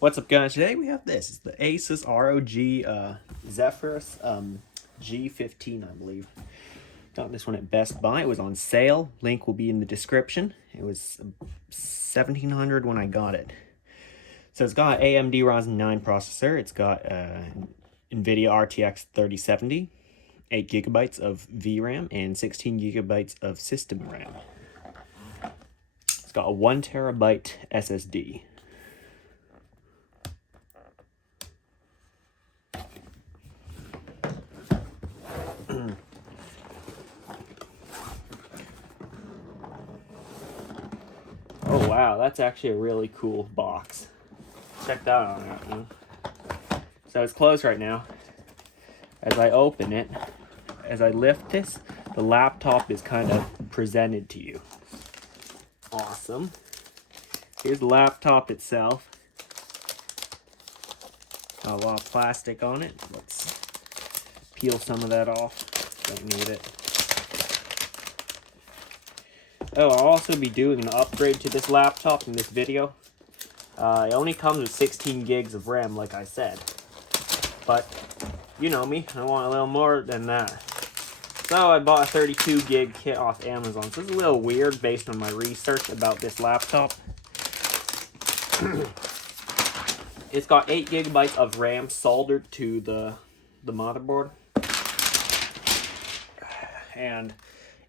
What's up, guys? Today we have this. It's the Asus ROG Zephyrus G15, I believe. Got this one at Best Buy. It was on sale. Link will be in the description. It was $1,700 when I got it. So it's got AMD Ryzen 9 processor. It's got NVIDIA RTX 3070, 8 GB of VRAM, and 16 GB of system RAM. It's got a 1 TB SSD. Oh wow, that's actually a really cool box. Check that out. So it's closed right now. As I open it, as I lift this, the laptop is kind of presented to you. Awesome. Here's the laptop itself. Got a lot of plastic on it. Let's peel some of that off. Don't need it. Oh, I'll also be doing an upgrade to this laptop in this video. It only comes with 16 gigs of RAM, like I said. But, you know me, I want a little more than that. So I bought a 32 gig kit off Amazon. So this is a little weird based on my research about this laptop. It's got 8 GB of RAM soldered to the motherboard. And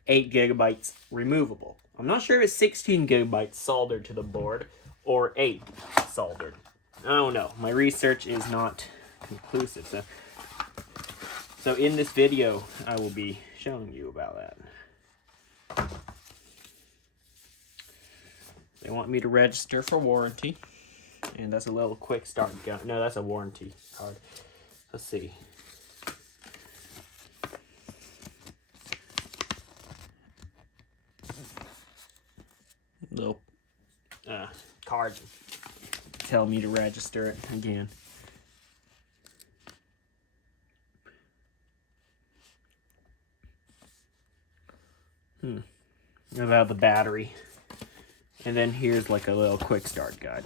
8 GB removable. I'm not sure if it's 16 GB soldered to the board or 8 soldered. I don't know. My research is not conclusive. So in this video, I will be showing you about that. They want me to register for warranty. And that's a little quick start gun. No, that's a warranty card. Let's see. Little card tell me to register it again. About the battery. And then here's like a little quick start guide.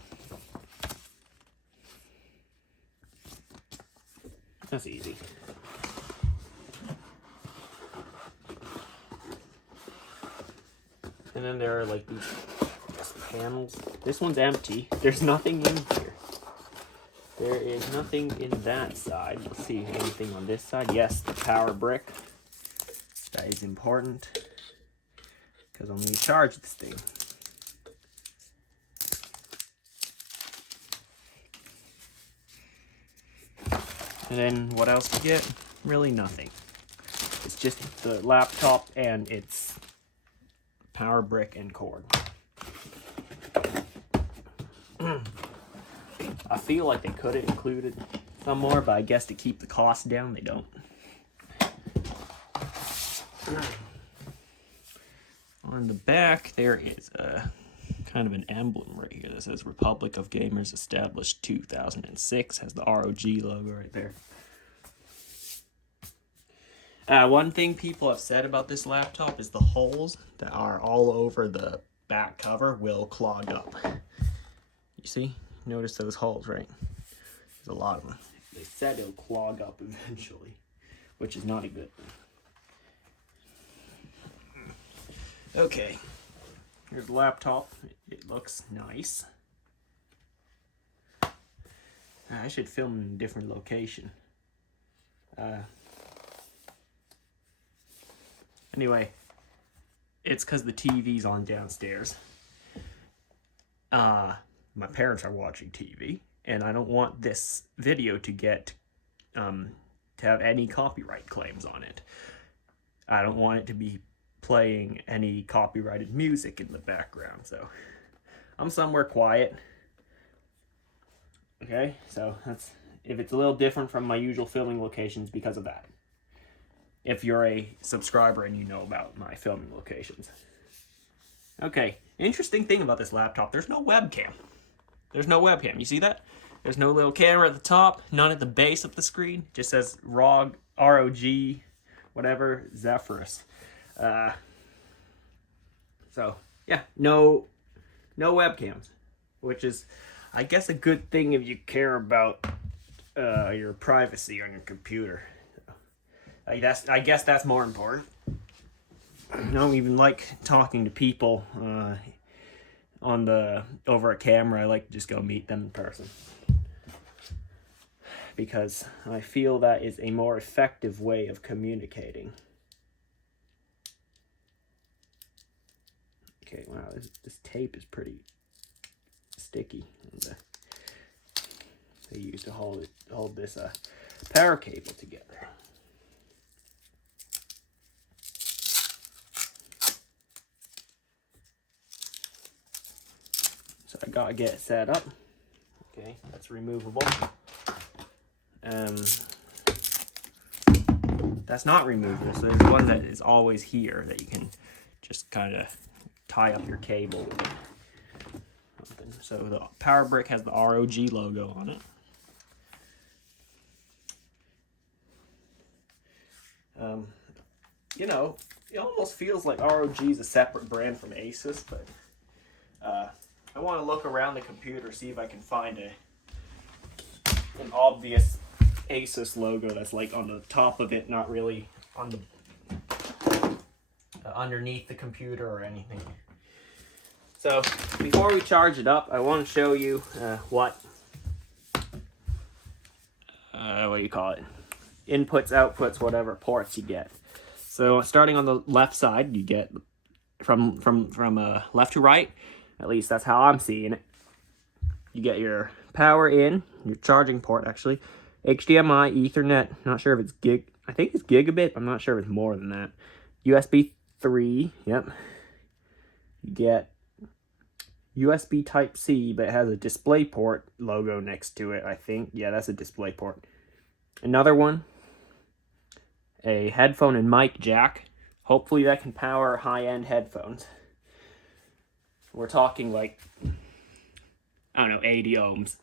That's easy. And then there are like these panels. This one's empty. There's nothing in here. There is nothing in that side. Let's see anything on this side. Yes, the power brick. That is important because I'm going to charge this thing. And then what else you get? Really nothing. It's just the laptop and its power brick and cord. I feel like they could have included some more, but I guess to keep the cost down, they don't. On the back, there is a kind of an emblem right here that says Republic of Gamers established 2006. Has the ROG logo right there. One thing people have said about this laptop is the holes that are all over the back cover will clog up. You see? Notice those holes, right? There's a lot of them. They said it'll clog up eventually, which is not a good thing. Okay, here's the laptop. It looks nice. I should film in a different location. Anyway, it's because the TV's on downstairs. My parents are watching TV, and I don't want this video to get to have any copyright claims on it. I don't want it to be playing any copyrighted music in the background, so I'm somewhere quiet. Okay, so that's if it's a little different from my usual filming locations because of that. If you're a subscriber and you know about my filming locations. Okay, interesting thing about this laptop, there's no webcam. There's no webcam, you see that? There's no little camera at the top, none at the base of the screen. It just says ROG, whatever, Zephyrus. So, yeah, no webcams, which is I guess a good thing if you care about your privacy on your computer. I guess that's more important. I don't even like talking to people over a camera. I like to just go meet them in person, because I feel that is a more effective way of communicating. Okay, wow, this tape is pretty sticky. And, they used to hold this power cable together. So I gotta get it set up. Okay, that's removable. That's not removable. So there's one that is always here that you can just kind of tie up your cable with. So the power brick has the ROG logo on it. You know, it almost feels like ROG is a separate brand from Asus, but I want to look around the computer, see if I can find an obvious Asus logo that's like on the top of it, not really on the underneath the computer or anything. So before we charge it up, I want to show you what do you call it? Inputs, outputs, whatever ports you get. So starting on the left side, you get from left to right. At least that's how I'm seeing it. You get your power in, your charging port actually, HDMI, Ethernet. Not sure if it's I think it's gigabit. I'm not sure if it's more than that. USB 3. Yep. You get USB Type C, but it has a DisplayPort logo next to it, I think. Yeah, that's a DisplayPort. Another one, a headphone and mic jack. Hopefully that can power high-end headphones. We're talking like, I don't know, 80 ohms.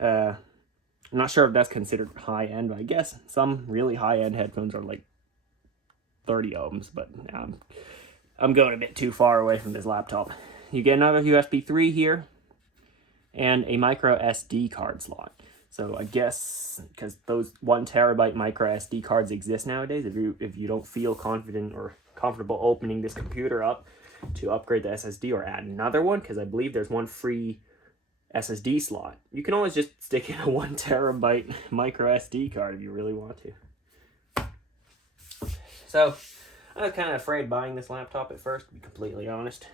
I'm not sure if that's considered high-end, but I guess some really high-end headphones are like 30 ohms, but I'm going a bit too far away from this laptop. You get another USB 3 here, and a micro SD card slot. So I guess because those 1 terabyte micro SD cards exist nowadays, if you don't feel confident or comfortable opening this computer up to upgrade the SSD or add another one, because I believe there's one free SSD slot, you can always just stick in a 1 terabyte micro SD card if you really want to. So I was kind of afraid buying this laptop at first, to be completely honest,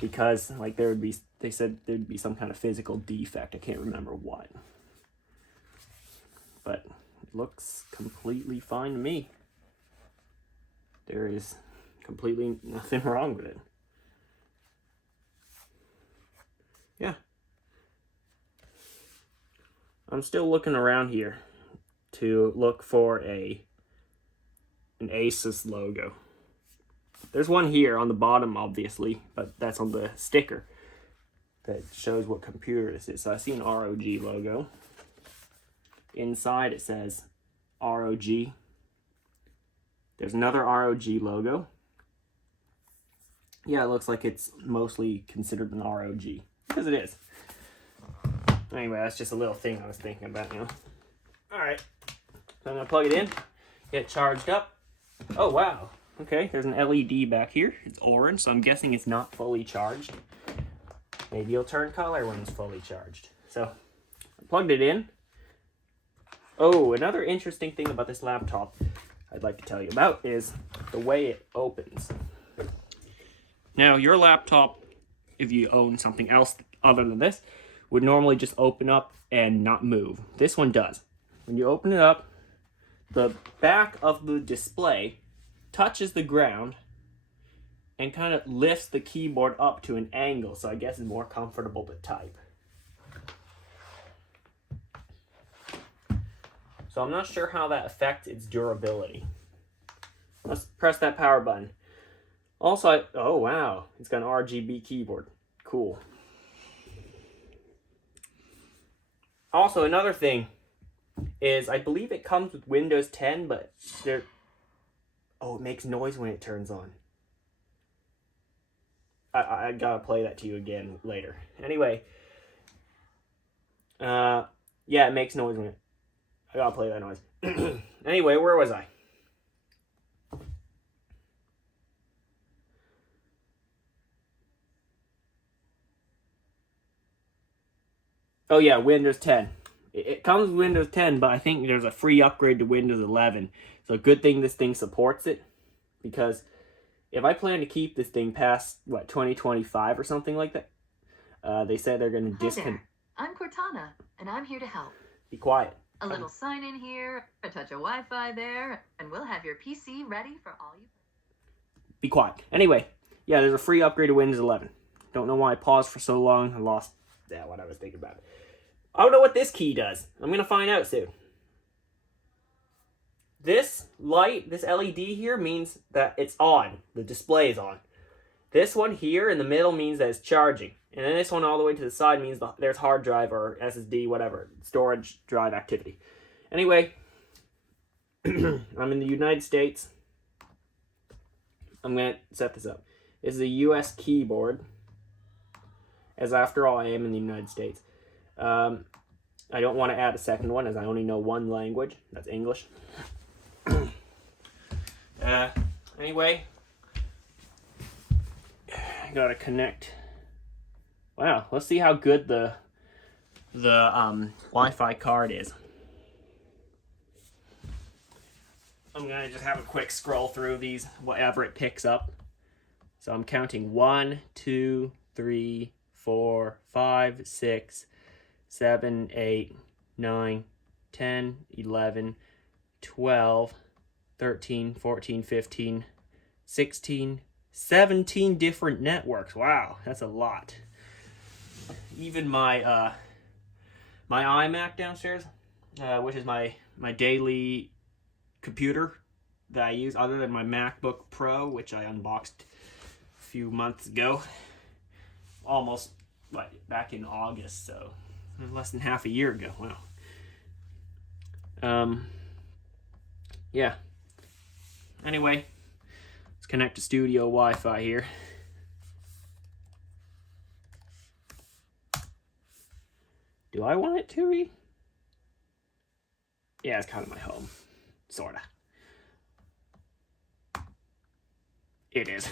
because like they said there'd be some kind of physical defect. I can't remember what, but it looks completely fine to me. There is completely nothing wrong with it. Yeah. I'm still looking around here to look for an Asus logo. There's one here on the bottom, obviously, but that's on the sticker that shows what computer this is. So I see an ROG logo. Inside it says ROG. There's another ROG logo. Yeah, it looks like it's mostly considered an ROG, because it is. Anyway, that's just a little thing I was thinking about, you know. Alright, so I'm going to plug it in, get it charged up. Oh, wow. Okay, there's an LED back here. It's orange, so I'm guessing it's not fully charged. Maybe it'll turn color when it's fully charged. So, I plugged it in. Oh, another interesting thing about this laptop I'd like to tell you about is the way it opens. Now, your laptop, if you own something else other than this, would normally just open up and not move. This one does. When you open it up, the back of the display touches the ground and kind of lifts the keyboard up to an angle, so I guess it's more comfortable to type. So I'm not sure how that affects its durability. Let's press that power button. Also, oh wow, it's got an RGB keyboard. Cool. Also, another thing is I believe it comes with Windows 10, but it makes noise when it turns on. I gotta play that to you again later. Anyway, Yeah, it makes noise when it... I gotta play that noise. Anyway, where was I? Oh yeah, Windows 10. It comes with Windows 10, but I think there's a free upgrade to Windows 11. So good thing this thing supports it, because if I plan to keep this thing past, what, 2025 or something like that, they said they're going to disconnect. I'm Cortana, and I'm here to help. Be quiet. A little sign in here, a touch of Wi-Fi there, and we'll have your PC ready for all you... Be quiet. Anyway, yeah, there's a free upgrade to Windows 11. Don't know why I paused for so long. I lost what I was thinking about. I don't know what this key does. I'm going to find out soon. This light, this LED here, means that it's on. The display is on. This one here in the middle means that it's charging. And then this one all the way to the side means there's hard drive or SSD, whatever, storage drive activity. Anyway, I'm in the United States. I'm going to set this up. This is a US keyboard, as after all, I am in the United States. I don't want to add a second one, as I only know one language. That's English. Anyway, I gotta connect. Wow, let's see how good the Wi-Fi card is. I'm gonna just have a quick scroll through these, whatever it picks up. So I'm counting 1, 2, 3, 4, 5, 6, 7, 8, 9, 10, 11, 12, 13, 14, 15, 16, 17 different networks. Wow, that's a lot. Even my my iMac downstairs, which is my daily computer that I use, other than my MacBook Pro, which I unboxed a few months ago, almost back in August, so less than half a year ago. Wow. Yeah. Anyway, let's connect to studio Wi-Fi here. Do I want it to be? Yeah, it's kind of my home. Sorta. It is.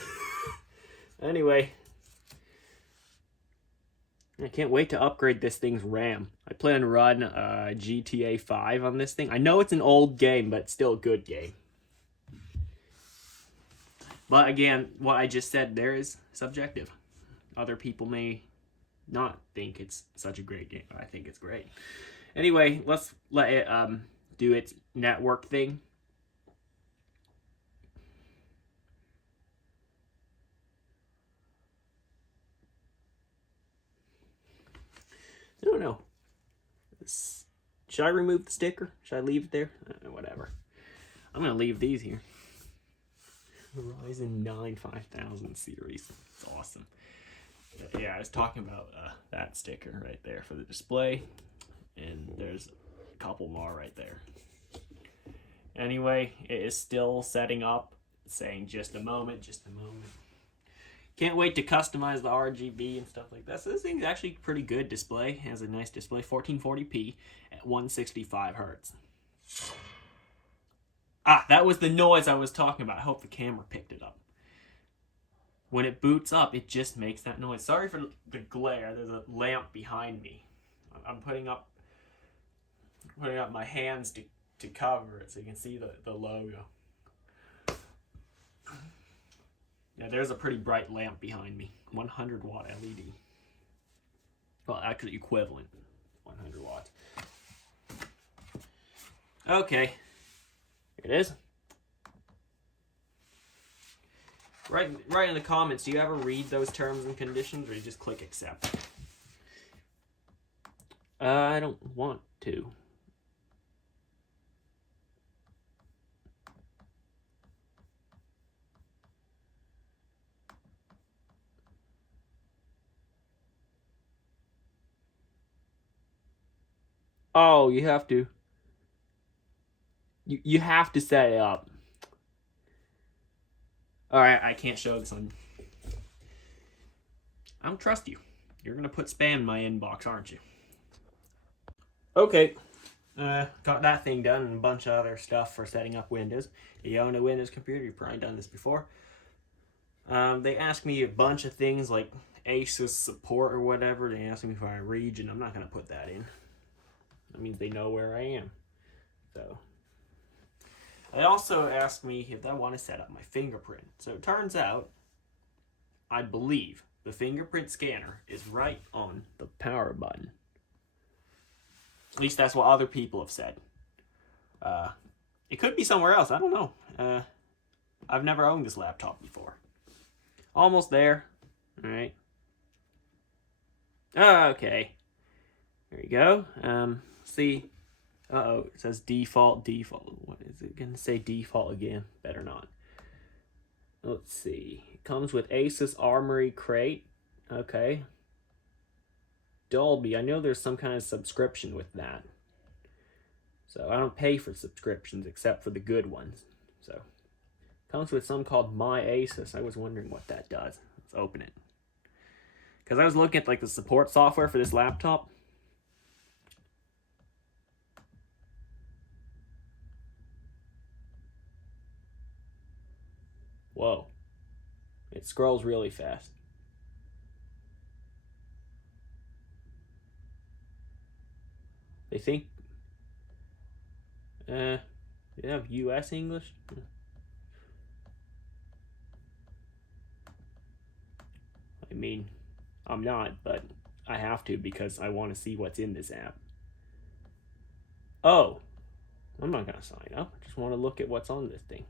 Anyway, I can't wait to upgrade this thing's RAM. I plan to run GTA 5 on this thing. I know it's an old game, but it's still a good game. But again, what I just said there is subjective. Other people may not think it's such a great game, but I think it's great. Anyway, let's let it do its network thing. I don't know. Should I remove the sticker? Should I leave it there? Whatever. I'm going to leave these here. Ryzen 9 5000 series. It's awesome. Yeah, I was talking about that sticker right there for the display. And there's a couple more right there. Anyway, it is still setting up. It's saying just a moment, just a moment. Can't wait to customize the RGB and stuff like that. So this thing's actually pretty good display. It has a nice display, 1440p at 165 hertz. Ah, that was the noise I was talking about. I hope the camera picked it up. When it boots up, it just makes that noise. Sorry for the glare. There's a lamp behind me. I'm putting up my hands to cover it so you can see the logo. Yeah, there's a pretty bright lamp behind me. 100 watt LED. Well, actually equivalent. 100 watts. Okay. Here it is. Right in the comments, do you ever read those terms and conditions, or you just click accept? I don't want to. Oh, you have to. You have to set it up. Alright, I can't show this on. I don't trust you. You're gonna put spam in my inbox, aren't you? Okay, got that thing done and a bunch of other stuff for setting up Windows. If you own a Windows computer, you've probably done this before. They asked me a bunch of things like Asus support or whatever. They asked me for my region. I'm not going to put that in. That means they know where I am. So, they also asked me if I want to set up my fingerprint. So it turns out, I believe the fingerprint scanner is right on the power button. At least that's what other people have said. It could be somewhere else. I don't know. I've never owned this laptop before. Almost there. All right. Okay. There you go. See. Uh-oh. It says default. What is it going to say default again? Better not. Let's see. It comes with Asus Armory Crate. Okay. Dolby. I know there's some kind of subscription with that. So I don't pay for subscriptions except for the good ones. So comes with some called My Asus. I was wondering what that does. Let's open it. Because I was looking at like the support software for this laptop. Whoa. It scrolls really fast. They think they have US English? I mean, I'm not, but I have to because I want to see what's in this app. Oh, I'm not going to sign up. I just want to look at what's on this thing.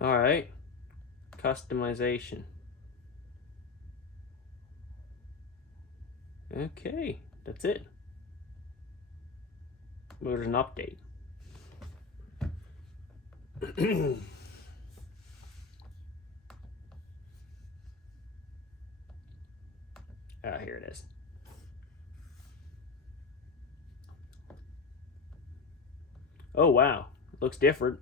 All right. Customization. Okay, that's it. There's an update. Here it is. Oh, wow. Looks different.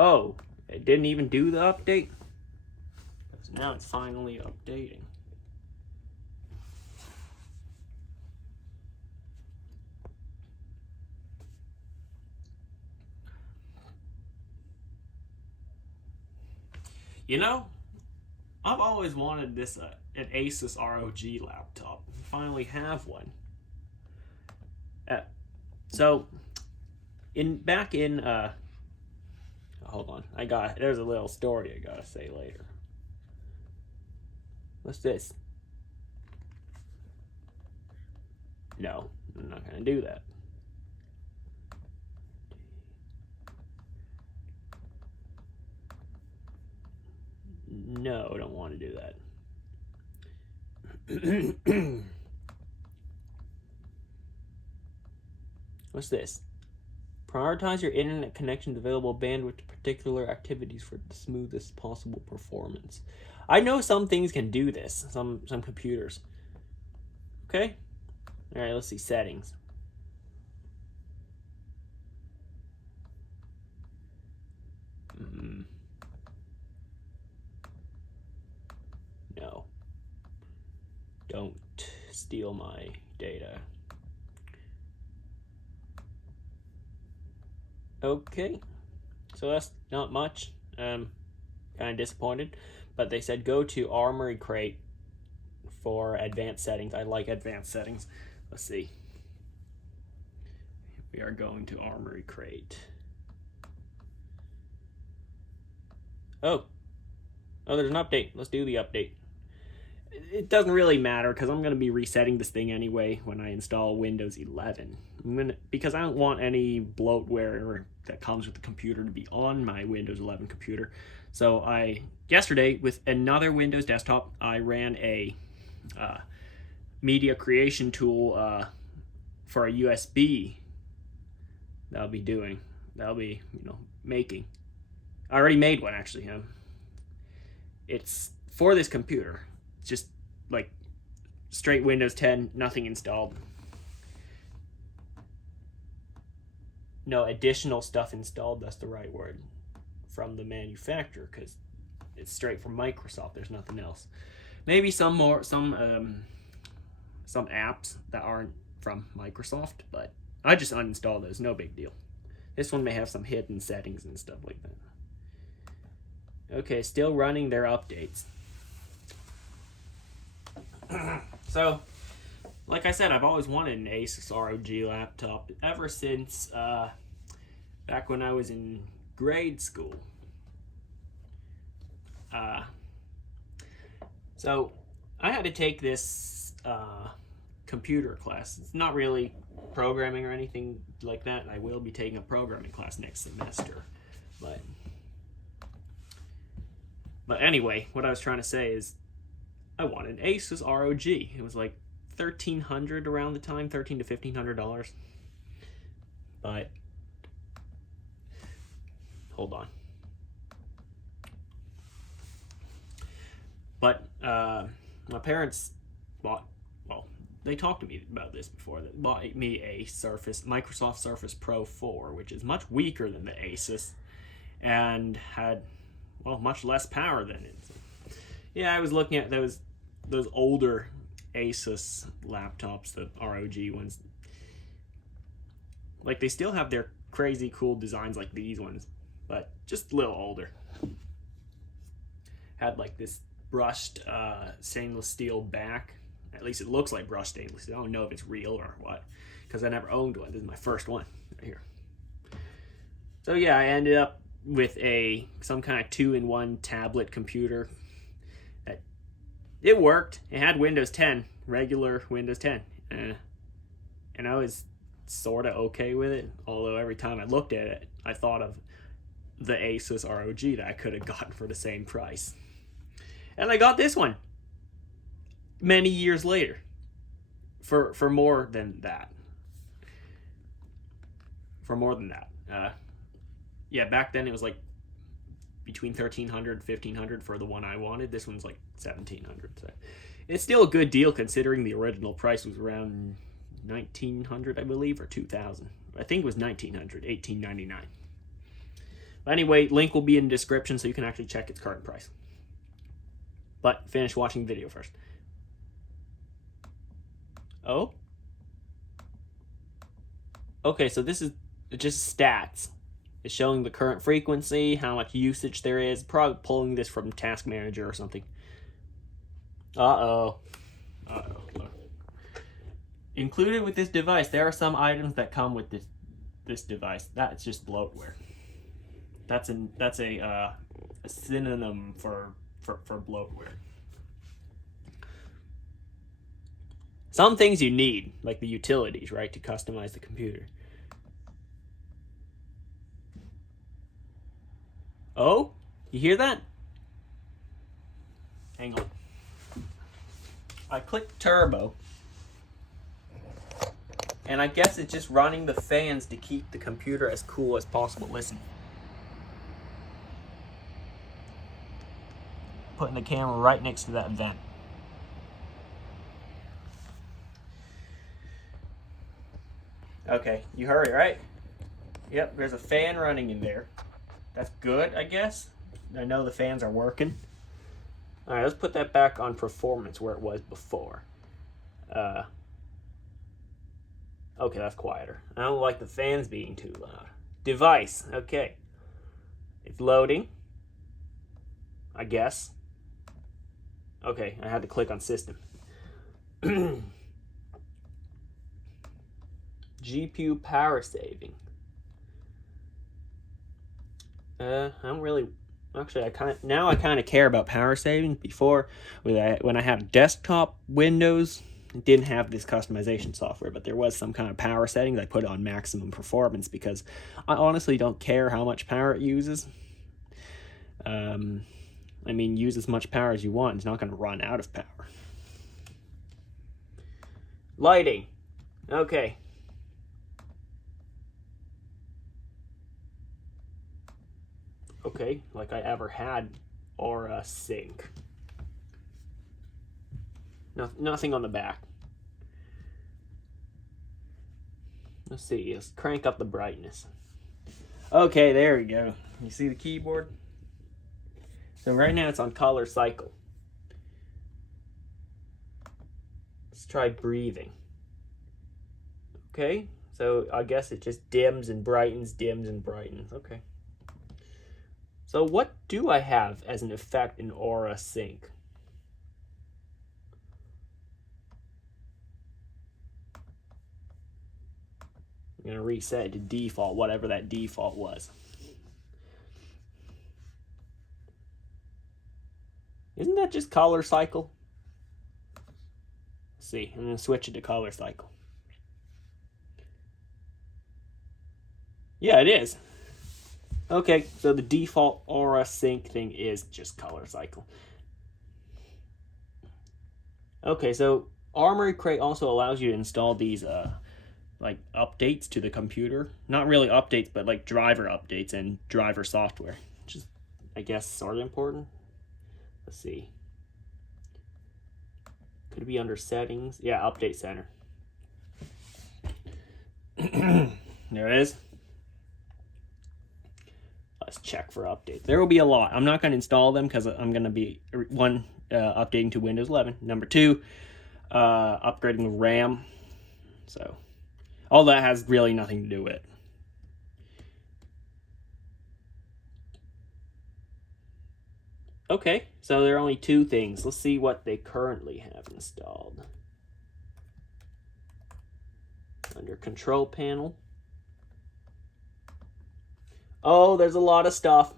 Oh, it didn't even do the update? So now it's finally updating. You know, I've always wanted this an Asus ROG laptop. I finally have one. So, back in hold on, there's a little story I gotta say later. What's this? No, I'm not gonna do that. No, I don't want to do that. What's this? Prioritize your internet connection's available bandwidth to particular activities for the smoothest possible performance. I know some things can do this, some computers. Okay? Alright, let's see settings. No. Don't steal my data. Okay, so that's not much. Kind of disappointed, but they said go to Armory Crate for advanced settings. I like advanced settings. Let's see. We are going to Armory Crate. Oh, there's an update. Let's do the update. It doesn't really matter because I'm going to be resetting this thing anyway when I install Windows 11. Because I don't want any bloatware that comes with the computer to be on my Windows 11 computer. So yesterday with another Windows desktop, I ran a media creation tool for a USB. That'll be making. I already made one actually. It's for this computer. Just like straight Windows 10, nothing installed. additional stuff installed, that's the right word, from the manufacturer, because it's straight from Microsoft. There's nothing else. Maybe some apps that aren't from Microsoft, but I just uninstalled those. No big deal. This one may have some hidden settings and stuff like that. Okay, still running their updates. So, like I said, I've always wanted an Asus ROG laptop ever since back when I was in grade school. So I had to take this computer class. It's not really programming or anything like that. I will be taking a programming class next semester. But anyway, what I was trying to say is I wanted an Asus ROG. It was like $1,300 around the time, $1,300 to $1,500. But hold on. But my parents bought, well, they talked to me about this before. They bought me a Microsoft Surface Pro 4, which is much weaker than the Asus and had, well, much less power than it. So, yeah, I was looking at those older Asus laptops, the ROG ones. Like, they still have their crazy cool designs like these ones, but just a little older. Had like this brushed stainless steel back. At least it looks like brushed stainless steel. I don't know if it's real or what, because I never owned one. This is my first one right here. So yeah, I ended up with some kind of 2-in-1 tablet computer. It worked. It had Windows 10, regular Windows 10, and I was sort of okay with it. Although every time I looked at it, I thought of the Asus ROG that I could have gotten for the same price. And I got this one many years later for more than that. Yeah, back then it was like between $1,300 and $1,500 for the one I wanted. This one's like $1,700. So it's still a good deal considering the original price was around $1,900, I believe, or $2,000. I think it was $1,900, $1,899. But anyway, link will be in the description so you can actually check its current price. But finish watching the video first. Oh? Okay, so this is just stats. It's showing the current frequency, how much usage there is. Probably pulling this from Task Manager or something. Uh-oh. Included with this device, there are some items that come with this device. That's just bloatware. That's a synonym for bloatware. Some things you need, like the utilities, right, to customize the computer. Oh, you hear that? Hang on. I clicked turbo, and I guess it's just running the fans to keep the computer as cool as possible. Listen. Putting the camera right next to that vent. Okay, you heard it, right? Yep, there's a fan running in there. That's good, I guess. I know the fans are working. Alright, let's put that back on performance where it was before. Okay, that's quieter. I don't like the fans being too loud. Device, okay. It's loading, I guess. Okay, I had to click on system. GPU power saving. I don't really. Actually, I kind of care about power saving. Before, when I had desktop Windows, it didn't have this customization software, but there was some kind of power settings. I put it on maximum performance because I honestly don't care how much power it uses. I mean, use as much power as you want. It's not going to run out of power. Lighting. Okay. Okay, like I ever had Aura Sync. Nothing on the back. Let's see, let's crank up the brightness. Okay, there we go. You see the keyboard? So right now it's on color cycle. Let's try breathing. Okay, so I guess it just dims and brightens, dims and brightens. Okay. So what do I have as an effect in Aura Sync? I'm going to reset it to default, whatever that default was. Isn't that just color cycle? Let's see, I'm going to switch it to color cycle. Yeah, it is. Okay, so the default Aura Sync thing is just color cycle. Okay, so Armory Crate also allows you to install these like updates to the computer. Not really updates, but like driver updates and driver software, which is, I guess, sort of important. Let's see. Could it be under settings? Yeah, update center. There it is. Let's check for updates. There will be a lot. I'm not going to install them because I'm going to be, one, updating to Windows 11. Number two, upgrading the RAM. So all that has really nothing to do with it. Okay, so there are only two things. Let's see what they currently have installed. Under control panel. Oh, there's a lot of stuff.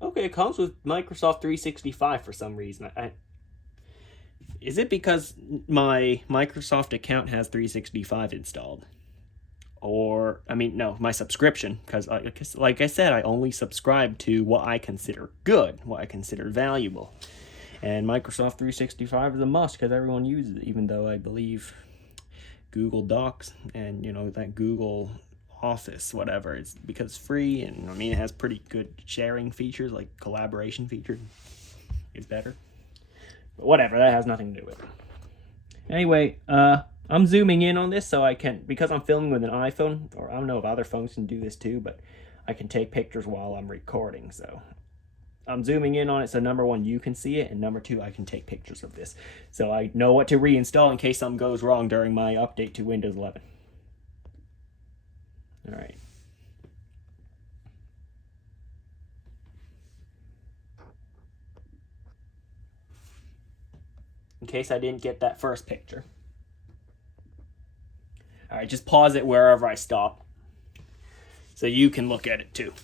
Okay, it comes with Microsoft 365 for some reason. Is it because my Microsoft account has 365 installed? Or, I mean, no, my subscription, because like I said, I only subscribe to what I consider good, what I consider valuable. And Microsoft 365 is a must because everyone uses it, even though I believe Google Docs and, you know, that Google Office, whatever, it's because it's free, and I mean, it has pretty good sharing features, like collaboration features. It's better. But whatever, that has nothing to do with it. Anyway, I'm zooming in on this so I can, because I'm filming with an iPhone, or I don't know if other phones can do this too, but I can take pictures while I'm recording. So I'm zooming in on it so number one, you can see it, and number two, I can take pictures of this. So I know what to reinstall in case something goes wrong during my update to Windows 11. All right. In case I didn't get that first picture. All right, just pause it wherever I stop so you can look at it too.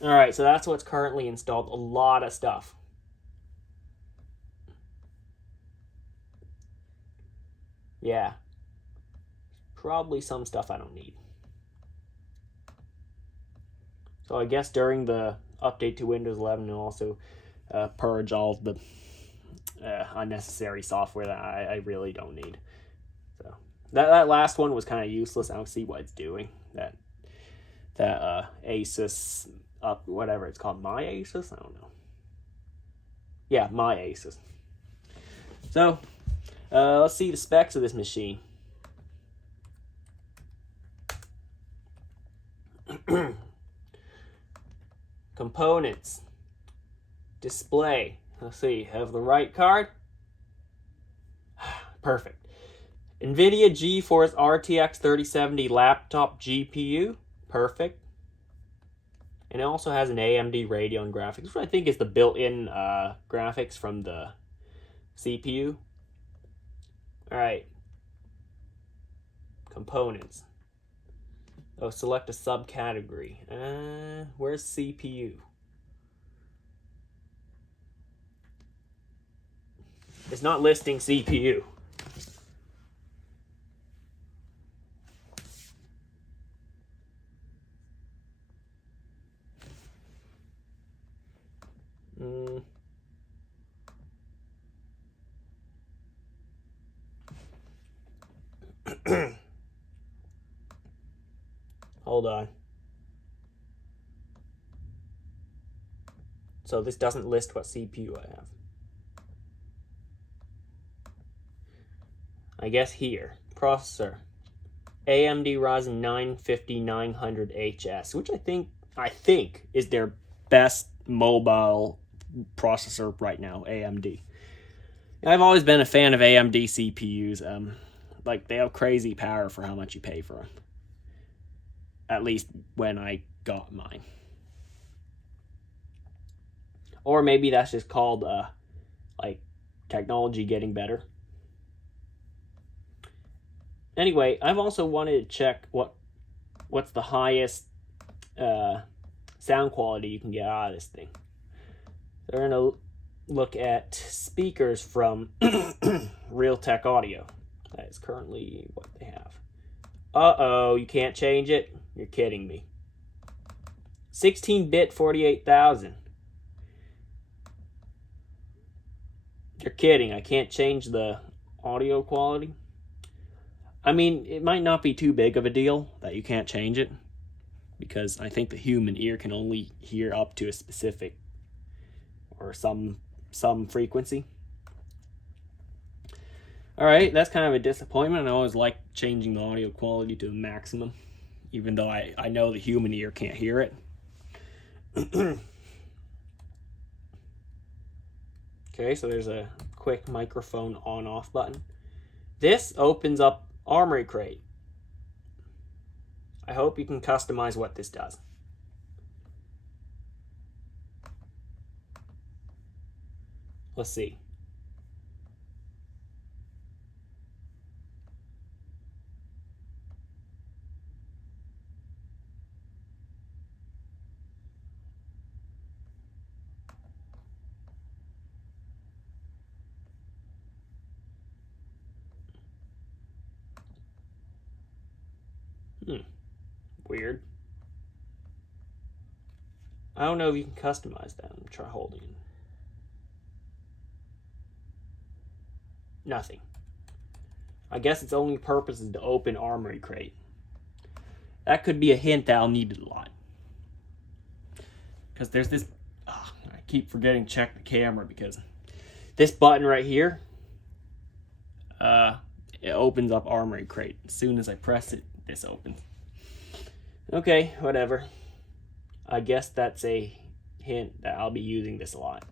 All right, so that's what's currently installed. A lot of stuff. Yeah. Probably some stuff I don't need. So I guess during the update to Windows 11, it'll also purge all the unnecessary software that I really don't need. So that last one was kind of useless. I don't see what it's doing. That Asus whatever it's called, my Asus. I don't know. Yeah, my Asus. So let's see the specs of this machine. Components. Display. Let's see, have the right card? Perfect. NVIDIA GeForce RTX 3070 laptop GPU. Perfect. And it also has an AMD Radeon graphics, which I think is the built-in graphics from the CPU. Alright. Components. Oh, select a subcategory. Where's CPU? It's not listing CPU. Hold on. So this doesn't list what CPU I have. I guess here. Processor. AMD Ryzen 9 5900HS, which I think is their best mobile processor right now, AMD. I've always been a fan of AMD CPUs. Like, they have crazy power for how much you pay for them. At least when I got mine. Or maybe that's just called, like, technology getting better. Anyway, I've also wanted to check what's the highest sound quality you can get out of this thing. So we're going to look at speakers from Realtek Audio. That is currently what they have. Uh-oh, you can't change it? You're kidding me. 16-bit 48,000. You're kidding. I can't change the audio quality. I mean, it might not be too big of a deal that you can't change it, because I think the human ear can only hear up to a specific or some frequency. Alright, that's kind of a disappointment. I always like changing the audio quality to the maximum, even though I know the human ear can't hear it. Okay, so there's a quick microphone on-off button. This opens up Armory Crate. I hope you can customize what this does. Let's see. Weird. I don't know if you can customize that. I'm try holding. Nothing. I guess its only purpose is to open Armory Crate. That could be a hint that I'll need it a lot. Because there's this... I keep forgetting to check the camera because this button right here, it opens up Armory Crate. As soon as I press it, this opens. Okay, whatever. I guess that's a hint that I'll be using this a lot.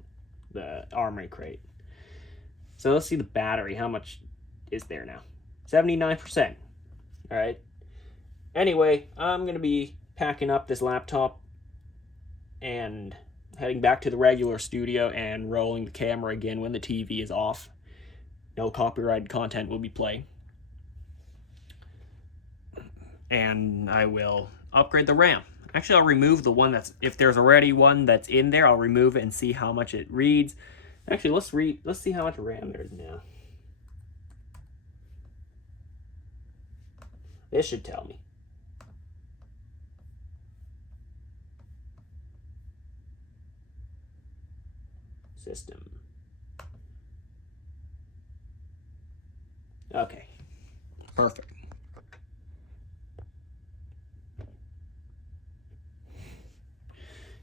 The Armory Crate. So let's see the battery. How much is there now? 79%. Alright. Anyway, I'm going to be packing up this laptop and heading back to the regular studio and rolling the camera again when the TV is off. No copyrighted content will be played. And I will upgrade the RAM. Actually, I'll remove the one that's, if there's already one that's in there, I'll remove it and see how much it reads. Actually, let's see how much RAM there is now. This should tell me. System. Okay. Perfect.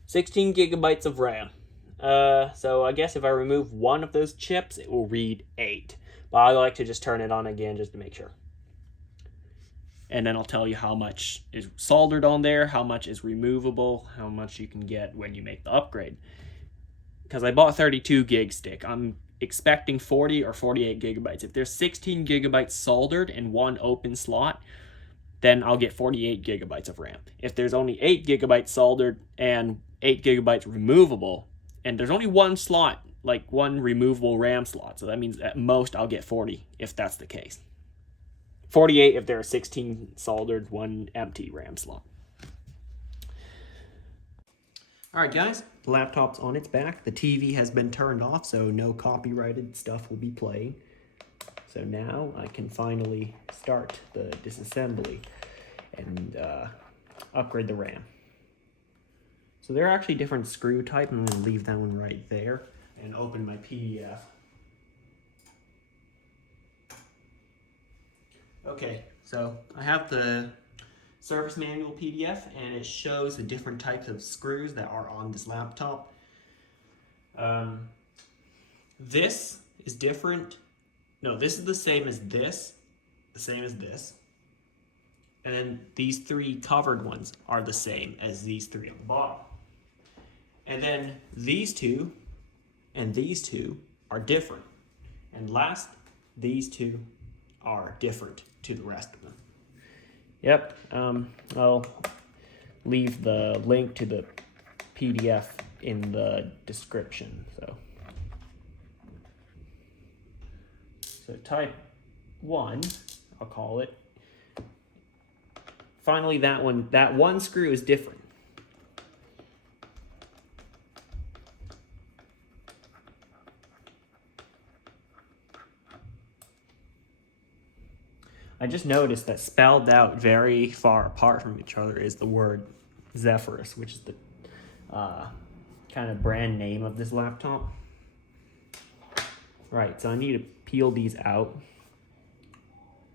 $16 gigabytes of RAM. So I guess if I remove one of those chips, it will read 8. But I like to just turn it on again just to make sure. And then I'll tell you how much is soldered on there, how much is removable, how much you can get when you make the upgrade. Because I bought a 32 gig stick. I'm expecting 40 or 48 gigabytes. If there's 16 gigabytes soldered in one open slot, then I'll get 48 gigabytes of RAM. If there's only 8 gigabytes soldered and 8 gigabytes removable, and there's only one slot, like one removable RAM slot, so that means at most I'll get 40 if that's the case. 48 if there are 16 soldered, one empty RAM slot. Alright guys, the laptop's on its back. The TV has been turned off, so no copyrighted stuff will be playing. So now I can finally start the disassembly and upgrade the RAM. So there are actually different screw type. I'm going to leave that one right there and open my PDF. Okay, so I have the service manual PDF, and it shows the different types of screws that are on this laptop. This is different. No, this is the same as this. The same as this. And then these 3 covered ones are the same as these 3 on the bottom. And then these 2 and these 2 are different. And last, these 2 are different to the rest of them. Yep, I'll leave the link to the PDF in the description. So type 1, I'll call it. Finally, that one screw is different. I just noticed that spelled out very far apart from each other is the word Zephyrus, which is the kind of brand name of this laptop. Right, so I need to peel these out.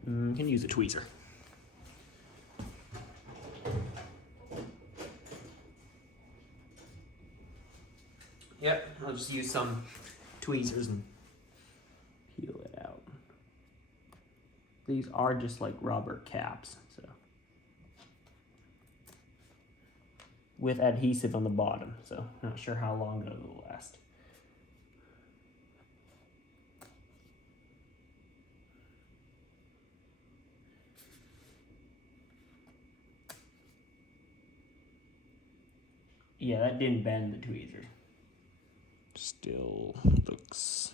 I can use a tweezer. Yep, I'll just use some tweezers and peel it out. These are just like rubber caps, so with adhesive on the bottom, so not sure how long it'll last. Yeah, that didn't bend the tweezer. Still looks...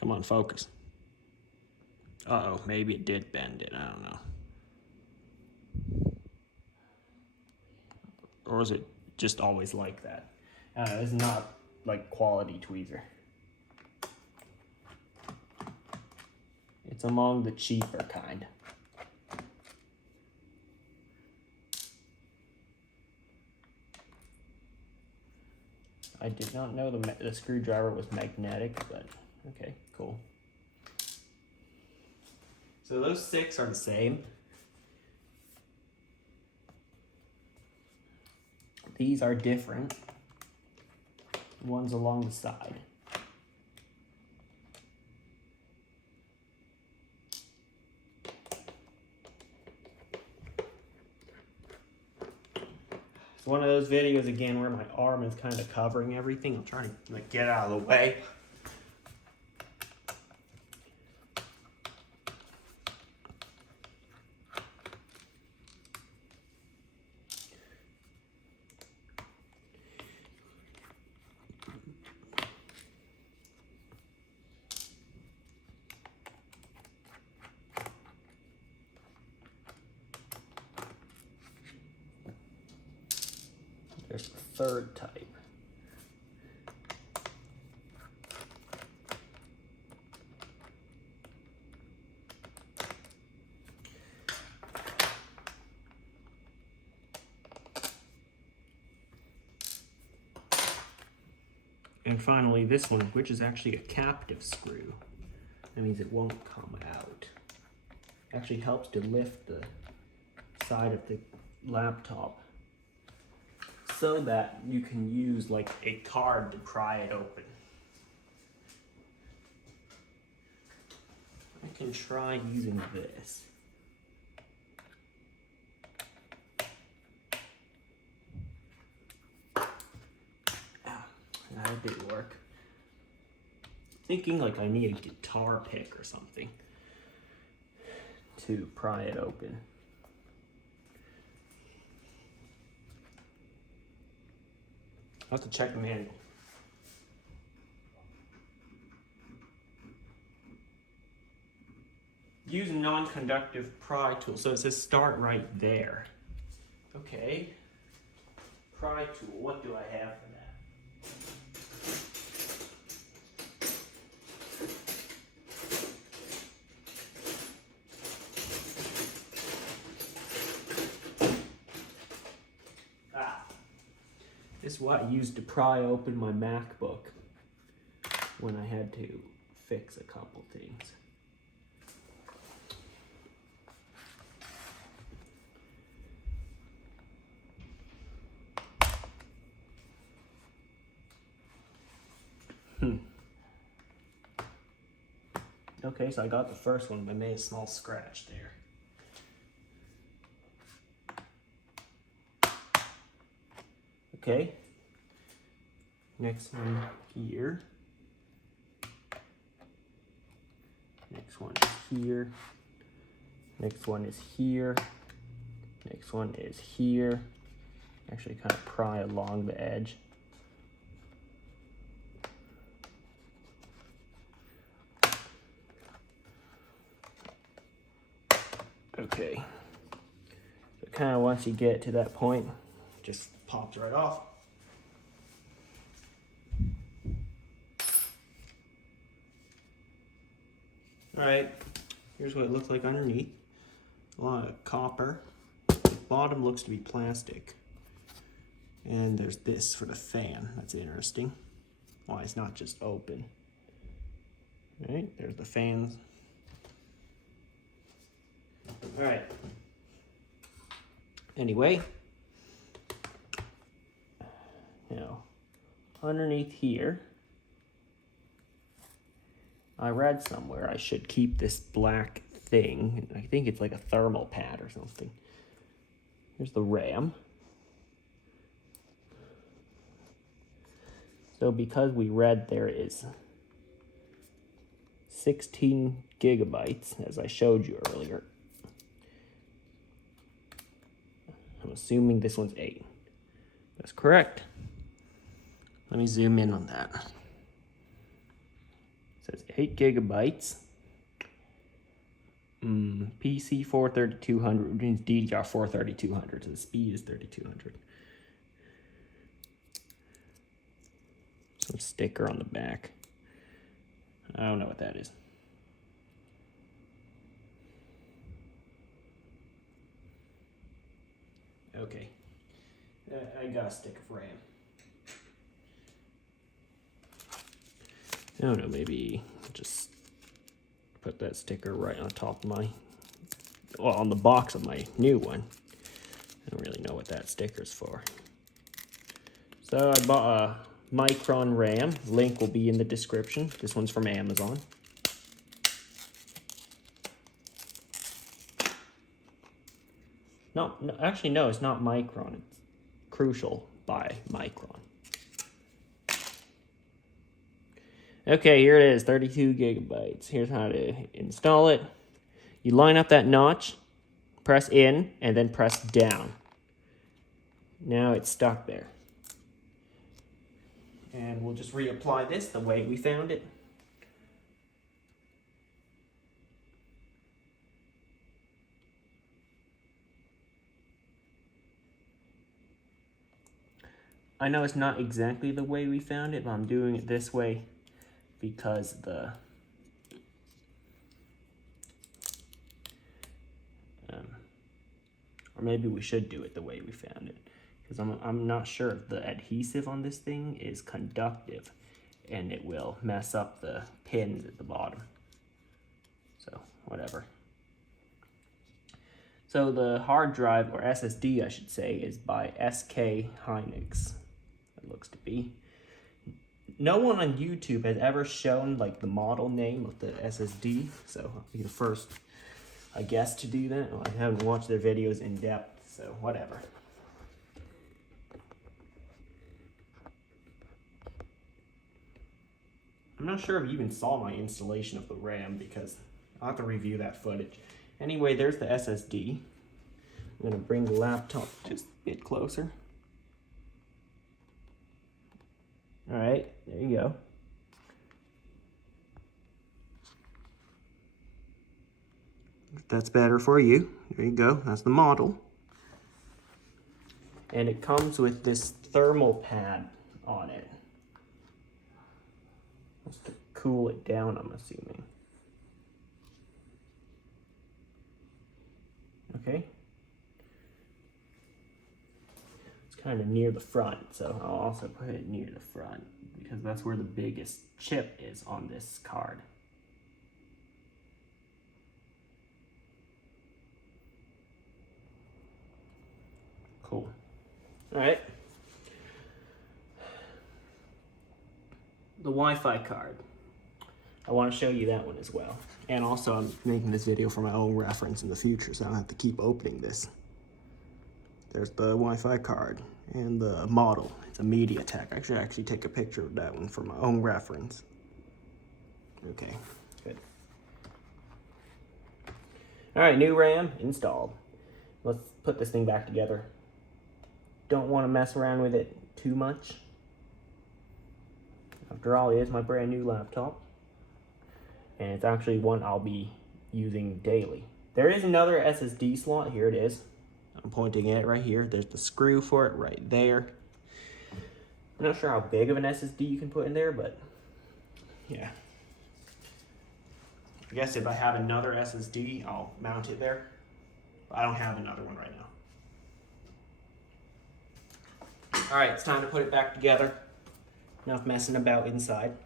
Come on, focus. Uh-oh, maybe it did bend it, I don't know. Or is it just always like that? It's not like quality tweezer. It's among the cheaper kind. I did not know the screwdriver was magnetic, but okay, cool. So those 6 are the same. These are different. One's along the side. It's one of those videos again where my arm is kind of covering everything. I'm trying to like get out of the way. There's the 3rd type. And finally this one, which is actually a captive screw. That means it won't come out. Actually helps to lift the side of the laptop so that you can use like a card to pry it open. I can try using this. That didn't work. Thinking like I need a guitar pick or something to pry it open. I'll have to check the manual. Use non-conductive pry tool. So it says start right there. Okay. Pry tool, what do I have for that? This is what I used to pry open my MacBook when I had to fix a couple things. Okay, so I got the first one, but I made a small scratch there. Okay. Next one here. Next one is here. Next one is here. Next one is here. Actually kind of pry along the edge. Okay. So kind of once you get to that point, it just pops right off. All right, here's what it looks like underneath. A lot of copper. The bottom looks to be plastic. And there's this for the fan. That's interesting. Why it's not just open. All right, there's the fans. All right. Anyway, now underneath here, I read somewhere I should keep this black thing. I think it's like a thermal pad or something. Here's the RAM. So because we read there is 16 gigabytes, as I showed you earlier, I'm assuming this one's 8. That's correct. Let me zoom in on that. It says 8 gigabytes. PC 43200, which means DDR 43200, so the speed is 3200. Some sticker on the back. I don't know what that is. Okay. I got a stick of RAM. I don't know, maybe just put that sticker right on top of my, well, on the box of my new one. I don't really know what that sticker's for. So I bought a Micron RAM. Link will be in the description. This one's from Amazon. No, actually, no, it's not Micron. It's Crucial by Micron. Okay, here it is, 32 gigabytes. Here's how to install it. You line up that notch, press in, and then press down. Now it's stuck there. And we'll just reapply this the way we found it. I know it's not exactly the way we found it, but I'm doing it this way because or maybe we should do it the way we found it, because I'm not sure if the adhesive on this thing is conductive and it will mess up the pins at the bottom. So whatever. So the hard drive, or SSD I should say, is by SK Hynix. It looks to be. No one on YouTube has ever shown like the model name of the SSD, so I'll be the first, I guess, to do that. Well, I haven't watched their videos in depth, so whatever. I'm not sure if you even saw my installation of the RAM because I'll have to review that footage. Anyway, there's the SSD. I'm gonna bring the laptop just a bit closer. All right, there you go. If that's better for you, there you go, that's the model. And it comes with this thermal pad on it. Just to cool it down, I'm assuming. Okay. It's kind of near the front, so I'll also put it near the front because that's where the biggest chip is on this card. Cool. All right. The Wi-Fi card. I want to show you that one as well. And also I'm making this video for my own reference in the future, so I don't have to keep opening this. There's the Wi-Fi card. And the model, it's a MediaTek. I should actually take a picture of that one for my own reference. Okay, good. All right, new RAM installed. Let's put this thing back together. Don't want to mess around with it too much. After all, it is my brand new laptop. And it's actually one I'll be using daily. There is another SSD slot. Here it is. I'm pointing at it right here. There's the screw for it right there. I'm not sure how big of an SSD you can put in there, but yeah. I guess if I have another SSD, I'll mount it there. But I don't have another one right now. All right, it's time to put it back together. Enough messing about inside.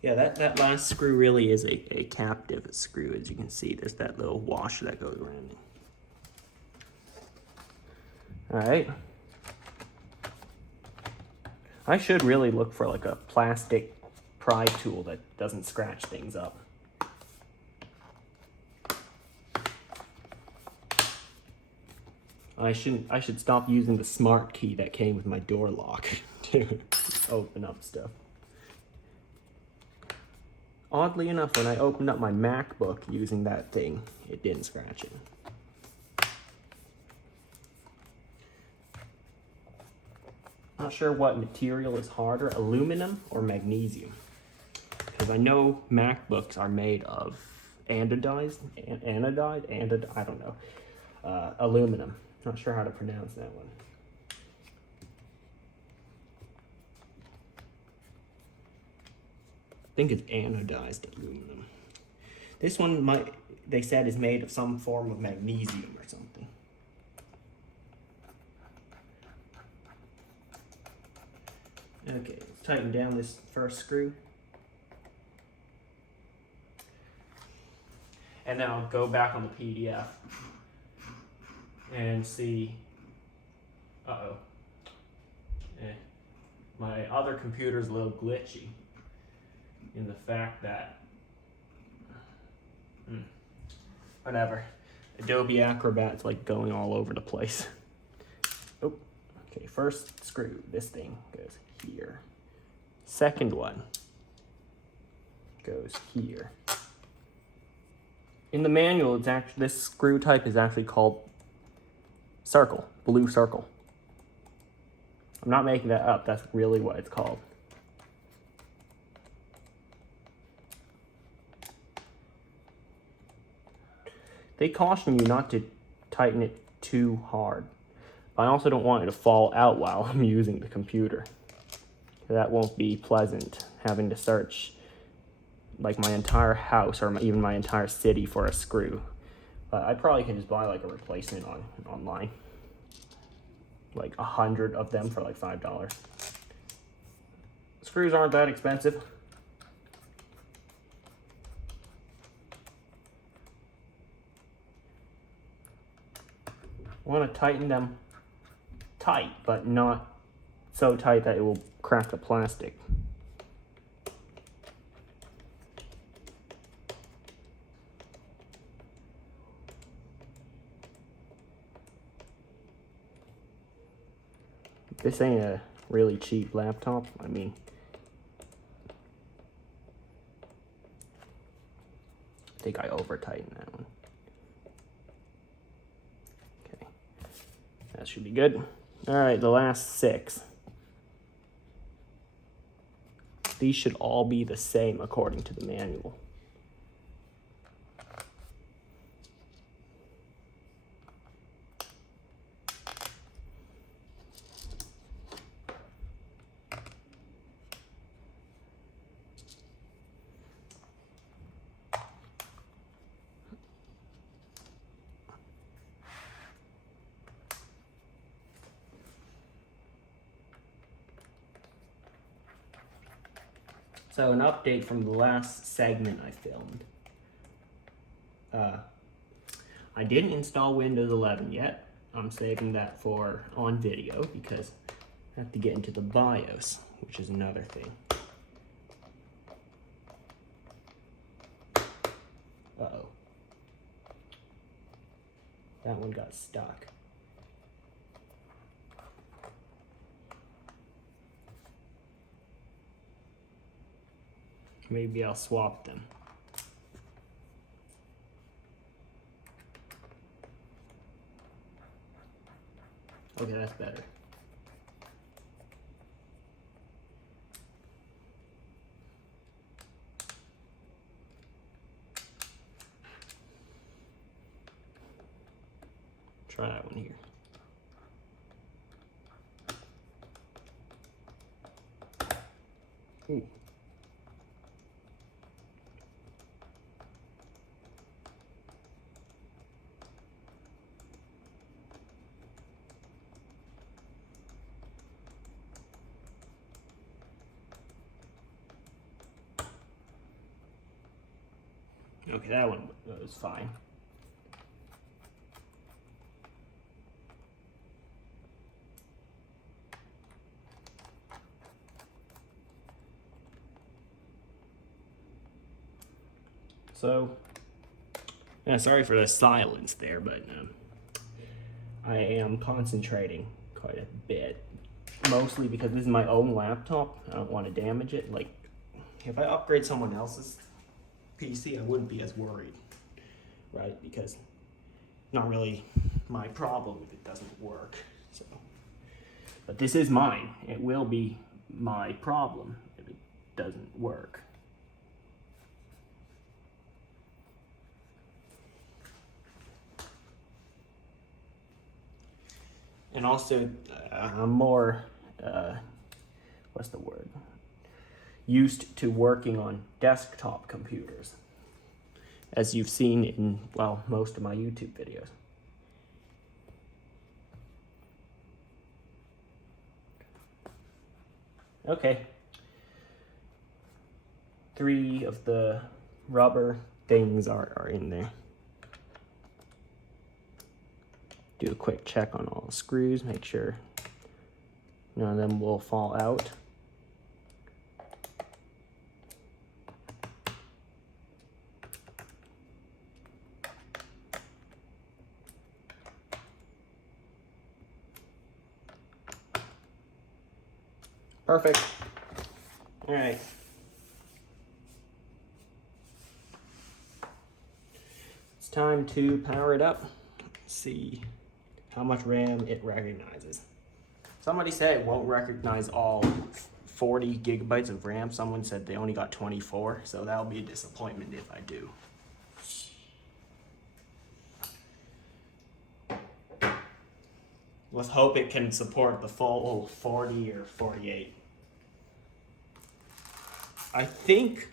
Yeah, that last screw really is a captive screw. As you can see, there's that little washer that goes around it. All right. I should really look for like a plastic pry tool that doesn't scratch things up. I should stop using the smart key that came with my door lock to open up stuff. Oddly enough, when I opened up my MacBook using that thing, it didn't scratch it. Not sure what material is harder, aluminum or magnesium. Because I know MacBooks are made of I don't know, aluminum. Not sure how to pronounce that one. I think it's anodized aluminum. This one they said is made of some form of magnesium or something. Okay, let's tighten down this first screw. And then I'll go back on the PDF and see, my other computer's a little glitchy in the fact that, whatever, Adobe Acrobat's like going all over the place. Oh, okay, first screw, this thing goes here. Second one goes here. In the manual, it's actually, this screw type is actually called circle, blue circle. I'm not making that up, that's really what it's called. They caution you not to tighten it too hard. I also don't want it to fall out while I'm using the computer. That won't be pleasant, having to search like my entire house or even my entire city for a screw. I probably can just buy like a replacement online. Like 100 of them for like $5. Screws aren't that expensive. I want to tighten them tight, but not so tight that it will crack the plastic. This ain't a really cheap laptop. I mean, I think I over-tightened that one. Okay, that should be good. All right, the last 6. These should all be the same according to the manual. So an update from the last segment I filmed. I didn't install Windows 11 yet. I'm saving that for on video because I have to get into the BIOS, which is another thing. Uh-oh. That one got stuck. Maybe I'll swap them. Okay, that's better. Try that one here. Ooh. Okay, that one was fine. So, yeah, sorry for the silence there, but I am concentrating quite a bit. Mostly because this is my own laptop. I don't want to damage it. Like, if I upgrade someone else's PC, I wouldn't be as worried, right? Because not really my problem if it doesn't work. So, but this is mine. It will be my problem if it doesn't work. And also, I'm more, what's the word? Used to working on desktop computers, as you've seen in, well, most of my YouTube videos. Okay. 3 of the rubber things are in there. Do a quick check on all the screws, make sure none of them will fall out. Perfect. All right. It's time to power it up. Let's see how much RAM it recognizes. Somebody said it won't recognize all 40 gigabytes of RAM. Someone said they only got 24, so that'll be a disappointment if I do. Let's hope it can support the full 40 or 48. I think,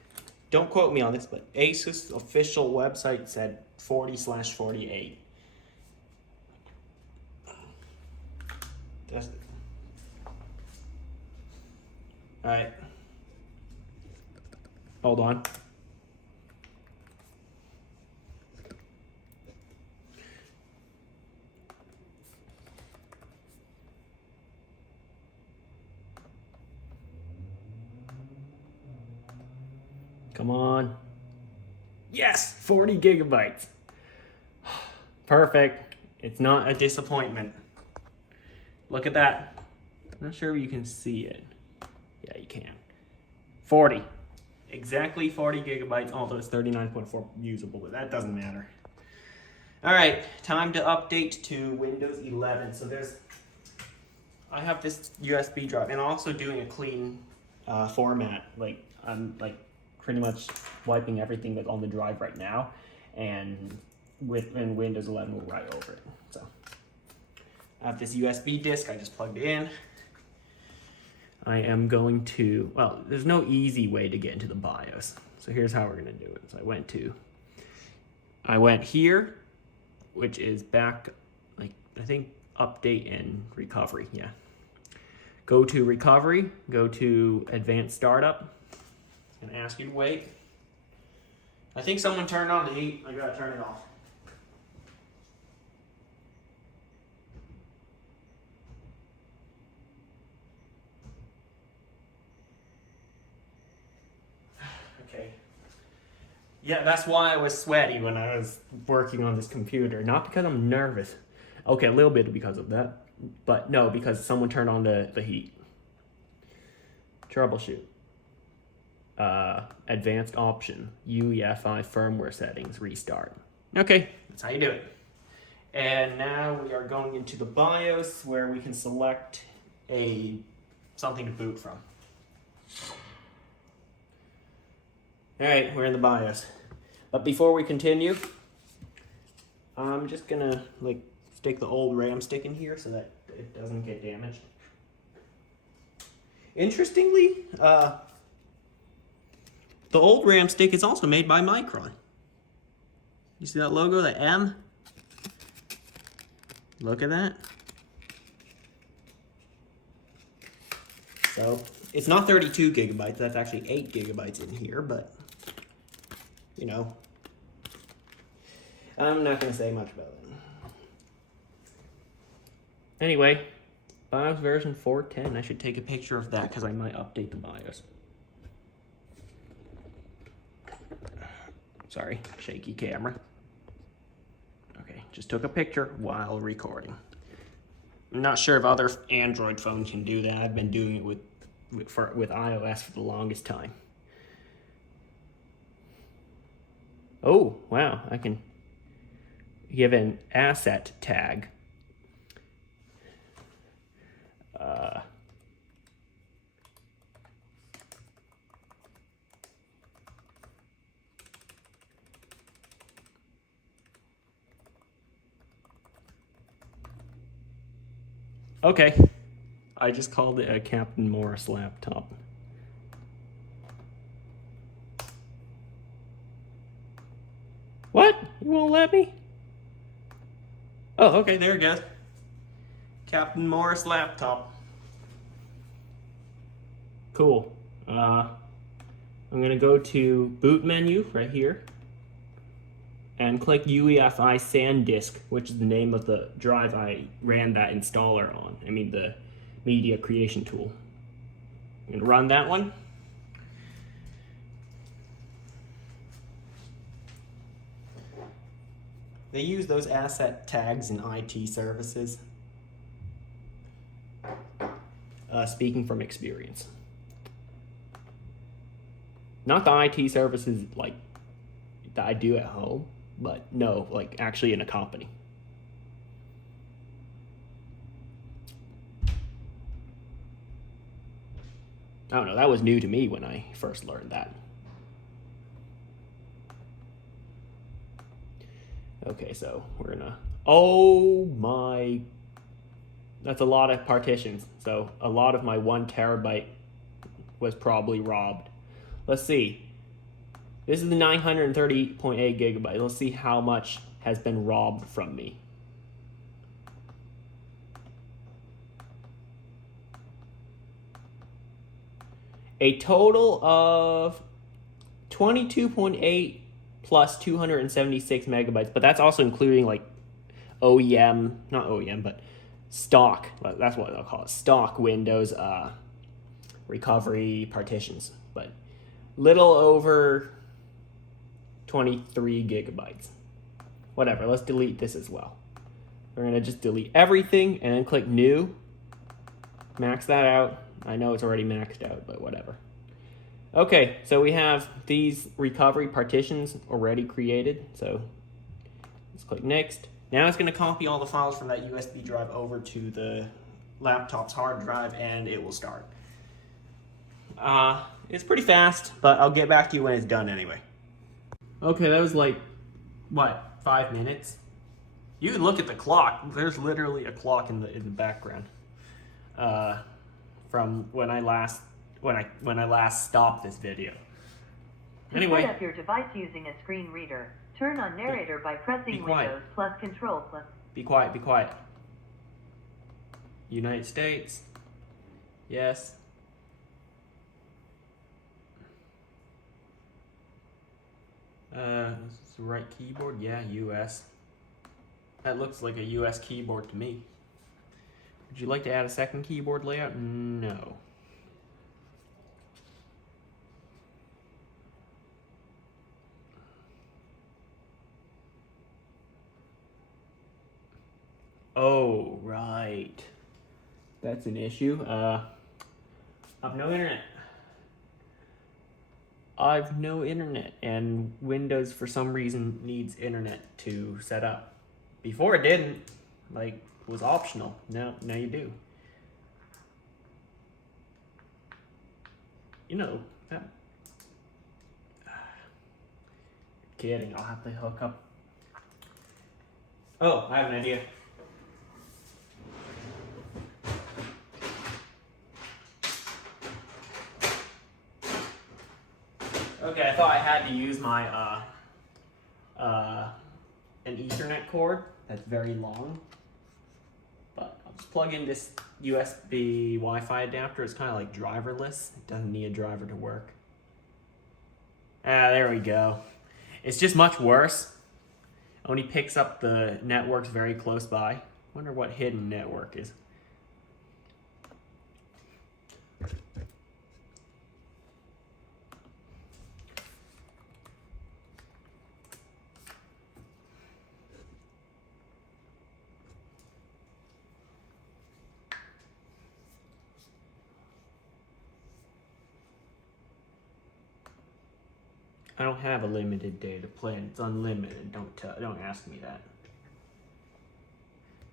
don't quote me on this, but Asus official website said 40/48. That's it. All right. Hold on. Come on. Yes, 40 gigabytes. Perfect. It's not a disappointment. Look at that. I'm not sure if you can see it. Yeah, you can. 40. Exactly 40 gigabytes, although it's 39.4 usable, but that doesn't matter. All right, time to update to Windows 11. So I have this USB drive, and I'm also doing a clean format. Like, I'm pretty much wiping everything that's on the drive right now, and Windows 11 will write over it. So I have this USB disk I just plugged in. I am going to, well, there's no easy way to get into the BIOS. So here's how we're gonna do it. So I went here, which is back, like, I think update and recovery, yeah. Go to recovery, go to advanced startup, and ask you to wait. I think someone turned on the heat. I gotta turn it off. Okay. Yeah, that's why I was sweaty when I was working on this computer. Not because I'm nervous. Okay, a little bit because of that. But no, because someone turned on the heat. Troubleshoot. Advanced option. UEFI firmware settings. Restart. Okay, that's how you do it. And now we are going into the BIOS where we can select something to boot from. Alright, we're in the BIOS. But before we continue, I'm just gonna stick the old RAM stick in here so that it doesn't get damaged. Interestingly, the old RAM stick is also made by Micron. You see that logo, the M? Look at that. So, it's not 32 gigabytes, that's actually 8 gigabytes in here, but, you know, I'm not going to say much about it. Anyway, BIOS version 4.10. I should take a picture of that because I might update the BIOS. Sorry, shaky camera. Okay, just took a picture while recording. I'm not sure if other Android phones can do that. I've been doing it with iOS for the longest time. Oh, wow, I can give an asset tag. Okay, I just called it a Captain Morris laptop. What? You won't let me? Oh, okay, there it goes. Captain Morris laptop. Cool. I'm gonna go to boot menu right here and click UEFI SanDisk, which is the name of the drive I ran that installer on. I mean the media creation tool. I'm gonna run that one. They use those asset tags in IT services. Speaking from experience. Not the IT services that I do at home, but no, actually in a company. I don't know, that was new to me when I first learned that. Okay, so we're gonna, oh my, that's a lot of partitions. So a lot of my 1 terabyte was probably robbed. Let's see. This is the 930.8 gigabyte. Let's see how much has been robbed from me. A total of 22.8 plus 276 megabytes, but that's also including OEM, not OEM, but stock. That's what I'll call it. Stock Windows recovery partitions, but little over 23 gigabytes. Whatever, let's delete this as well. We're gonna just delete everything and then click new. Max that out. I know it's already maxed out, but whatever. Okay, so we have these recovery partitions already created. So let's click next. Now it's gonna copy all the files from that USB drive over to the laptop's hard drive and it will start. It's pretty fast, but I'll get back to you when it's done anyway. Okay, that was what, 5 minutes? You can look at the clock. There's literally a clock in the background. From when I last stopped this video. Anyway. To set up your device using a screen reader, turn on narrator by pressing Windows plus Control plus. Be quiet, be quiet. United States. Yes. This is the right keyboard? Yeah, US. That looks like a US keyboard to me. Would you like to add a second keyboard layout? No. Oh, right. That's an issue. I've no internet. I've no internet, and Windows for some reason needs internet to set up. Before it didn't, like, it was optional. Now you do. You know, that... Kidding, I'll have to hook up. Oh, I have an idea. Okay, I thought I had to use my an Ethernet cord that's very long, but I'll just plug in this USB Wi-Fi adapter. It's kind of like driverless. It doesn't need a driver to work. Ah, there we go. It's just much worse. Only picks up the networks very close by. Wonder what hidden network is. I don't have a limited data plan. It's unlimited. Don't ask me that.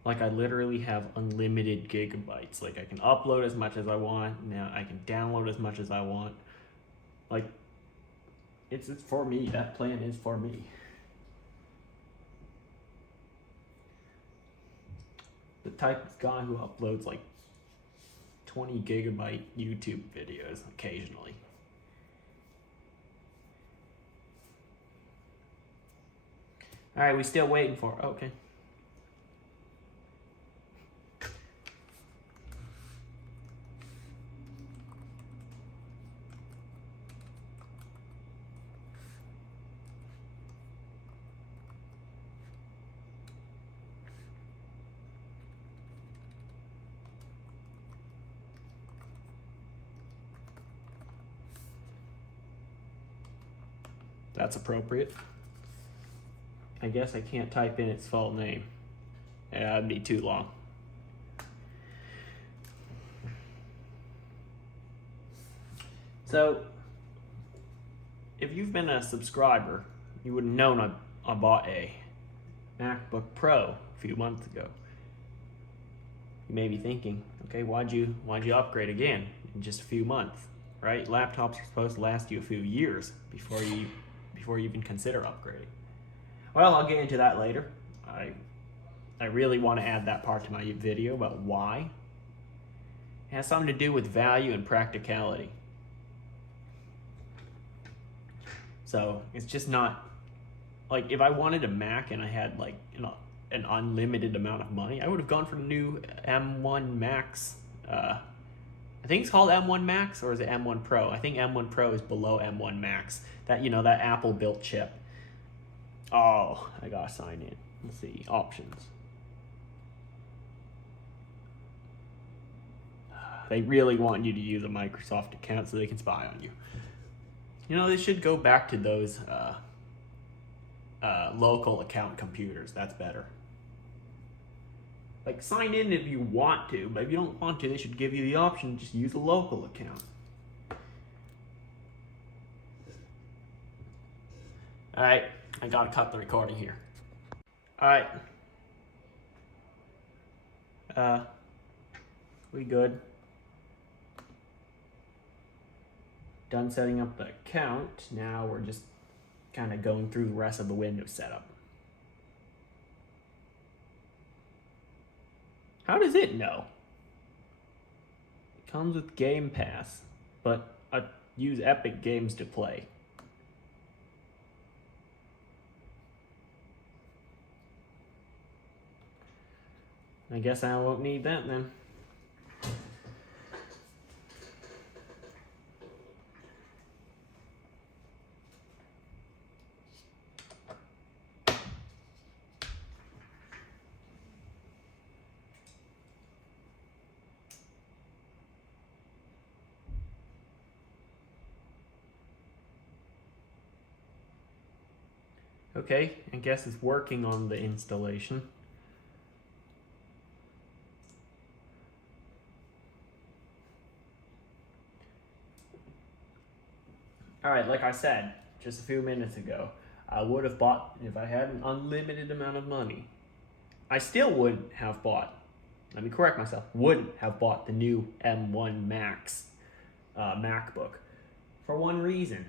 Like, I literally have unlimited gigabytes. Like, I can upload as much as I want. Now I can download as much as I want. Like, it's for me. That plan is for me. The type of guy who uploads like 20 gigabyte YouTube videos occasionally. All right, we still waiting for. Okay. That's appropriate. I guess I can't type in its full name. Yeah, that'd be too long. So, if you've been a subscriber, you would have known I bought a MacBook Pro a few months ago. You may be thinking, okay, why'd you upgrade again in just a few months, right? Laptops are supposed to last you a few years before you even consider upgrading. Well, I'll get into that later. I really want to add that part to my video about why. It has something to do with value and practicality. So it's just not like if I wanted a Mac and I had like an unlimited amount of money, I would have gone for the new M1 Max. I think it's called M1 Max, or is it M1 Pro? I think M1 Pro is below M1 Max. That that Apple built chip. Oh, I gotta sign in. Let's see, options. They really want you to use a Microsoft account so they can spy on you. They should go back to those local account computers. That's better. Like, sign in if you want to, but if you don't want to, they should give you the option to just use a local account. All right, I gotta cut the recording here. All right. We good. Done setting up the account. Now we're just kind of going through the rest of the Windows setup. How does it know? It comes with Game Pass, but I use Epic Games to play. I guess I won't need that then. Okay, I guess it's working on the installation. All right, like I said just a few minutes ago, I would have bought, if I had an unlimited amount of money, I still wouldn't have bought, let me correct myself, wouldn't have bought the new M1 Max MacBook. For one reason,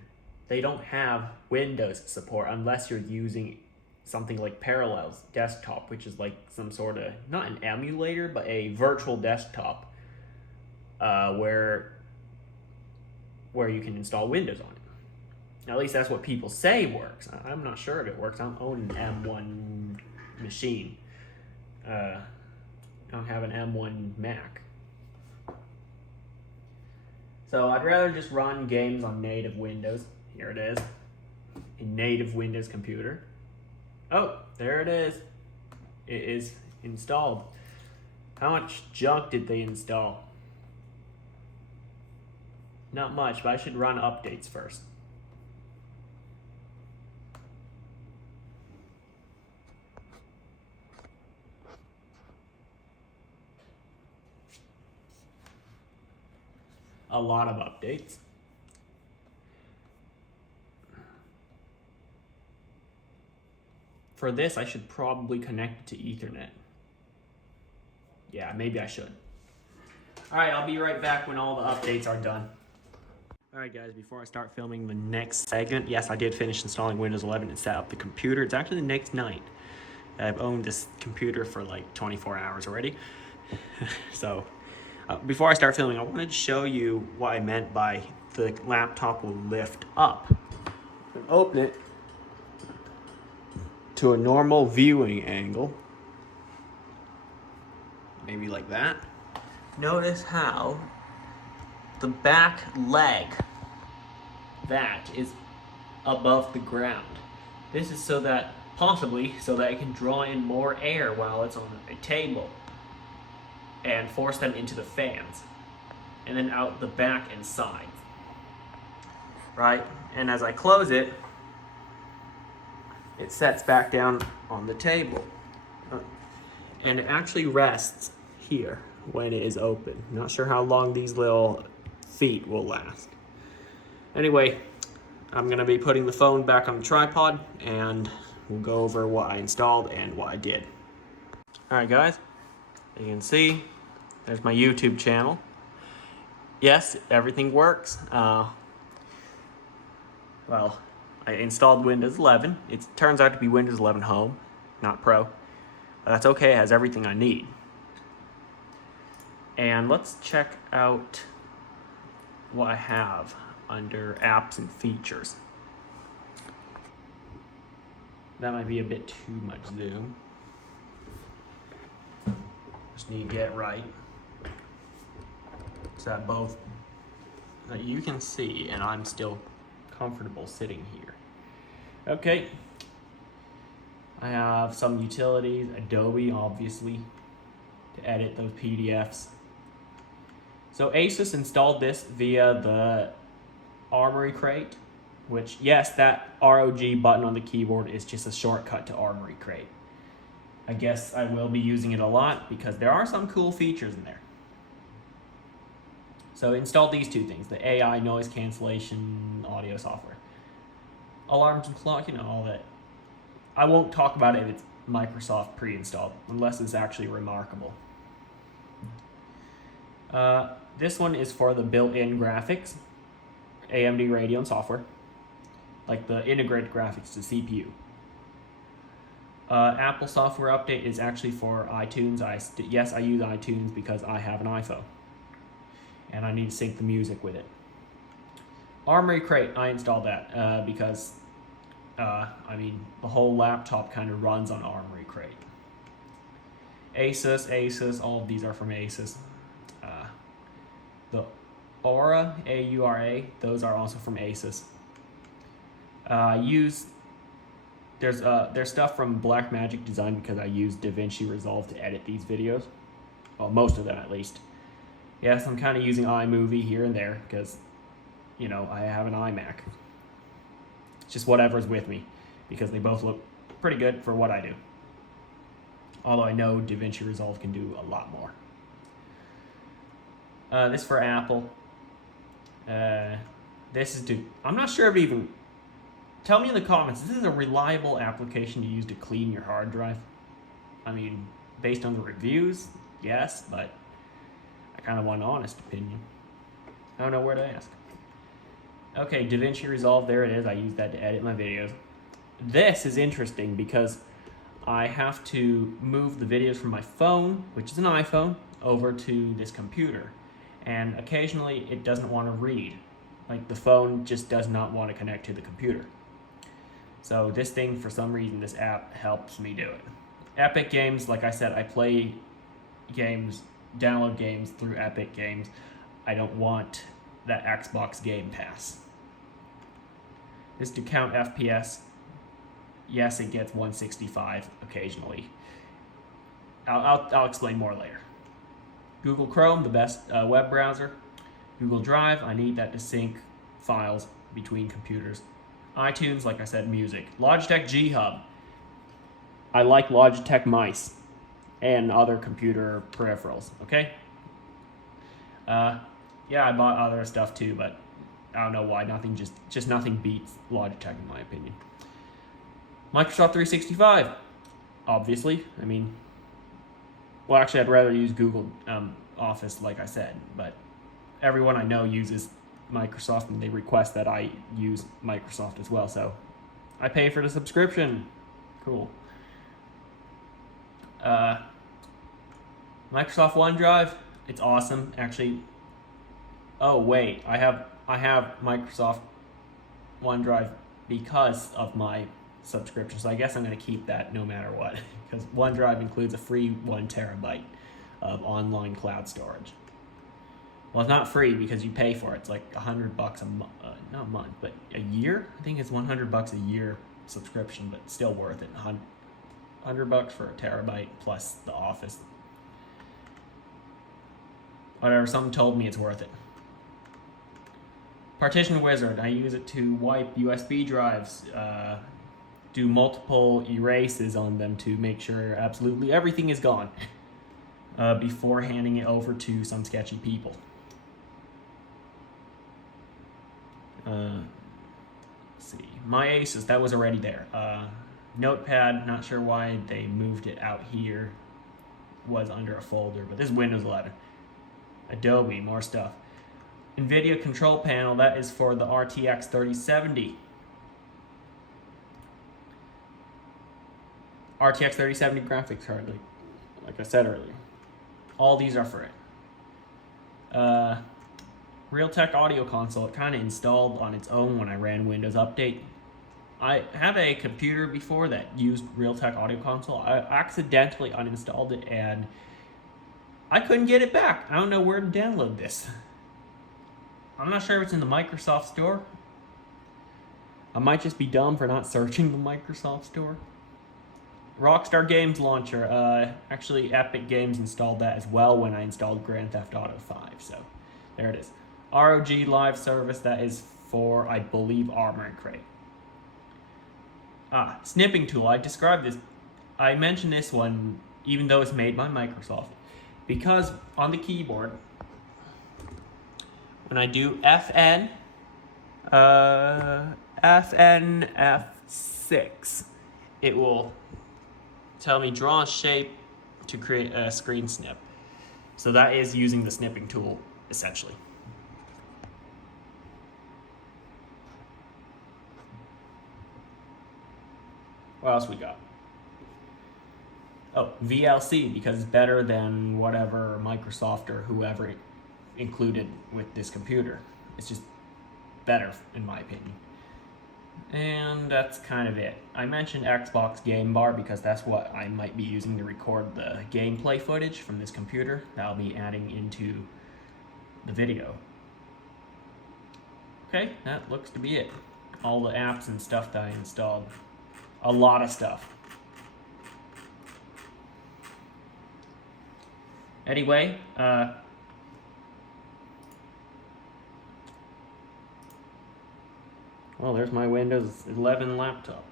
they don't have Windows support unless you're using something like Parallels Desktop, which is like some sort of, not an emulator, but a virtual desktop where you can install Windows on it. At least that's what people say works. I'm not sure if it works. I don't own an M1 machine. I don't have an M1 Mac. So I'd rather just run games on native Windows. Here it is. A native Windows computer. Oh, there it is. It is installed. How much junk did they install? Not much, but I should run updates first. A lot of updates. For this, I should probably connect it to Ethernet. Yeah, maybe I should. All right, I'll be right back when all the updates are done. All right, guys, before I start filming the next segment, yes, I did finish installing Windows 11 and set up the computer. It's actually the next night. I've owned this computer for like 24 hours already. So before I start filming, I wanted to show you what I meant by the laptop will lift up. Open it to a normal viewing angle, maybe like that. Notice how the back leg, that is above the ground. This is so that, possibly, so that it can draw in more air while it's on a table and force them into the fans, and then out the back and sides. Right? And as I close it, it sets back down on the table. And it actually rests here when it is open. Not sure how long these little feet will last. Anyway, I'm gonna be putting the phone back on the tripod and we'll go over what I installed and what I did. All right, guys, you can see there's my YouTube channel. Yes, everything works. Well, I installed Windows 11. It turns out to be Windows 11 Home, not Pro. That's okay, it has everything I need. And let's check out what I have under apps and features. That might be a bit too much zoom. Just need to get it right. So that both, you can see, and I'm still comfortable sitting here. Okay. I have some utilities, Adobe, obviously, to edit those PDFs. So Asus installed this via the Armory Crate, which, yes, that ROG button on the keyboard is just a shortcut to Armory Crate. I guess I will be using it a lot because there are some cool features in there. So installed these two things, the AI noise cancellation audio software. Alarms and clock, all that. I won't talk about it if it's Microsoft pre-installed, unless it's actually remarkable. This one is for the built-in graphics, AMD Radeon software, like the integrated graphics to CPU. Apple software update is actually for iTunes. Yes, I use iTunes because I have an iPhone, and I need to sync the music with it. Armory Crate, I installed that because, the whole laptop kind of runs on Armory Crate. Asus, all of these are from Asus. The Aura, AURA, those are also from Asus. There's stuff from Blackmagic Design because I use DaVinci Resolve to edit these videos. Well, most of them at least. Yes, I'm kind of using iMovie here and there because, I have an iMac. It's just whatever's with me because they both look pretty good for what I do. Although I know DaVinci Resolve can do a lot more. This for Apple. I'm not sure if it even, tell me in the comments, is this a reliable application to use to clean your hard drive? I mean, based on the reviews, yes, but I kind of want an honest opinion. I don't know where to ask. Okay, DaVinci Resolve, there it is. I use that to edit my videos. This is interesting because I have to move the videos from my phone, which is an iPhone, over to this computer. And occasionally it doesn't want to read. Like the phone just does not want to connect to the computer. So this thing, for some reason, this app helps me do it. Epic Games, like I said, I play games, download games through Epic Games. I don't want that Xbox Game Pass. This to count FPS. Yes, it gets 165 occasionally. I'll explain more later. Google Chrome, the best web browser. Google Drive, I need that to sync files between computers. iTunes, like I said, music. Logitech G Hub. I like Logitech mice and other computer peripherals, okay? Yeah, I bought other stuff too, but I don't know why. Nothing beats Logitech in my opinion. Microsoft 365, obviously. I mean, well, actually, I'd rather use Google Office, like I said, but everyone I know uses Microsoft, and they request that I use Microsoft as well, so I pay for the subscription. Cool. Microsoft OneDrive, it's awesome. Actually, oh wait, I have Microsoft OneDrive because of my subscription, so I guess I'm going to keep that no matter what, because OneDrive includes a free 1 terabyte of online cloud storage. Well, it's not free because you pay for it. It's like $100 a month, not a month, but a year. I think it's $100 a year subscription, but still worth it. $100 for a terabyte plus the Office. Whatever, something told me it's worth it. Partition Wizard, I use it to wipe USB drives, do multiple erases on them to make sure absolutely everything is gone before handing it over to some sketchy people. Let's see, my Asus, that was already there. Notepad, not sure why they moved it out here, was under a folder, but this is Windows 11. Adobe, more stuff. NVIDIA control panel, that is for the RTX 3070. RTX 3070 graphics card, like I said earlier. All these are for it. Realtek Audio Console, it kind of installed on its own when I ran Windows Update. I had a computer before that used Realtek Audio Console. I accidentally uninstalled it and I couldn't get it back. I don't know where to download this. I'm not sure if it's in the Microsoft Store. I might just be dumb for not searching the Microsoft Store. Rockstar Games Launcher. Actually, Epic Games installed that as well when I installed Grand Theft Auto 5. So, there it is. ROG Live Service, that is for, I believe, Armored Crate. Snipping tool. I described this. I mentioned this one, even though it's made by Microsoft, because on the keyboard, when I do FN, F6, it will tell me draw a shape to create a screen snip. So that is using the snipping tool, essentially. What else we got? Oh, VLC, because it's better than whatever Microsoft or whoever included with this computer. It's just better, in my opinion. And that's kind of it. I mentioned Xbox Game Bar because that's what I might be using to record the gameplay footage from this computer that I'll be adding into the video. Okay, that looks to be it. All the apps and stuff that I installed. A lot of stuff. Anyway, well, there's my Windows 11 laptop.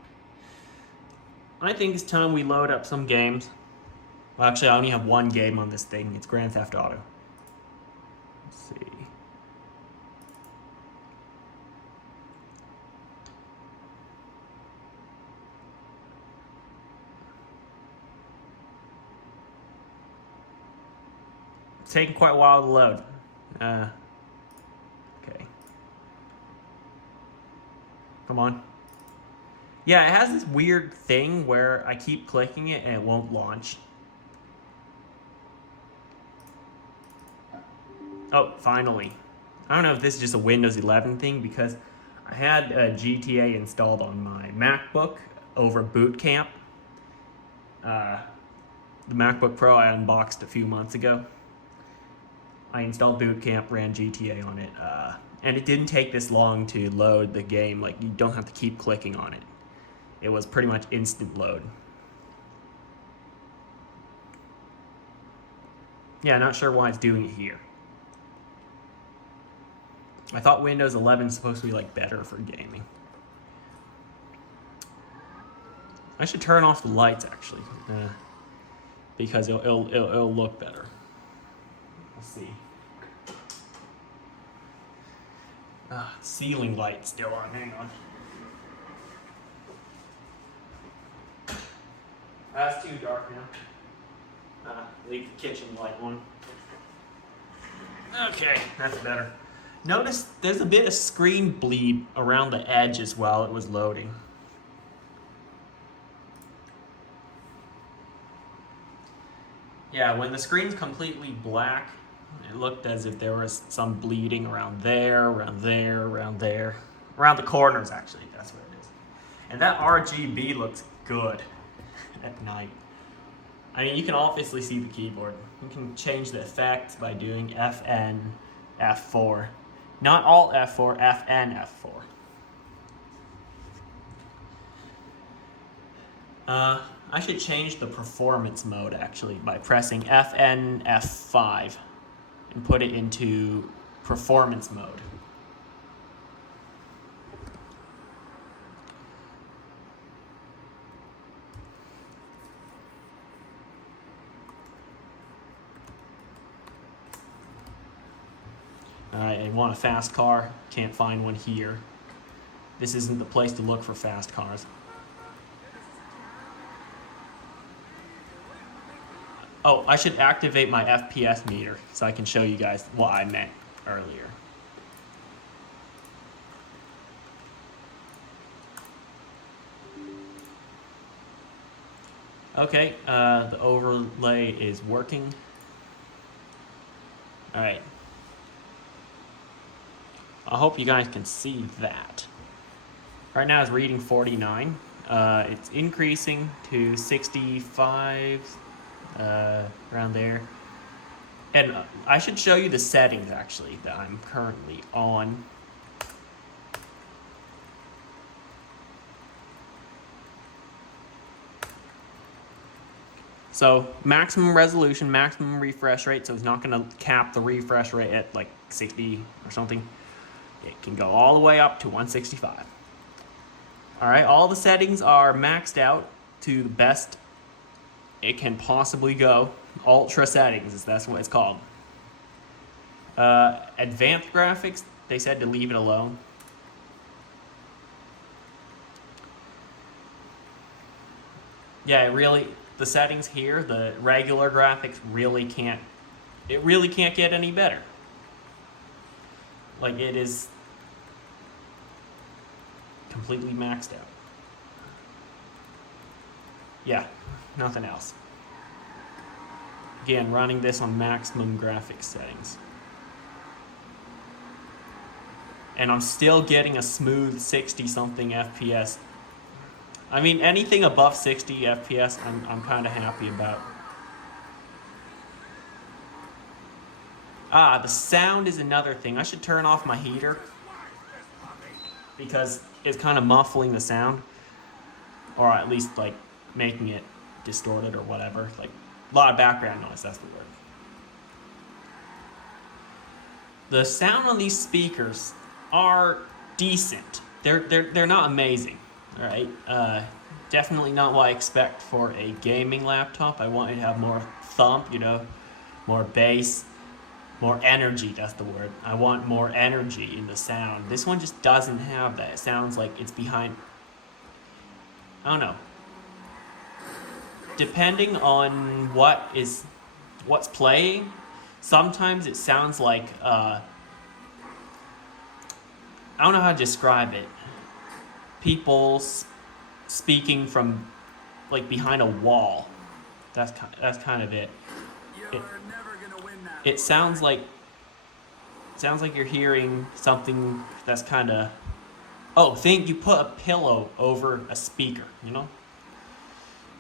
I think it's time we load up some games. Well, actually, I only have one game on this thing. It's Grand Theft Auto. Let's see. It's taking quite a while to load. Okay. Come on. Yeah, it has this weird thing where I keep clicking it and it won't launch. Oh, finally. I don't know if this is just a Windows 11 thing because I had GTA installed on my MacBook over boot camp. The MacBook Pro I unboxed a few months ago. I installed Boot Camp, ran GTA on it, and it didn't take this long to load the game. Like, you don't have to keep clicking on it. It was pretty much instant load. Yeah, not sure why it's doing it here. I thought Windows 11 is supposed to be like better for gaming. I should turn off the lights actually, because it'll look better. Let's see. Ceiling light still on. Hang on. That's too dark now. Leave the kitchen light on. Okay, that's better. Notice there's a bit of screen bleed around the edges while it was loading. Yeah, when the screen's completely black, it looked as if there was some bleeding around there, around there, around there. Around the corners, actually, that's what it is. And that RGB looks good at night. I mean, you can obviously see the keyboard. You can change the effects by doing FN, F4. Not all F4, FN, F4. I should change the performance mode actually by pressing FN, F5 and put it into performance mode. Alright, I want a fast car. Can't find one here. This isn't the place to look for fast cars. Oh, I should activate my FPS meter so I can show you guys what I meant earlier. Okay, the overlay is working. Alright. I hope you guys can see that. Right now it's reading 49. It's increasing to 65, around there. And I should show you the settings actually that I'm currently on. So maximum resolution, maximum refresh rate, so it's not going to cap the refresh rate at like 60 or something. It can go all the way up to 165. Alright, all the settings are maxed out to the best it can possibly go. Ultra settings, that's what it's called. Advanced graphics, they said to leave it alone. Yeah, the settings here, the regular graphics really can't get any better. Like, it is completely maxed out. Yeah, nothing else. Again, running this on maximum graphics settings. And I'm still getting a smooth 60-something FPS. I mean, anything above 60 FPS, I'm kind of happy about. The sound is another thing. I should turn off my heater because it's kind of muffling the sound, or at least like making it distorted or whatever. Like a lot of background noise, that's the word. The sound on these speakers are decent. They're not amazing, all right? Definitely not what I expect for a gaming laptop. I want it to have more thump, you know, more bass, more energy, that's the word. I want more energy in the sound. This one just doesn't have that. It sounds like it's behind, I don't know. Depending on what's playing, sometimes it sounds like, I don't know how to describe it. People speaking from like behind a wall. That's kind of it. It sounds like you're hearing something that's kind of. Oh, think you put a pillow over a speaker. You know,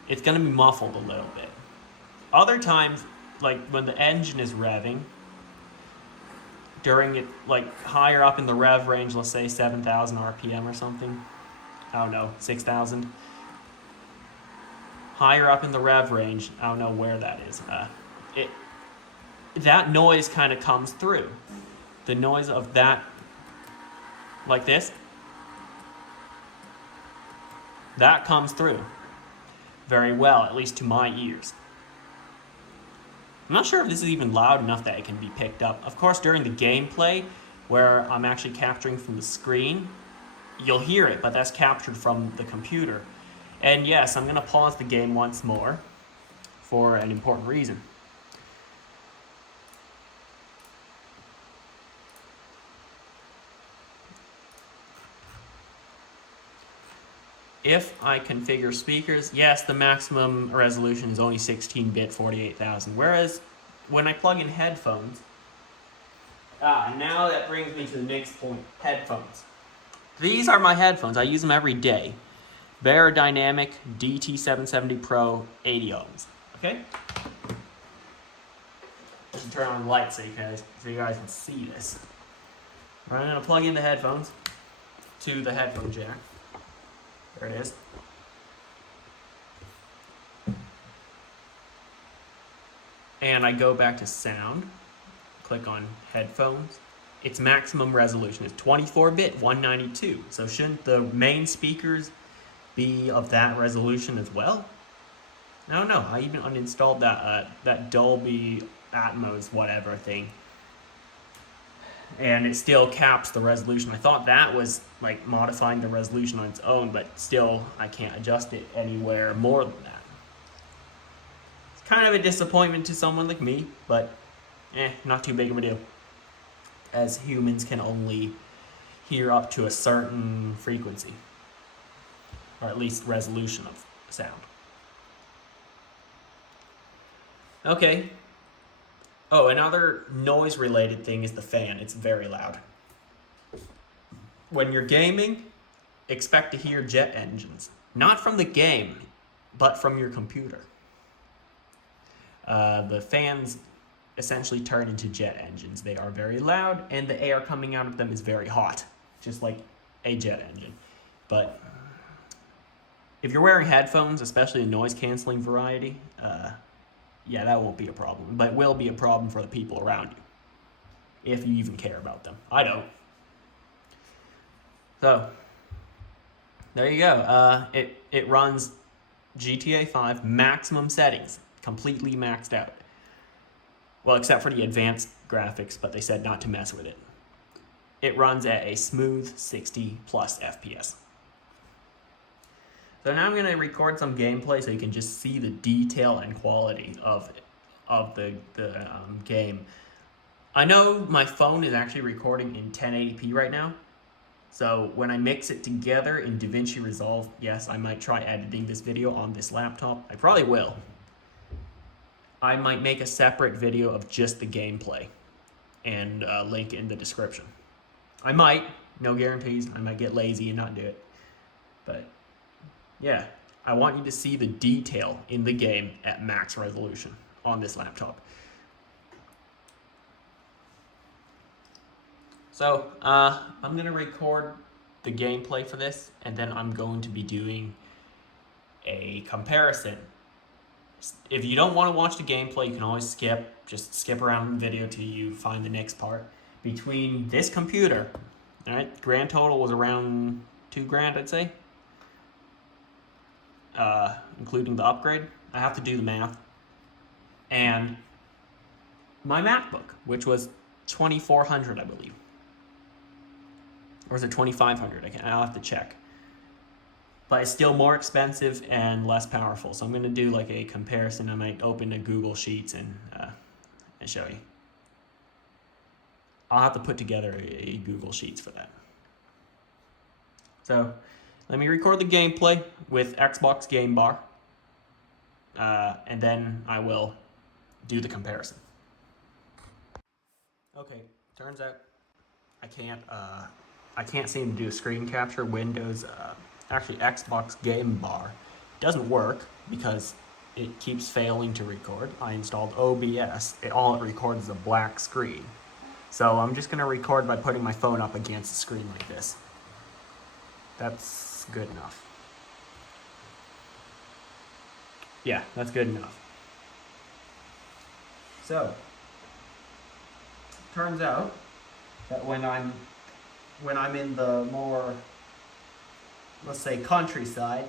it's gonna be muffled a little bit. Other times, like when the engine is revving, during it, like higher up in the rev range, let's say 7,000 RPM or something. I don't know, 6,000. Higher up in the rev range, I don't know where that is. That noise kind of comes through. The noise of that, like this, that comes through very well, at least to my ears. I'm not sure if this is even loud enough that it can be picked up. Of course, during the gameplay, where I'm actually capturing from the screen, you'll hear it, but that's captured from the computer. And yes, I'm going to pause the game once more for an important reason. If I configure speakers, yes, the maximum resolution is only 16-bit 48,000. Whereas when I plug in headphones, now that brings me to the next point, headphones. These are my headphones. I use them every day. Dynamic DT770 Pro 80 ohms. Okay? I should turn on the light so you guys can see this. I'm going to plug in the headphones to the headphone jack. There it is. And I go back to sound, click on headphones. Its maximum resolution is 24-bit 192. So shouldn't the main speakers be of that resolution as well? I don't know. I even uninstalled that Dolby Atmos whatever thing, and it still caps the resolution. I thought that was like modifying the resolution on its own, but still I can't adjust it anywhere more than that. It's kind of a disappointment to someone like me, but not too big of a deal, as humans can only hear up to a certain frequency, or at least resolution of sound. Okay. Oh, another noise-related thing is the fan. It's very loud. When you're gaming, expect to hear jet engines. Not from the game, but from your computer. The fans essentially turn into jet engines. They are very loud, and the air coming out of them is very hot, just like a jet engine. But if you're wearing headphones, especially a noise-canceling variety, yeah, that won't be a problem. But it will be a problem for the people around you, if you even care about them. I don't. So, there you go. It runs GTA 5 maximum settings, completely maxed out. Well, except for the advanced graphics, but they said not to mess with it. It runs at a smooth 60 plus FPS. So now I'm going to record some gameplay so you can just see the detail and quality of the game. I know my phone is actually recording in 1080p right now. So when I mix it together in DaVinci Resolve, yes, I might try editing this video on this laptop. I probably will. I might make a separate video of just the gameplay and link in the description. I might, no guarantees. I might get lazy and not do it. But yeah, I want you to see the detail in the game at max resolution on this laptop. So, I'm going to record the gameplay for this, and then I'm going to be doing a comparison. If you don't want to watch the gameplay, you can always just skip around the video till you find the next part. Between this computer, all right, grand total was around $2,000, I'd say. Including the upgrade. I have to do the math. And my MacBook, which was $2,400, I believe. Or is it $2,500? I'll have to check. But it's still more expensive and less powerful. So I'm going to do like a comparison. I might open a Google Sheets and show you. I'll have to put together a Google Sheets for that. So let me record the gameplay with Xbox Game Bar, and then I will do the comparison. Okay, turns out I can't seem to do a screen capture. Windows, actually Xbox Game Bar doesn't work because it keeps failing to record. I installed OBS. All it records is a black screen. So I'm just gonna record by putting my phone up against the screen like this. That's good enough. Yeah, that's good enough. So, turns out that when I'm in the more, let's say, countryside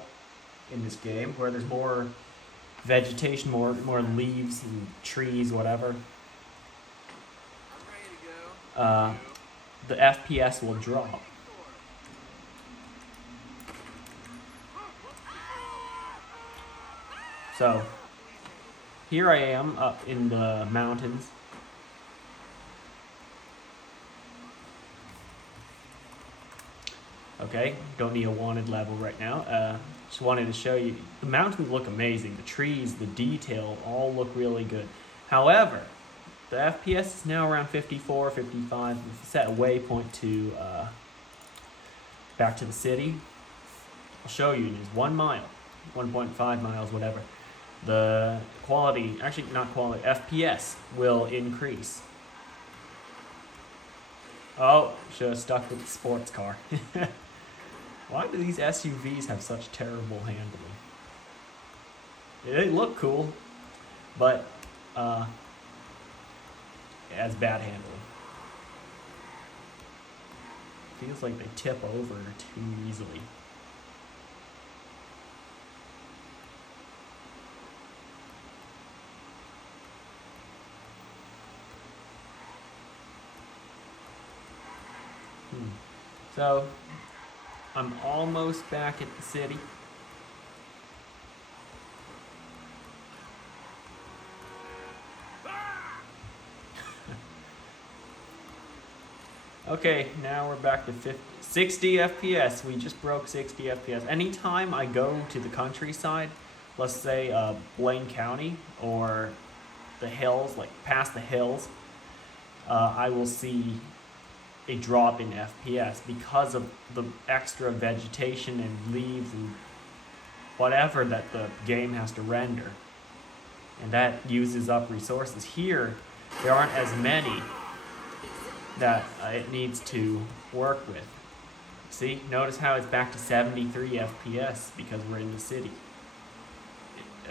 in this game, where there's more vegetation, more leaves and trees, whatever, the FPS will drop. So here I am up in the mountains. Okay, don't need a wanted level right now. Just wanted to show you, the mountains look amazing. The trees, the detail, all look really good. However, the FPS is now around 54, 55. If you set a waypoint to back to the city, I'll show you, it's 1 mile, 1.5 miles, whatever. The quality, actually not quality, FPS will increase. Oh, should have stuck with the sports car. Why do these SUVs have such terrible handling? They look cool, but it has bad handling. Feels like they tip over too easily. So, I'm almost back at the city. Okay, now we're back to 60 FPS. We just broke 60 FPS. Anytime I go to the countryside, let's say Blaine County or the hills, like past the hills, I will see a drop in FPS because of the extra vegetation and leaves and whatever that the game has to render, and that uses up resources. Here there aren't as many that it needs to work with. See, notice how it's back to 73 FPS because we're in the city,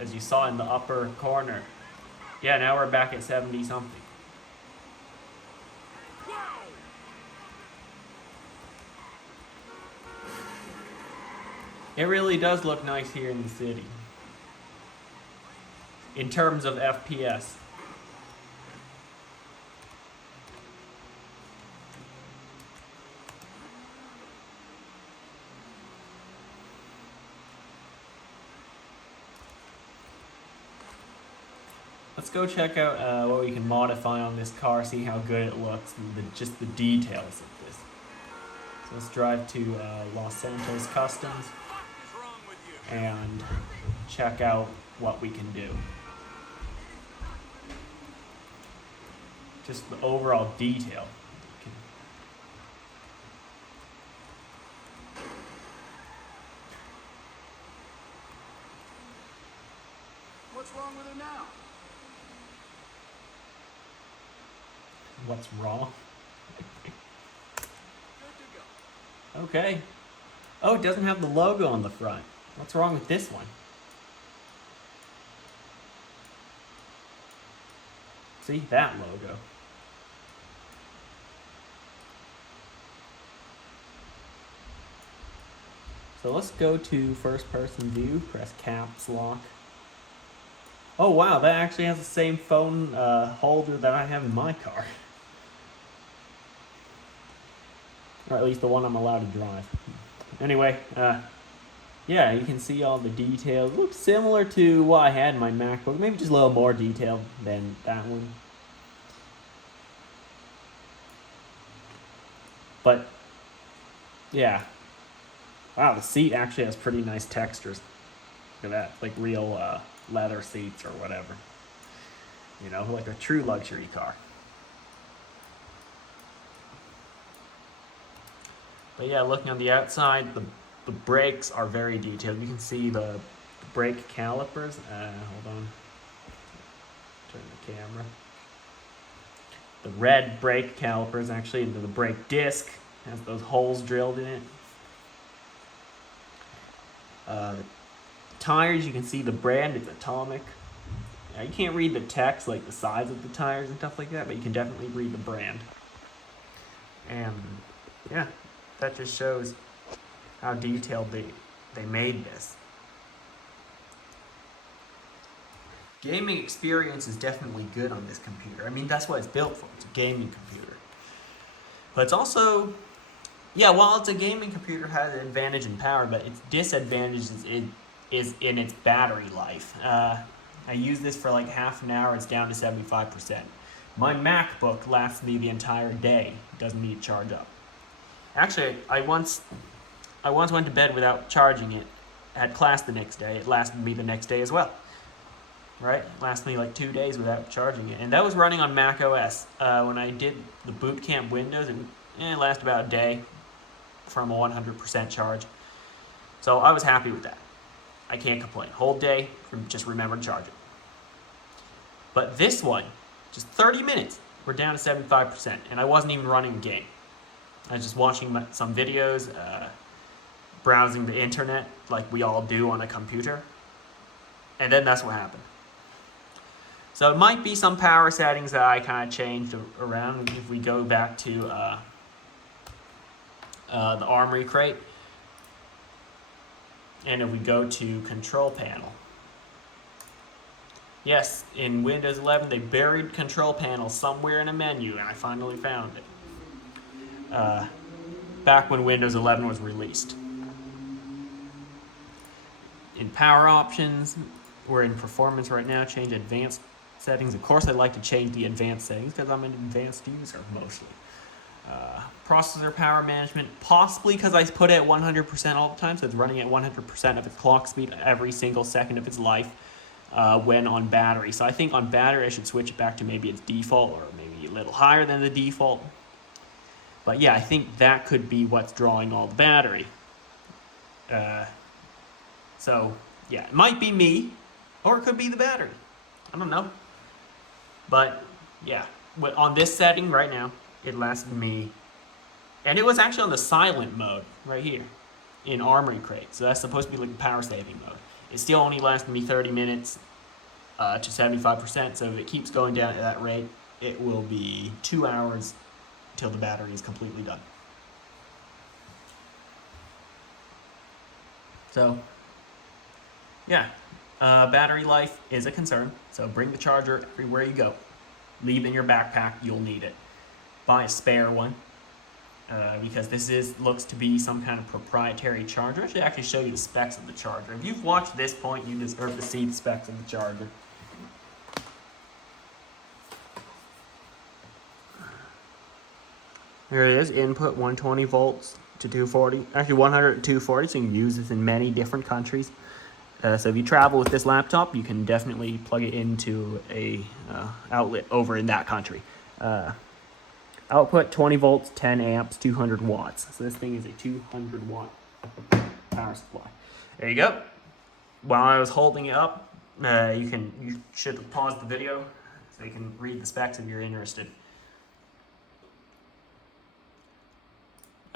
as you saw in the upper corner. Yeah, now we're back at 70 something. It really does look nice here in the city, in terms of FPS. Let's go check out what we can modify on this car, see how good it looks, and just the details of this. So let's drive to Los Santos Customs and check out what we can do. Just the overall detail. What's wrong with her now? What's wrong? Good to go. Okay. Oh, it doesn't have the logo on the front. What's wrong with this one? See, that logo. So let's go to first person view, press caps lock. Oh wow, that actually has the same phone holder that I have in my car. Or at least the one I'm allowed to drive. Anyway, yeah, you can see all the details. Looks similar to what I had in my MacBook, maybe just a little more detailed than that one. But yeah, wow, the seat actually has pretty nice textures. Look at that, it's like real leather seats or whatever. You know, like a true luxury car. But yeah, looking on the outside, the brakes are very detailed. You can see the brake calipers. Hold on. Turn the camera. The red brake calipers actually into the brake disc has those holes drilled in it. The tires, you can see the brand is Atomic. Now, you can't read the text like the size of the tires and stuff like that, but you can definitely read the brand. And yeah, that just shows how detailed they made this. Gaming experience is definitely good on this computer. I mean, that's what it's built for. It's a gaming computer. But it's also, yeah, while it's a gaming computer, it has an advantage in power, but its disadvantage is in its battery life. I use this for like half an hour, it's down to 75%. My MacBook lasts me the entire day. It doesn't need to charge up. Actually, I once went to bed without charging it. I had class the next day. It lasted me the next day as well. Right? It lasted me like 2 days without charging it. And that was running on Mac OS. When I did the boot camp Windows, it lasted about a day from a 100% charge. So I was happy with that. I can't complain. Whole day, just remember to charge it. But this one, just 30 minutes, we're down to 75%. And I wasn't even running a game. I was just watching some videos, browsing the internet like we all do on a computer. And then that's what happened. So it might be some power settings that I kind of changed around. If we go back to the Armory crate, and if we go to control panel, yes, in Windows 11 they buried control panel somewhere in a menu, and I finally found it. Back when Windows 11 was released. In power options, we're in performance right now. Change advanced settings. Of course, I like to change the advanced settings because I'm an advanced user mostly. Processor power management, possibly because I put it at 100% all the time, so it's running at 100% of its clock speed every single second of its life when on battery. So I think on battery I should switch it back to maybe its default or maybe a little higher than the default. But yeah, I think that could be what's drawing all the battery. So yeah, it might be me, or it could be the battery. I don't know. But yeah, on this setting right now, it lasted me, and it was actually on the silent mode right here in Armory Crate. So that's supposed to be like the power saving mode. It still only lasted me 30 minutes to 75%. So if it keeps going down at that rate, it will be 2 hours till the battery is completely done. So yeah, battery life is a concern. So bring the charger everywhere you go. Leave in your backpack, you'll need it. Buy a spare one, because this looks to be some kind of proprietary charger. I should actually show you the specs of the charger. If you've watched this point, you deserve to see the specs of the charger. Here it is, input 120 volts to 240, actually 100 to 240, so you can use this in many different countries. So if you travel with this laptop, you can definitely plug it into a outlet over in that country. Output 20 volts, 10 amps, 200 watts. So this thing is a 200 watt power supply. There you go. While I was holding it up, you should pause the video so you can read the specs if you're interested.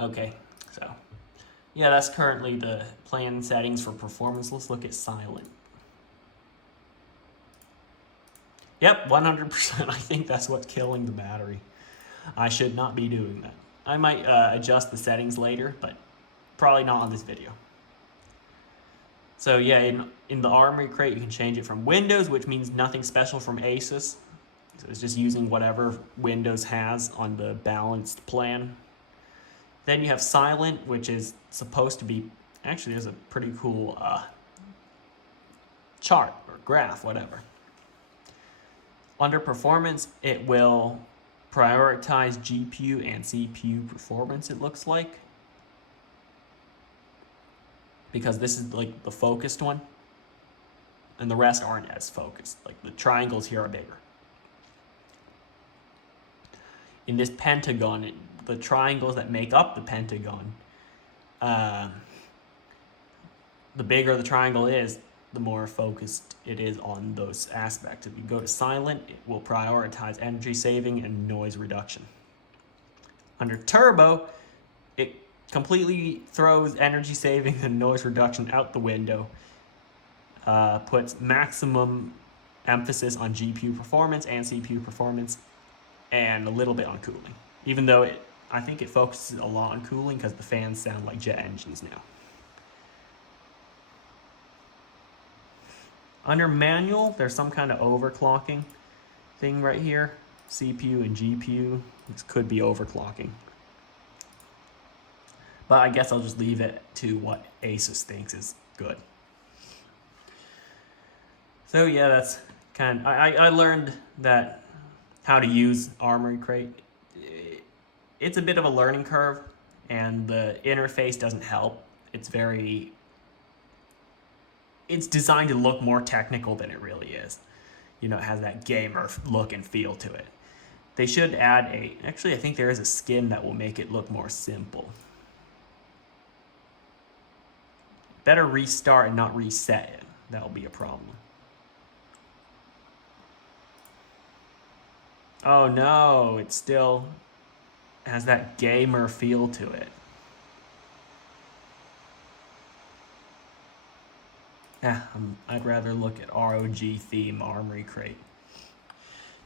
Okay, so yeah, that's currently the plan settings for performance. Let's look at silent. Yep, 100%. I think that's what's killing the battery. I should not be doing that. I might adjust the settings later, but probably not on this video. So yeah, in the Armory Crate, you can change it from Windows, which means nothing special from Asus. So it's just using whatever Windows has on the balanced plan. Then you have silent, which is supposed to be, actually there's a pretty cool chart or graph, whatever. Under performance, it will prioritize GPU and CPU performance, it looks like. Because this is like the focused one. And the rest aren't as focused. Like the triangles here are bigger. In this pentagon, the triangles that make up the pentagon, the bigger the triangle is, the more focused it is on those aspects. If you go to silent, it will prioritize energy saving and noise reduction. Under turbo, it completely throws energy saving and noise reduction out the window. Puts maximum emphasis on GPU performance and CPU performance, and a little bit on cooling. Even though I think it focuses a lot on cooling because the fans sound like jet engines now. Under manual, there's some kind of overclocking thing right here. CPU and GPU. This could be overclocking. But I guess I'll just leave it to what Asus thinks is good. So yeah, that's kind of, I learned that how to use Armory Crate. It's a bit of a learning curve, and the interface doesn't help. It's designed to look more technical than it really is. You know, it has that gamer look and feel to it. They should add actually I think there is a skin that will make it look more simple. Better restart and not reset it. That'll be a problem. Oh no, it still has that gamer feel to it. Yeah, I'd rather look at ROG theme Armory Crate.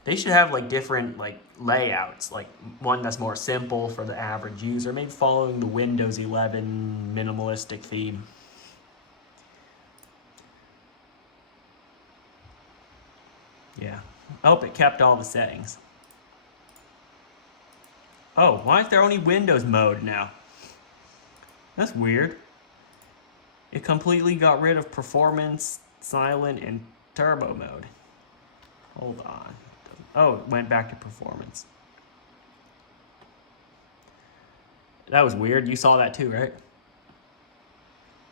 They should have like different like layouts, like one that's more simple for the average user, maybe following the Windows 11 minimalistic theme. Yeah, I hope it kept all the settings. Oh, why is there only Windows mode now? That's weird. It completely got rid of performance, silent, and turbo mode. Hold on. Oh, it went back to performance. That was weird. You saw that too, right?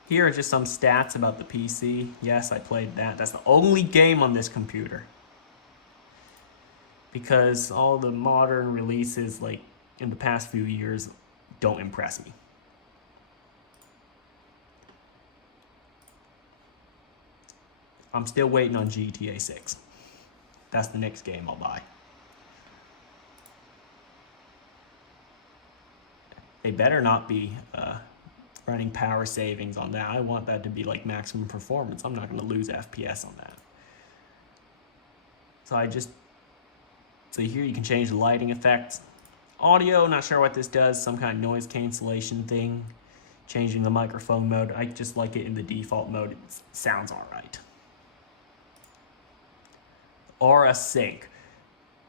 Here are just some stats about the PC. Yes, I played that. That's the only game on this computer. Because all the modern releases, like in the past few years, don't impress me. I'm still waiting on GTA 6. That's the next game I'll buy. They better not be running power savings on that. I want that to be like maximum performance. I'm not going to lose FPS on that. So here you can change the lighting effects. Audio, not sure what this does. Some kind of noise cancellation thing. Changing the microphone mode. I just like it in the default mode. It sounds all right. Aura Sync.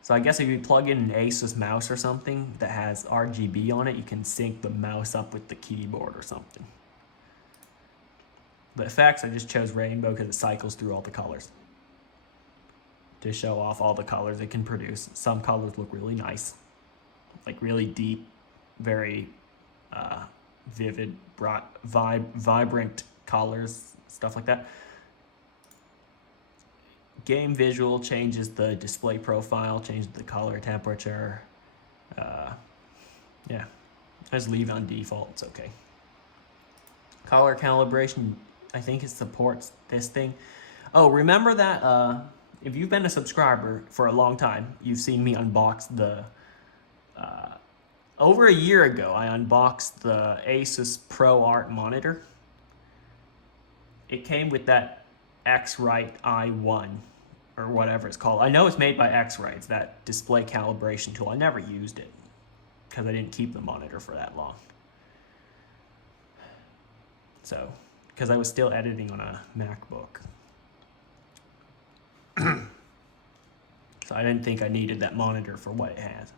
So I guess if you plug in an Asus mouse or something that has RGB on it, you can sync the mouse up with the keyboard or something. The effects, I just chose rainbow because it cycles through all the colors to show off all the colors it can produce. Some colors look really nice, like really deep, very vivid, vibrant colors, stuff like that. Game visual changes the display profile, changes the color temperature. Yeah, I just leave it on default, it's okay. Color calibration, I think it supports this thing. Oh, remember that if you've been a subscriber for a long time, you've seen me unbox the, over a year ago, I unboxed the Asus ProArt monitor. It came with that X-Rite i1, or whatever it's called. I know it's made by X-Rite, it's that display calibration tool. I never used it, because I didn't keep the monitor for that long. So, because I was still editing on a MacBook. So I didn't think I needed that monitor for what it has.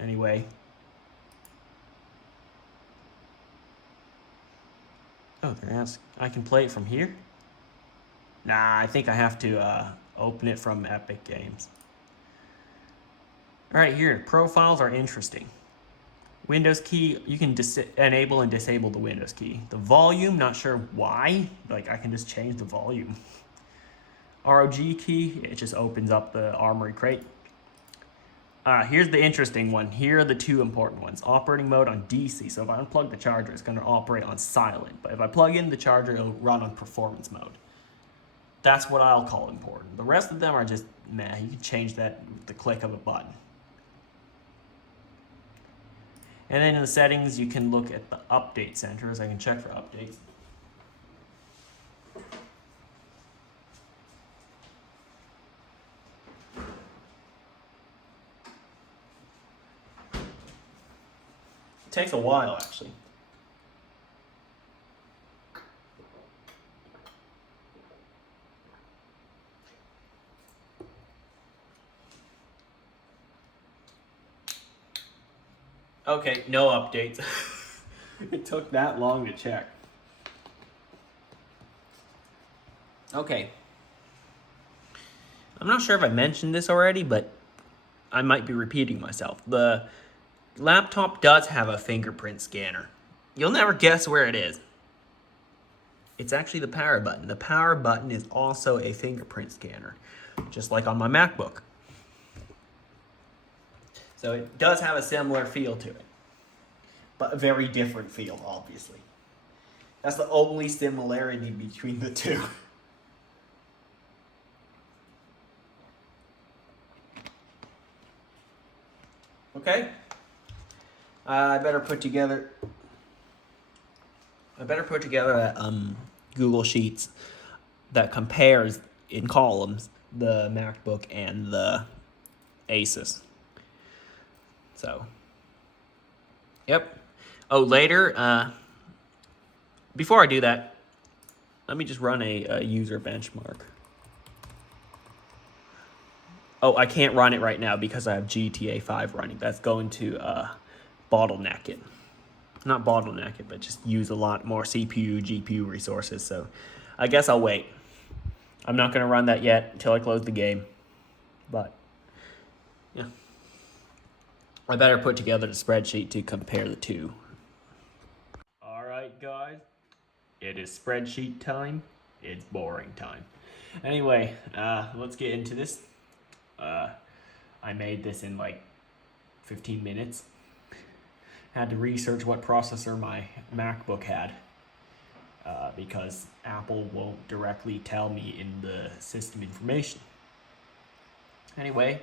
Anyway. Oh, I can play it from here? Nah, I think I have to open it from Epic Games. All right, here, profiles are interesting. Windows key, you can enable and disable the Windows key. The volume, not sure why. Like, I can just change the volume. ROG key, it just opens up the Armory crate. Here's the interesting one. Here are the two important ones. Operating mode on DC. So if I unplug the charger, it's going to operate on silent. But if I plug in the charger, it'll run on performance mode. That's what I'll call important. The rest of them are just meh. You can change that with the click of a button. And then in the settings, you can look at the update centers. I can check for updates. It takes a while, actually. Okay, no updates. It took that long to check. Okay. I'm not sure if I mentioned this already, but I might be repeating myself. The laptop does have a fingerprint scanner. You'll never guess where it is. It's actually the power button. The power button is also a fingerprint scanner, just like on my MacBook. So it does have a similar feel to it, but a very different feel, obviously. That's the only similarity between the two. Okay. I better put together a Google Sheets that compares in columns the MacBook and the Asus. So, yep. Oh, later, before I do that, let me just run a user benchmark. Oh, I can't run it right now because I have GTA 5 running. That's going to bottleneck it. Not bottleneck it, but just use a lot more CPU, GPU resources. So I guess I'll wait. I'm not going to run that yet until I close the game. But, yeah. I better put together the spreadsheet to compare the two. All right, guys. It is spreadsheet time. It's boring time. Anyway, let's get into this. I made this in like 15 minutes. Had to research what processor my MacBook had because Apple won't directly tell me in the system information. Anyway,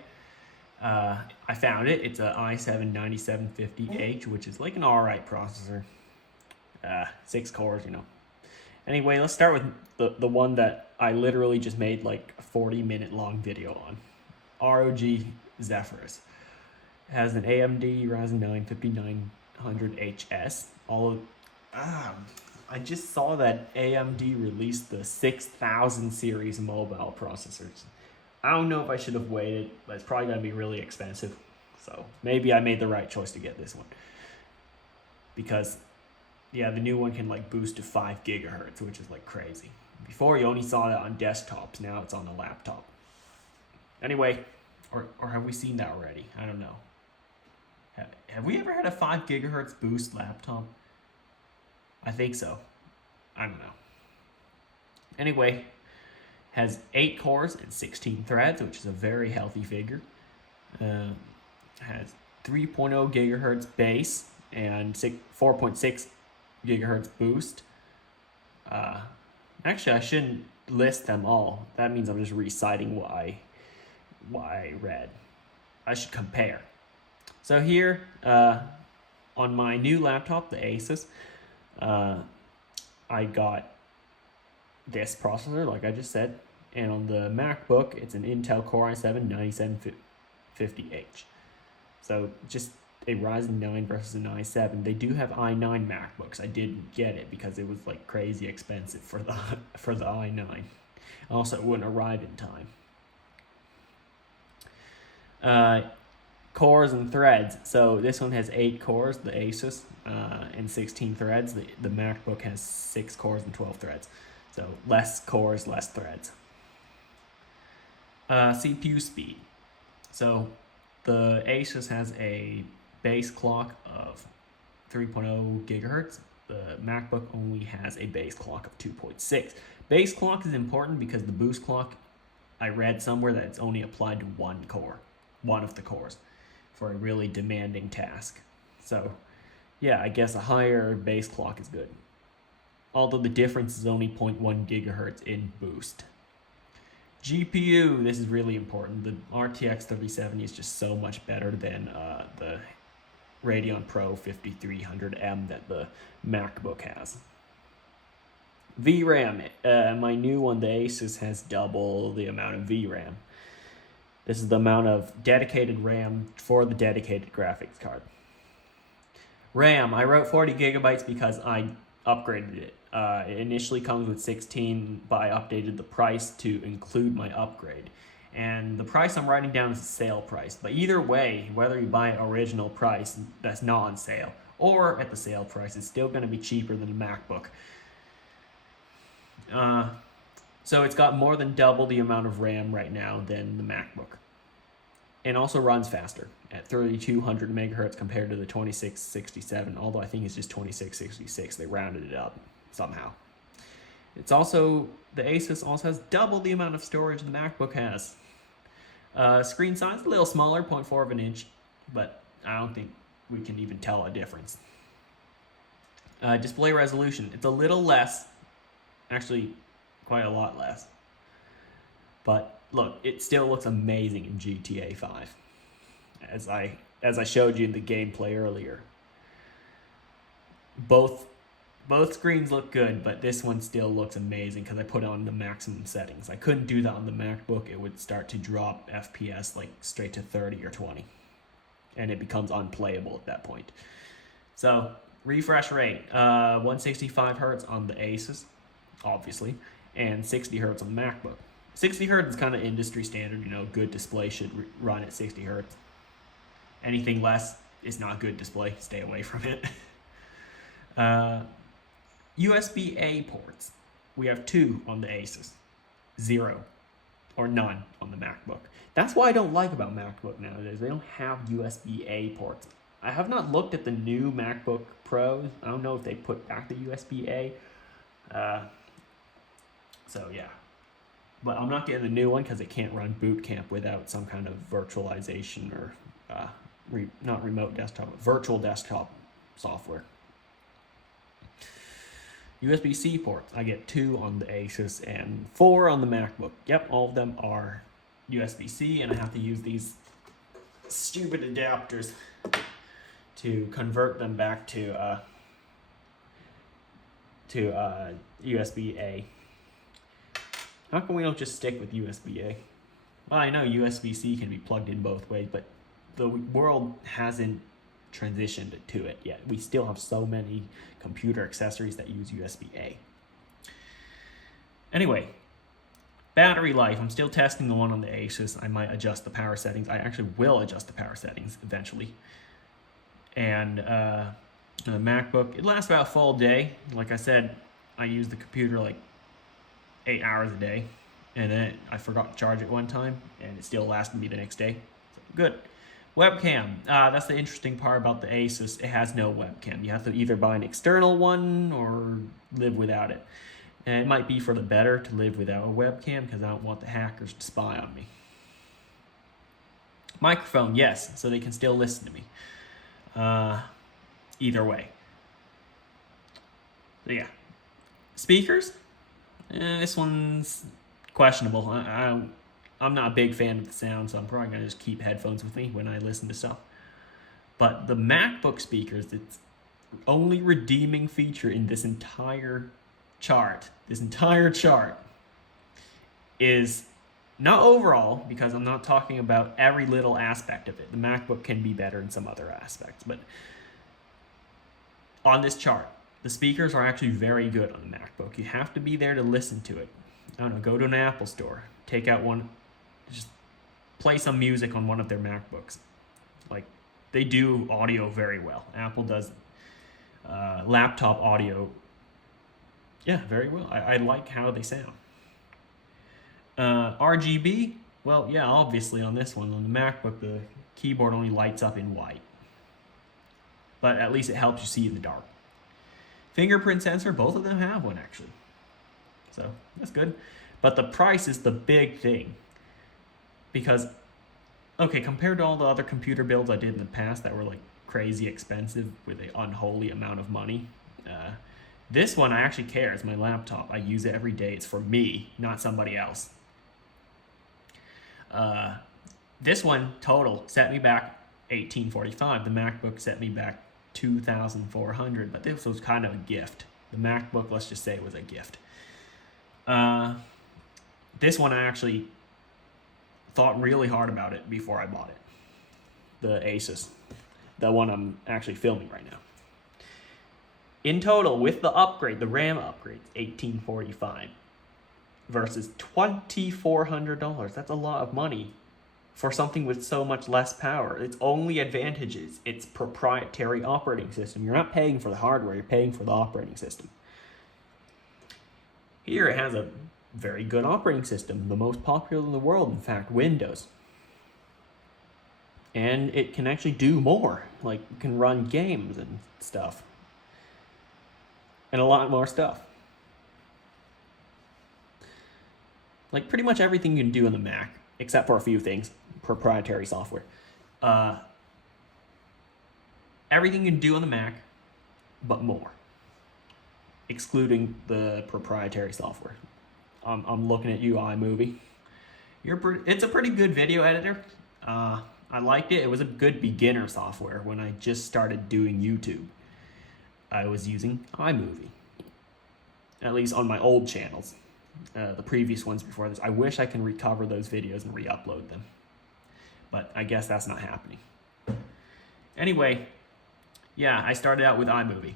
I found it. It's a i7-9750H, which is like an alright processor. 6 cores, you know. Anyway, let's start with the one that I literally just made like a 40-minute long video on. ROG Zephyrus. It has an AMD Ryzen 9 5900HS. I just saw that AMD released the 6000 series mobile processors. I don't know if I should have waited, but it's probably going to be really expensive. So maybe I made the right choice to get this one. Because, yeah, the new one can like boost to 5 gigahertz, which is like crazy. Before you only saw that on desktops, now it's on the laptop. Anyway, or have we seen that already? I don't know. Have we ever had a 5 gigahertz boost laptop? I think so. I don't know. Anyway, has 8 cores and 16 threads, which is a very healthy figure. Has 3.0 gigahertz base and 4.6 gigahertz boost. Actually, I shouldn't list them all. That means I'm just reciting what I read. I should compare. So here, on my new laptop, the Asus, I got this processor, like I just said. And on the MacBook, it's an Intel Core i7-9750H. So just a Ryzen 9 versus an i7. They do have i9 MacBooks. I didn't get it because it was like crazy expensive for the i9. Also, it wouldn't arrive in time. Cores and threads. So this one has 8 cores, the Asus, and 16 threads. The MacBook has 6 cores and 12 threads. So less cores, less threads. CPU speed. So the Asus has a base clock of 3.0 gigahertz. The MacBook only has a base clock of 2.6. Base clock is important because the boost clock, I read somewhere that it's only applied to one of the cores, for a really demanding task. So yeah, I guess a higher base clock is good. Although the difference is only 0.1 gigahertz in boost. GPU, this is really important. The RTX 3070 is just so much better than the Radeon Pro 5300M that the MacBook has. VRAM, my new one, the Asus, has double the amount of VRAM. This is the amount of dedicated RAM for the dedicated graphics card. RAM, I wrote 40 gigabytes because I upgraded it. It initially comes with 16, but I updated the price to include my upgrade. And the price I'm writing down is the sale price. But either way, whether you buy it original price that's not on sale or at the sale price, it's still going to be cheaper than a MacBook. So it's got more than double the amount of RAM right now than the MacBook. And also runs faster at 3200 megahertz compared to the 2667, although I think it's just 2666. They rounded it up somehow. It's also, the Asus also has double the amount of storage the MacBook has. Screen size, a little smaller, 0.4 of an inch, but I don't think we can even tell a difference. Display resolution, it's a little less, actually quite a lot less. But look, it still looks amazing in GTA 5, as I showed you in the gameplay earlier. Both screens look good, but this one still looks amazing because I put it on the maximum settings. I couldn't do that on the MacBook. It would start to drop FPS like straight to 30 or 20, and it becomes unplayable at that point. So refresh rate, 165 hertz on the Asus, obviously, and 60 hertz on the MacBook. 60 hertz is kind of industry standard, you know, good display should run at 60 hertz. Anything less is not good display, stay away from it. USB-A ports, we have 2 on the Asus, 0 or none on the MacBook. That's what I don't like about MacBook nowadays. They don't have USB-A ports. I have not looked at the new MacBook Pros. I don't know if they put back the USB-A. So yeah. But I'm not getting the new one because it can't run Boot Camp without some kind of virtualization or not remote desktop, virtual desktop software. USB-C ports, I get 2 on the Asus and 4 on the MacBook. Yep, all of them are USB-C, and I have to use these stupid adapters to convert them back to USB-A. How come we don't just stick with USB-A? Well, I know USB-C can be plugged in both ways, but the world hasn't transitioned to it yet. We still have so many computer accessories that use USB-A. Anyway, battery life. I'm still testing the one on the Asus. I might adjust the power settings. I actually will adjust the power settings eventually. And the MacBook, it lasts about a full day. Like I said, I use the computer like 8 hours a day, and then I forgot to charge it one time, and it still lasted me the next day. So, good. Webcam. That's the interesting part about the Asus. It has no webcam. You have to either buy an external one or live without it. And it might be for the better to live without a webcam because I don't want the hackers to spy on me. Microphone, yes, so they can still listen to me. Either way. So yeah. Speakers? This one's questionable. I'm not a big fan of the sound, so I'm probably going to just keep headphones with me when I listen to stuff. But the MacBook speakers, its only redeeming feature in this entire chart is not overall, because I'm not talking about every little aspect of it. The MacBook can be better in some other aspects, but on this chart, the speakers are actually very good on the MacBook. You have to be there to listen to it. I don't know, go to an Apple store, take out one, just play some music on one of their MacBooks. Like, they do audio very well. Apple does laptop audio Yeah, very well. I like how they sound. RGB, well, yeah, obviously on this one, on the MacBook, the keyboard only lights up in white. But at least it helps you see in the dark. Fingerprint sensor, both of them have one actually. So that's good. But the price is the big thing. Because, okay, compared to all the other computer builds I did in the past that were like crazy expensive with an unholy amount of money, this one I actually care. It's my laptop. I use it every day. It's for me, not somebody else. This one total set me back $1,845. The MacBook set me back $2,400, but this was kind of a gift. The MacBook, let's just say it was a gift. This one I actually thought really hard about it before I bought it. The Asus, the one I'm actually filming right now. In total, with the upgrade, the RAM upgrade, $1,845 versus $2,400. That's a lot of money for something with so much less power. Its only advantage is its proprietary operating system. You're not paying for the hardware, you're paying for the operating system. Here it has a very good operating system, the most popular in the world, in fact, Windows. And it can actually do more, like it can run games and stuff. And a lot more stuff. Like pretty much everything you can do on the Mac, except for a few things, proprietary software. Everything you can do on the Mac, but more. Excluding the proprietary software. I'm looking at you, iMovie. It's a pretty good video editor. I liked it. It was a good beginner software when I just started doing YouTube. I was using iMovie. At least on my old channels. The previous ones before this. I wish I can recover those videos and re-upload them. But I guess that's not happening. Anyway, yeah, I started out with iMovie.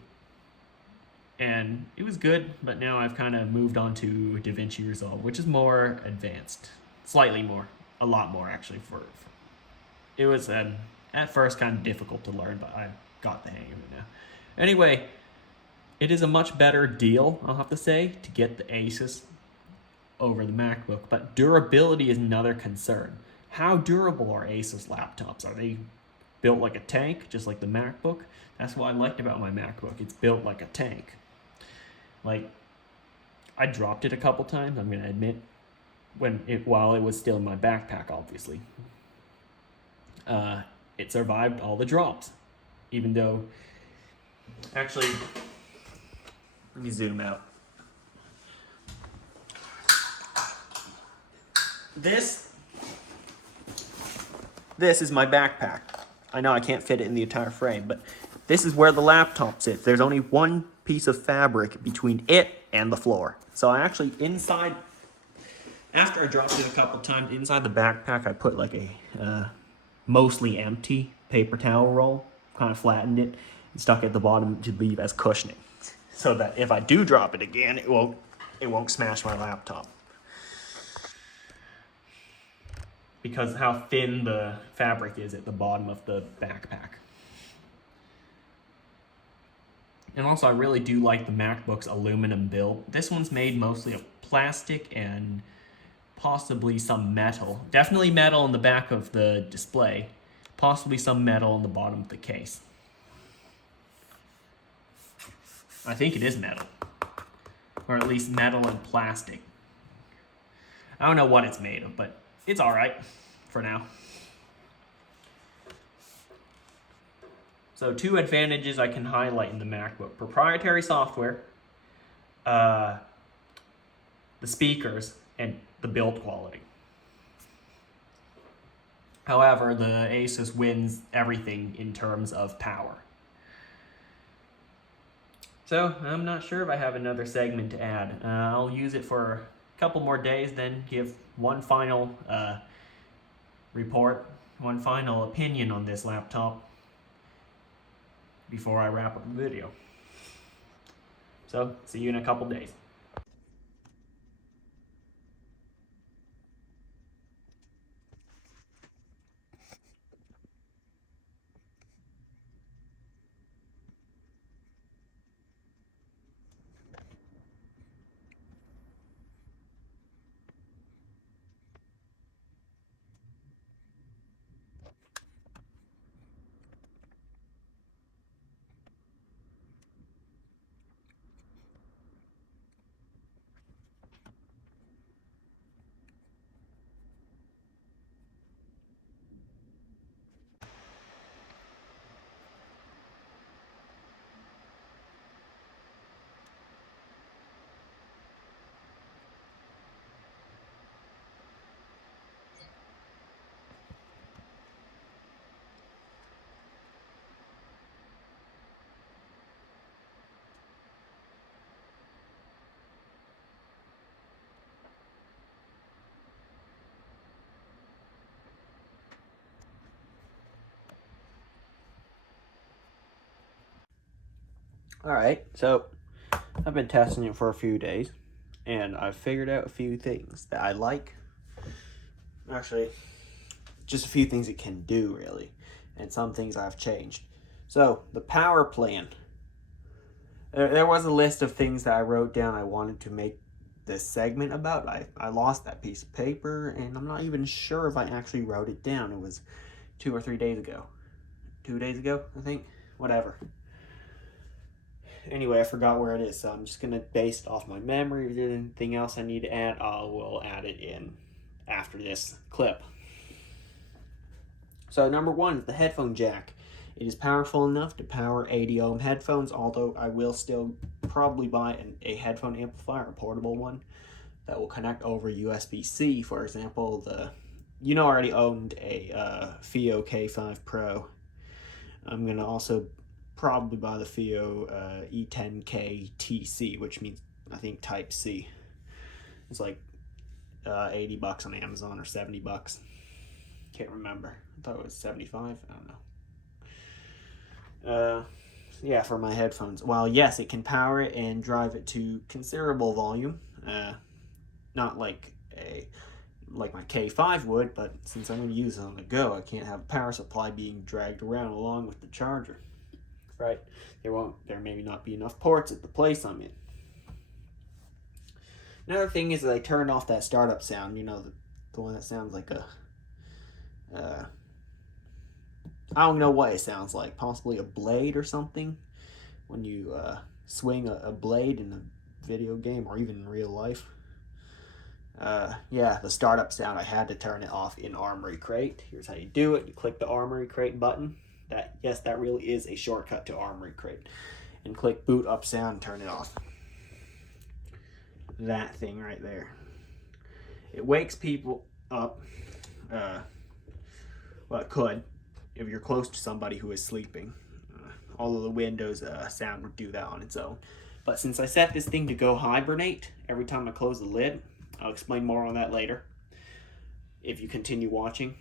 And it was good, but now I've kind of moved on to DaVinci Resolve, which is more advanced. Slightly more. A lot more, actually. It was, at first, kind of difficult to learn, but I got the hang of it now. Anyway, it is a much better deal, I'll have to say, to get the Asus over the MacBook, but durability is another concern. How durable are Asus laptops? Are they built like a tank, just like the MacBook? That's what I liked about my MacBook. It's built like a tank. Like, I dropped it a couple times, I'm going to admit, while it was still in my backpack, obviously. It survived all the drops, even though, actually, let me zoom out. This is my backpack. I know I can't fit it in the entire frame, but this is where the laptop sits. There's only one piece of fabric between it and the floor. So I actually, inside, after I dropped it a couple times, inside the backpack, I put like a mostly empty paper towel roll, kind of flattened it, and stuck it at the bottom to leave as cushioning. So that if I do drop it again, it won't smash my laptop. Because how thin the fabric is at the bottom of the backpack. And also, I really do like the MacBook's aluminum build. This one's made mostly of plastic and possibly some metal. Definitely metal in the back of the display. Possibly some metal in the bottom of the case. I think it is metal. Or at least metal and plastic. I don't know what it's made of, but it's alright for now. So 2 advantages I can highlight in the MacBook. Proprietary software, the speakers, and the build quality. However, the Asus wins everything in terms of power. So I'm not sure if I have another segment to add. I'll use it for a couple more days, then give one final report, one final opinion on this laptop before I wrap up the video. So, see you in a couple days. Alright, so I've been testing it for a few days, and I've figured out a few things that I like. Actually, just a few things it can do, really, and some things I've changed. So, the power plan. There was a list of things that I wrote down I wanted to make this segment about. I lost that piece of paper, and I'm not even sure if I actually wrote it down. It was 2 or 3 days ago. 2 days ago, I think? Whatever. Anyway, I forgot where it is, so I'm just going to base it off my memory. If there's anything else I need to add, I will add it in after this clip. So number 1 is the headphone jack. It is powerful enough to power 80 ohm headphones, although I will still probably buy a headphone amplifier, a portable one, that will connect over USB-C. For example, I already owned a FiiO K5 Pro. I'm going to also probably buy the FiiO E10K TC, which means, I think, Type C. It's like $80 on Amazon or $70. Can't remember. I thought it was 75. I don't know. Yeah, for my headphones. Well, yes, it can power it and drive it to considerable volume. Not like my K5 would, but since I'm going to use it on the go, I can't have a power supply being dragged around along with the charger. Right? There may not be enough ports at the place I'm in. Another thing is that I turned off that startup sound, the one that sounds like a I don't know what it sounds like, possibly a blade or something when you swing a blade in a video game or even in real life. Yeah, the startup sound, I had to turn it off in Armory Crate. Here's how you do it. You click the Armory Crate button. That really is a shortcut to Armory Crate. And click boot up sound and turn it off. That thing right there. It wakes people up. Well, it could if you're close to somebody who is sleeping. Although the Windows sound would do that on its own. But since I set this thing to go hibernate every time I close the lid, I'll explain more on that later if you continue watching.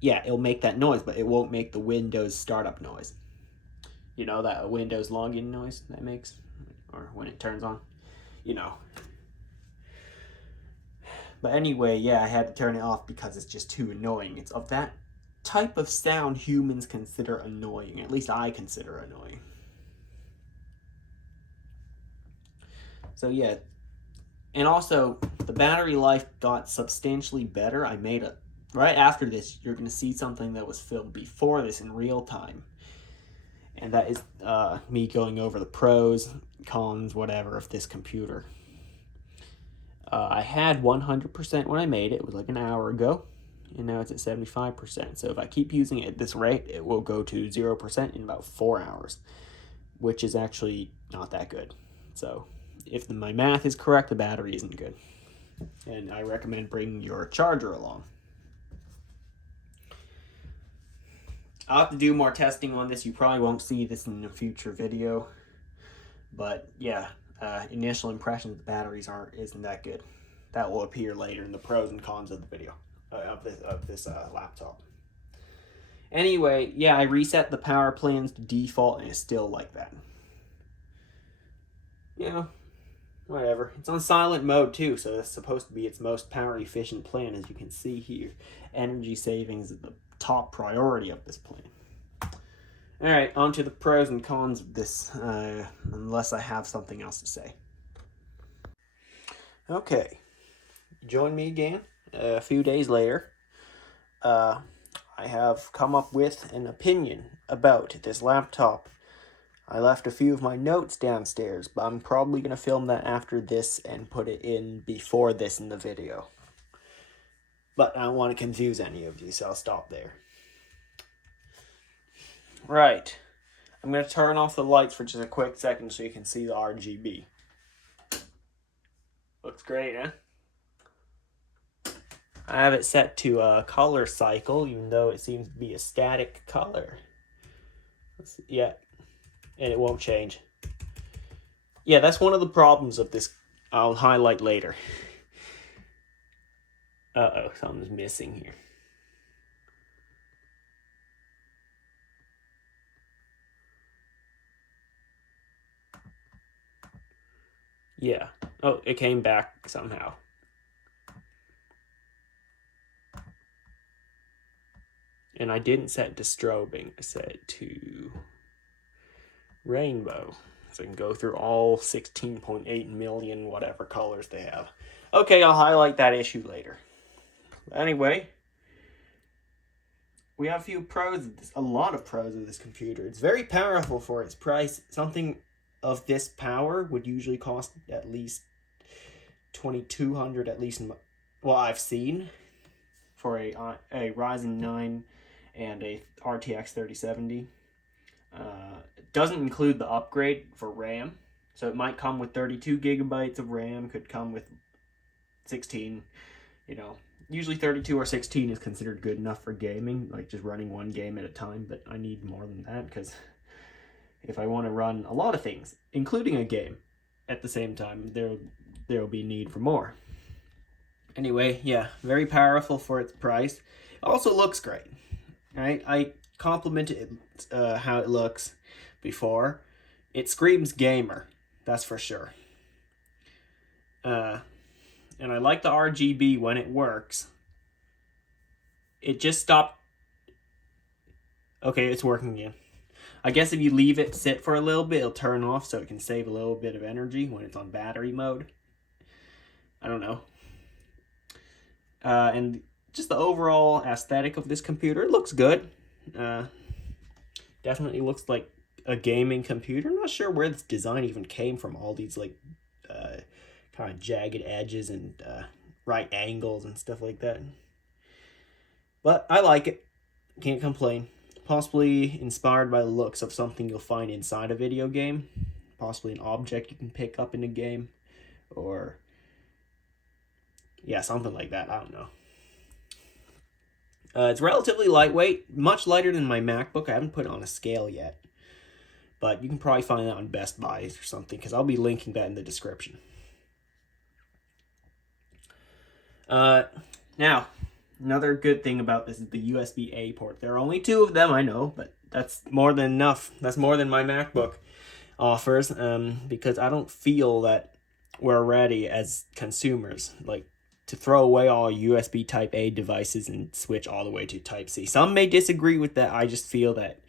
Yeah, it'll make that noise, but it won't make the Windows startup noise. You know, that Windows login noise that makes, or when it turns on, But anyway, yeah, I had to turn it off because it's just too annoying. It's of that type of sound humans consider annoying. At least I consider annoying. So yeah, and also the battery life got substantially better. Right after this, you're going to see something that was filmed before this in real time. And that is me going over the pros, cons, whatever of this computer. I had 100% when I made it. It was like an hour ago. And now it's at 75%. So if I keep using it at this rate, it will go to 0% in about 4 hours. Which is actually not that good. So if my math is correct, the battery isn't good. And I recommend bringing your charger along. I'll have to do more testing on this. You probably won't see this in a future video. But yeah, initial impressions of the batteries isn't that good. That will appear later in the pros and cons of the video, of this laptop. Anyway, yeah, I reset the power plans to default and it's still like that. Whatever. It's on silent mode too, so that's supposed to be its most power efficient plan, as you can see here. Energy savings is the top priority of this plan. Alright, on to the pros and cons of this, unless I have something else to say. Okay, join me again a few days later. I have come up with an opinion about this laptop. I left a few of my notes downstairs, but I'm probably going to film that after this and put it in before this in the video. But I don't want to confuse any of you, so I'll stop there. Right. I'm going to turn off the lights for just a quick second so you can see the RGB. Looks great, huh? I have it set to a color cycle, even though it seems to be a static color. Yeah. And it won't change. Yeah, that's one of the problems of this. I'll highlight later. Uh-oh, something's missing here. Yeah. Oh, it came back somehow. And I didn't set to strobing. I set it to rainbow. So I can go through all 16.8 million whatever colors they have. Okay, I'll highlight that issue later. Anyway, we have a lot of pros of this computer. It's very powerful for its price. Something of this power would usually cost at least $2,200, at least in what I've seen, for a Ryzen 9 and a RTX 3070. It doesn't include the upgrade for RAM, so it might come with 32 gigabytes of RAM, could come with 16, usually 32 or 16 is considered good enough for gaming, like just running one game at a time, but I need more than that, because if I want to run a lot of things, including a game, at the same time, there will be need for more. Anyway, yeah, very powerful for its price. It also looks great, right? I complimented how it looks before. It screams gamer, that's for sure. And I like the RGB when it works. It just stopped. Okay, it's working again. I guess if you leave it sit for a little bit, it'll turn off so it can save a little bit of energy when it's on battery mode. I don't know. And just the overall aesthetic of this computer, it looks good. Definitely looks like a gaming computer. I'm not sure where this design even came from. All these kind of jagged edges and right angles and stuff like that. But I like it. Can't complain. Possibly inspired by the looks of something you'll find inside a video game. Possibly an object you can pick up in a game. Or, yeah, something like that. I don't know. It's relatively lightweight. Much lighter than my MacBook. I haven't put it on a scale yet. But you can probably find that on Best Buy or something, because I'll be linking that in the description. Now, another good thing about this is the USB-A port. There are only 2 of them, I know, but that's more than enough. That's more than my MacBook offers, because I don't feel that we're ready as consumers, to throw away all USB Type-A devices and switch all the way to Type-C. Some may disagree with that. I just feel that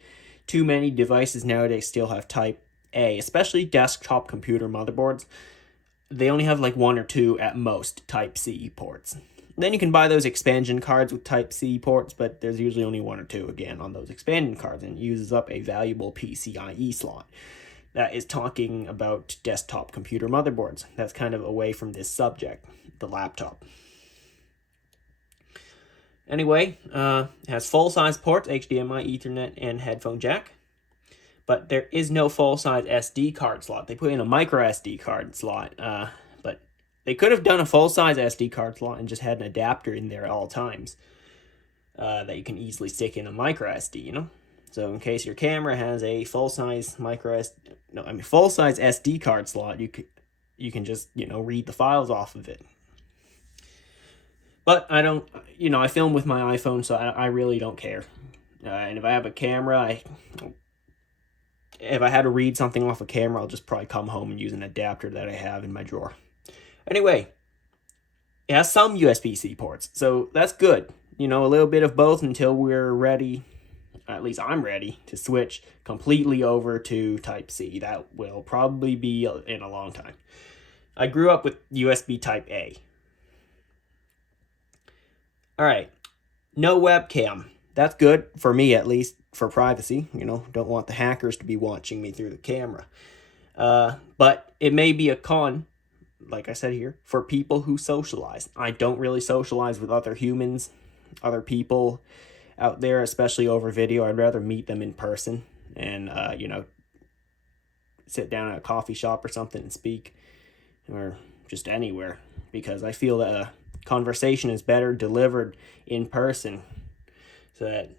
too many devices nowadays still have Type-A, especially desktop computer motherboards. They only have 1 or 2 at most Type-C ports. Then you can buy those expansion cards with Type-C ports, but there's usually only 1 or 2 again on those expansion cards, and it uses up a valuable PCIe slot. That is talking about desktop computer motherboards. That's kind of away from this subject, the laptop. Anyway, it has full-size ports, HDMI, Ethernet, and headphone jack. But there is no full-size SD card slot. They put in a micro SD card slot, but they could have done a full-size SD card slot and just had an adapter in there at all times that you can easily stick in a micro SD, So in case your camera has a full-size full-size SD card slot, you can just, read the files off of it. But I don't, I film with my iPhone, so I really don't care. And if I have a camera, if I had to read something off a camera, I'll just probably come home and use an adapter that I have in my drawer. Anyway, it has some USB-C ports, so that's good. A little bit of both until we're ready, at least I'm ready, to switch completely over to Type-C. That will probably be in a long time. I grew up with USB Type-A. Alright, no webcam. That's good, for me at least, for privacy. Don't want the hackers to be watching me through the camera. But it may be a con, like I said here, for people who socialize. I don't really socialize with other humans, other people out there, especially over video. I'd rather meet them in person and, sit down at a coffee shop or something and speak, or just anywhere, because I feel that a conversation is better delivered in person, so that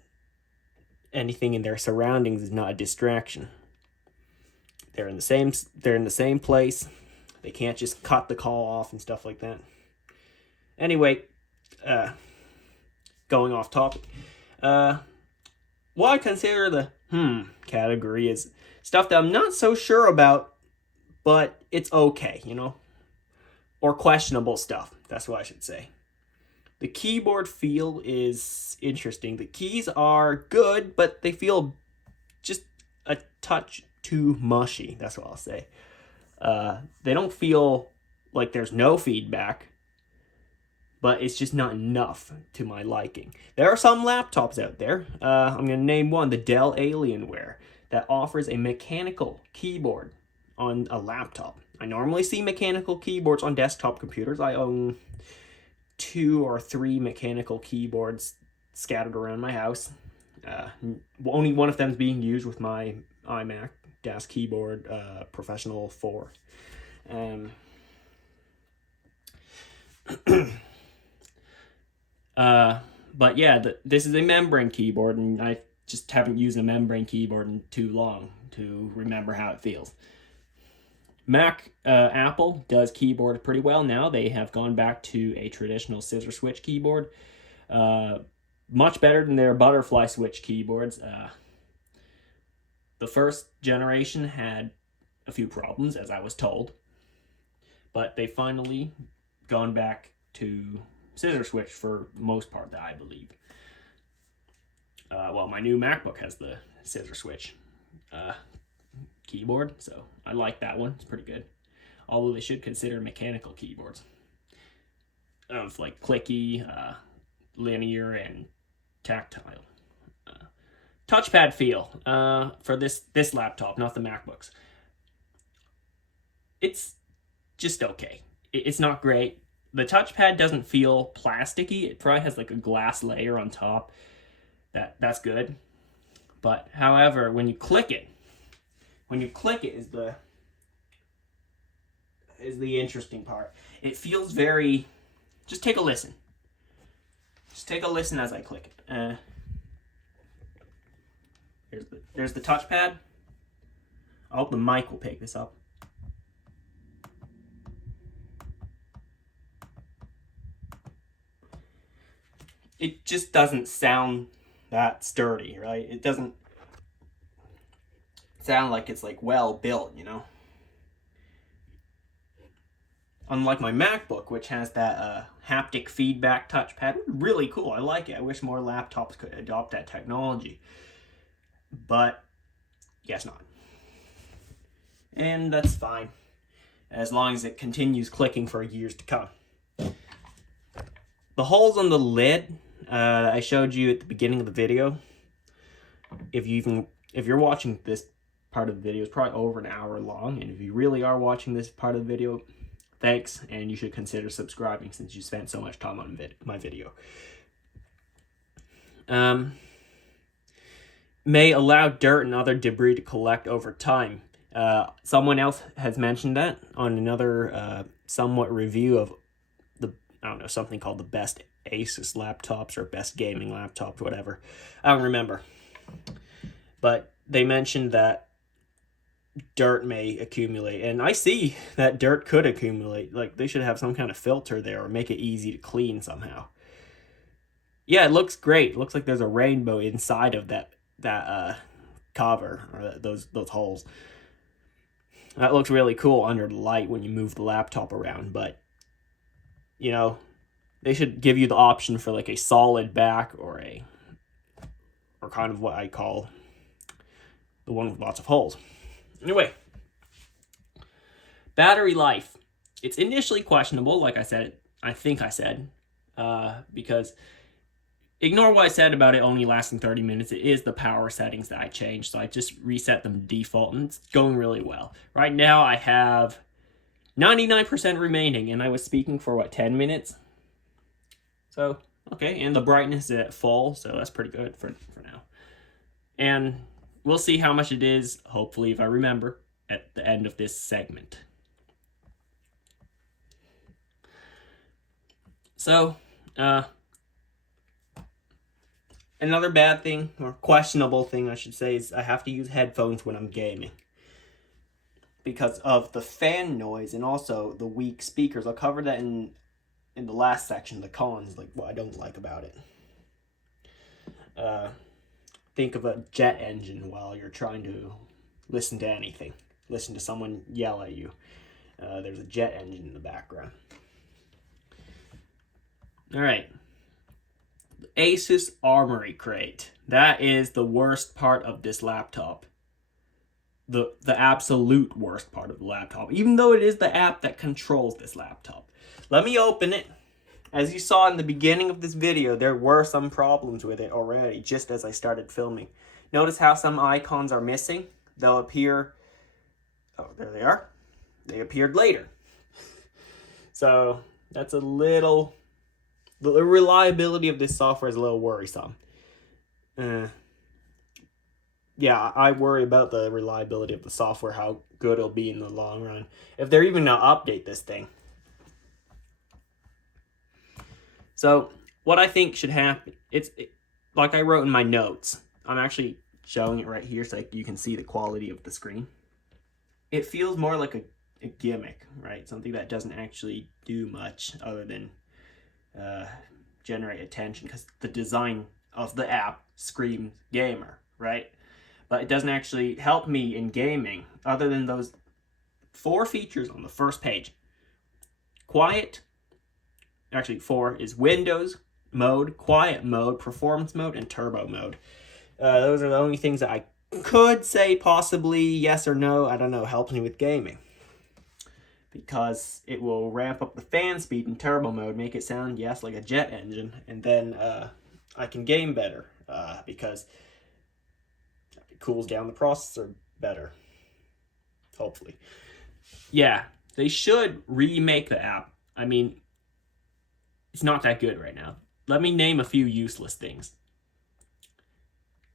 anything in their surroundings is not a distraction. They're in the same place. They can't just cut the call off and stuff like that. Anyway, going off topic. What I consider the category is stuff that I'm not so sure about, but it's okay, or questionable stuff. That's what I should say. The keyboard feel is interesting. The keys are good, but they feel just a touch too mushy. That's what I'll say. They don't feel like there's no feedback, but it's just not enough to my liking. There are some laptops out there. I'm going to name one, the Dell Alienware, that offers a mechanical keyboard on a laptop. I normally see mechanical keyboards on desktop computers. I own 2 or 3 mechanical keyboards scattered around my house. Only one of them is being used with my iMac Desk Keyboard Professional 4. But yeah, this is a membrane keyboard, and I just haven't used a membrane keyboard in too long to remember how it feels. Apple does keyboard pretty well now. They have gone back to a traditional scissor switch keyboard. Much better than their butterfly switch keyboards. The first generation had a few problems, as I was told, but they finally gone back to scissor switch for the most part, that I believe. Well, my new MacBook has the scissor switch keyboard, so I like that one. It's pretty good. Although they should consider mechanical keyboards of like clicky, linear, and tactile. Touchpad feel for this laptop, not the MacBooks. It's just okay. It's not great. The touchpad doesn't feel plasticky. It probably has like a glass layer on top. That's good. But however, when you click it is the interesting part. It feels very. Just take a listen. Just take a listen as I click it. There's the touchpad. I hope the mic will pick this up. It just doesn't sound that sturdy, right? It doesn't sound like it's like well built, you know? Unlike my MacBook, which has that haptic feedback touchpad. Really cool. I like it. I wish more laptops could adopt that technology. But guess not. And that's fine, as long as it continues clicking for years to come. The holes on the lid I showed you at the beginning of the video. If you're watching this part of the video, it's probably over an hour long, and if you really are watching this part of the video, thanks, and you should consider subscribing since you spent so much time on my video. May allow dirt and other debris to collect over time. Someone else has mentioned that on another somewhat review of something called the best Asus laptops or best gaming laptops, whatever. I don't remember. But they mentioned that dirt may accumulate, and I see that dirt could accumulate. Like, they should have some kind of filter there or make it easy to clean somehow. Yeah, it looks great. It looks like there's a rainbow inside of that cover, or those holes. That looks really cool under the light when you move the laptop around, but you know, they should give you the option for like a solid back or kind of what I call the one with lots of holes. Anyway, battery life. It's initially questionable, like I said, because ignore what I said about it only lasting 30 minutes. It is the power settings that I changed, so I just reset them to default, and it's going really well. Right now, I have 99% remaining, and I was speaking for, 10 minutes? So, okay, and the brightness is at full, so that's pretty good for now. And we'll see how much it is, hopefully, if I remember, at the end of this segment. So, another bad thing, or questionable thing I should say, is I have to use headphones when I'm gaming because of the fan noise and also the weak speakers. I'll cover that in the last section, the cons, like what I don't like about it. Think of a jet engine while you're trying to listen to anything. Listen to someone yell at you. There's a jet engine in the background. All right. Asus Armory Crate. That is the worst part of this laptop. The absolute worst part of the laptop, even though it is the app that controls this laptop. Let me open it. As you saw in the beginning of this video, there were some problems with it already, just as I started filming. Notice how some icons are missing? They'll appear... Oh, there they are. They appeared later. So, that's a little... The reliability of this software is a little worrisome. Yeah, I worry about the reliability of the software, how good it'll be in the long run. If they're even going to update this thing. So, what I think should happen, like I wrote in my notes. I'm actually showing it right here so you can see the quality of the screen. It feels more like a gimmick, right? Something that doesn't actually do much other than generate attention, because the design of the app screams gamer, right? But it doesn't actually help me in gaming other than those 4 features on the first page. Quiet. Actually, 4 is Windows mode, quiet mode, performance mode, and turbo mode. Those are the only things that I could say possibly yes or no, I don't know, helps me with gaming. Because it will ramp up the fan speed in turbo mode, make it sound, yes, like a jet engine, and then I can game better because it cools down the processor better. Hopefully. Yeah, they should remake the app. I mean, it's not that good right now. Let me name a few useless things.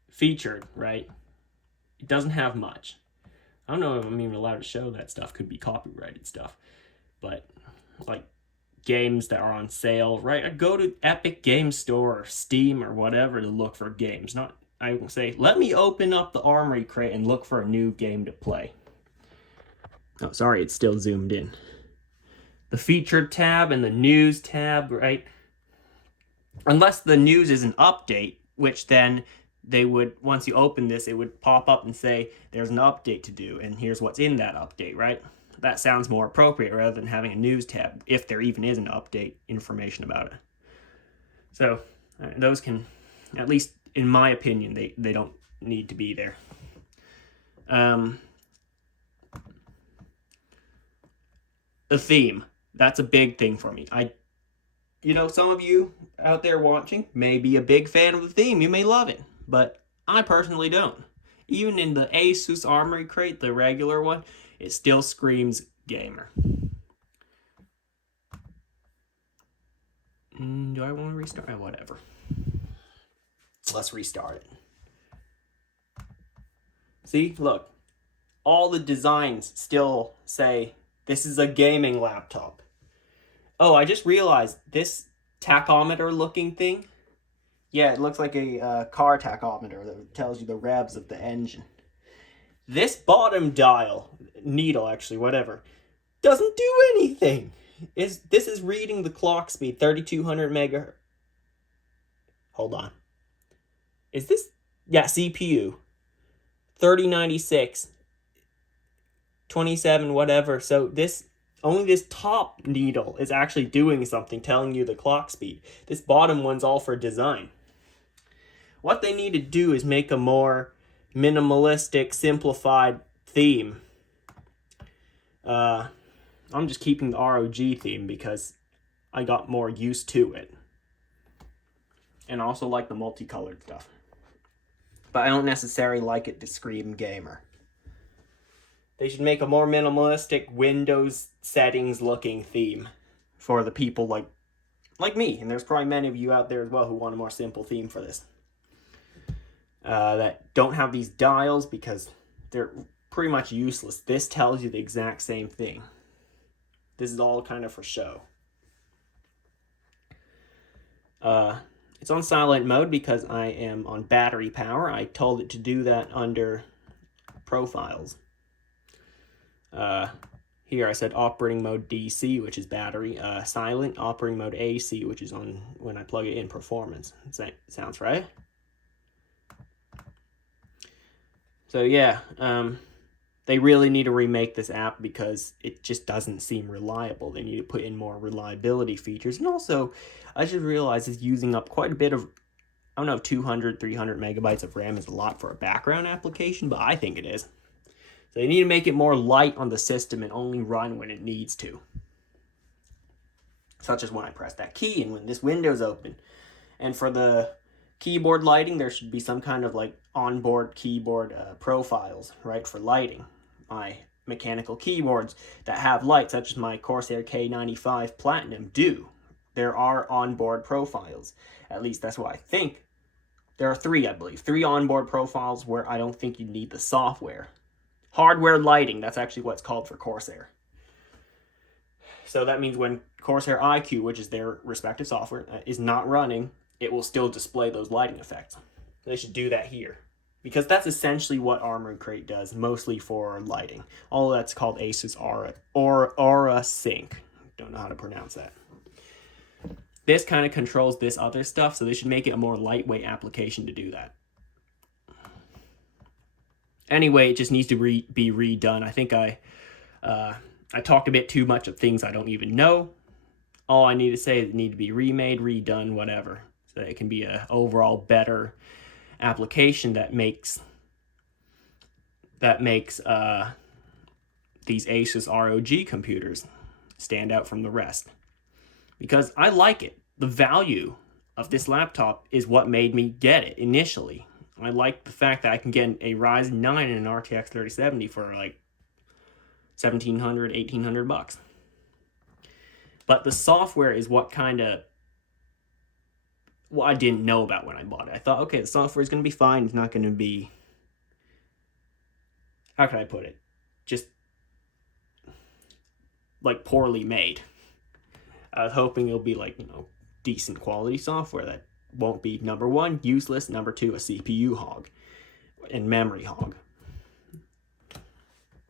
Featured, right? It doesn't have much. I don't know if I'm even allowed to show that stuff. Could be copyrighted stuff. But, like, games that are on sale, right? I go to Epic Game Store or Steam or whatever to look for games. I will say, let me open up the Armory Crate and look for a new game to play. Oh, sorry, it's still zoomed in. The featured tab and the news tab, right? Unless the news is an update, which then they would, once you open this, it would pop up and say, there's an update to do, and here's what's in that update, right? That sounds more appropriate rather than having a news tab, if there even is an update information about it. So, those can, at least in my opinion, they don't need to be there. The theme. That's a big thing for me. Some of you out there watching may be a big fan of the theme. You may love it, but I personally don't. Even in the Asus Armory Crate, the regular one, it still screams gamer. Do I want to restart? Whatever. Let's restart it. See, look. All the designs still say, this is a gaming laptop. Oh, I just realized this tachometer looking thing. Yeah, it looks like a car tachometer that tells you the revs of the engine. This bottom dial, needle actually, whatever, doesn't do anything. This is reading the clock speed, 3200 megahertz. Hold on. Is this? Yeah, CPU. 3096. 27, whatever. So only this top needle is actually doing something, telling you the clock speed. This bottom one's all for design. What they need to do is make a more minimalistic, simplified theme. I'm just keeping the ROG theme because I got more used to it. And I also like the multicolored stuff. But I don't necessarily like it to scream gamer. They should make a more minimalistic Windows settings looking theme for the people like me. And there's probably many of you out there as well who want a more simple theme for this. That don't have these dials because they're pretty much useless. This tells you the exact same thing. This is all kind of for show. It's on silent mode because I am on battery power. I told it to do that under profiles. Here I said operating mode DC, which is battery. Silent, operating mode AC, which is on when I plug it in, performance. Sounds right? So yeah, They really need to remake this app because it just doesn't seem reliable. They need to put in more reliability features. And also, I just realized it's using up quite a bit of, I don't know if 200, 300 megabytes of RAM is a lot for a background application, but I think it is. So they need to make it more light on the system and only run when it needs to. Such as when I press that key and when this window's open. And for the keyboard lighting, there should be some kind of like onboard keyboard profiles, right, for lighting. My mechanical keyboards that have light, such as my Corsair K95 Platinum, do. There are onboard profiles. At least that's what I think. There are 3, I believe. 3 onboard profiles where I don't think you need the software. Hardware lighting, that's actually what it's called for Corsair. So that means when Corsair iQ, which is their respective software, is not running, it will still display those lighting effects. They should do that here. Because that's essentially what Armored Crate does, mostly for lighting. All that's called Asus Aura Sync. Don't know how to pronounce that. This kind of controls this other stuff, so they should make it a more lightweight application to do that. Anyway, it just needs to be redone. I think I talked a bit too much of things I don't even know. All I need to say is it needs to be remade, redone, whatever. So that it can be an overall better application that makes these Asus ROG computers stand out from the rest. Because I like it. The value of this laptop is what made me get it initially. I like the fact that I can get a Ryzen 9 and an RTX 3070 for like $1,700, $1,800. But the software is what kind of, I didn't know about when I bought it. I thought, okay, the software is going to be fine. It's not going to be, how can I put it? Just like poorly made. I was hoping it'll be like, decent quality software that won't be, number 1, useless, number 2, a CPU hog and memory hog.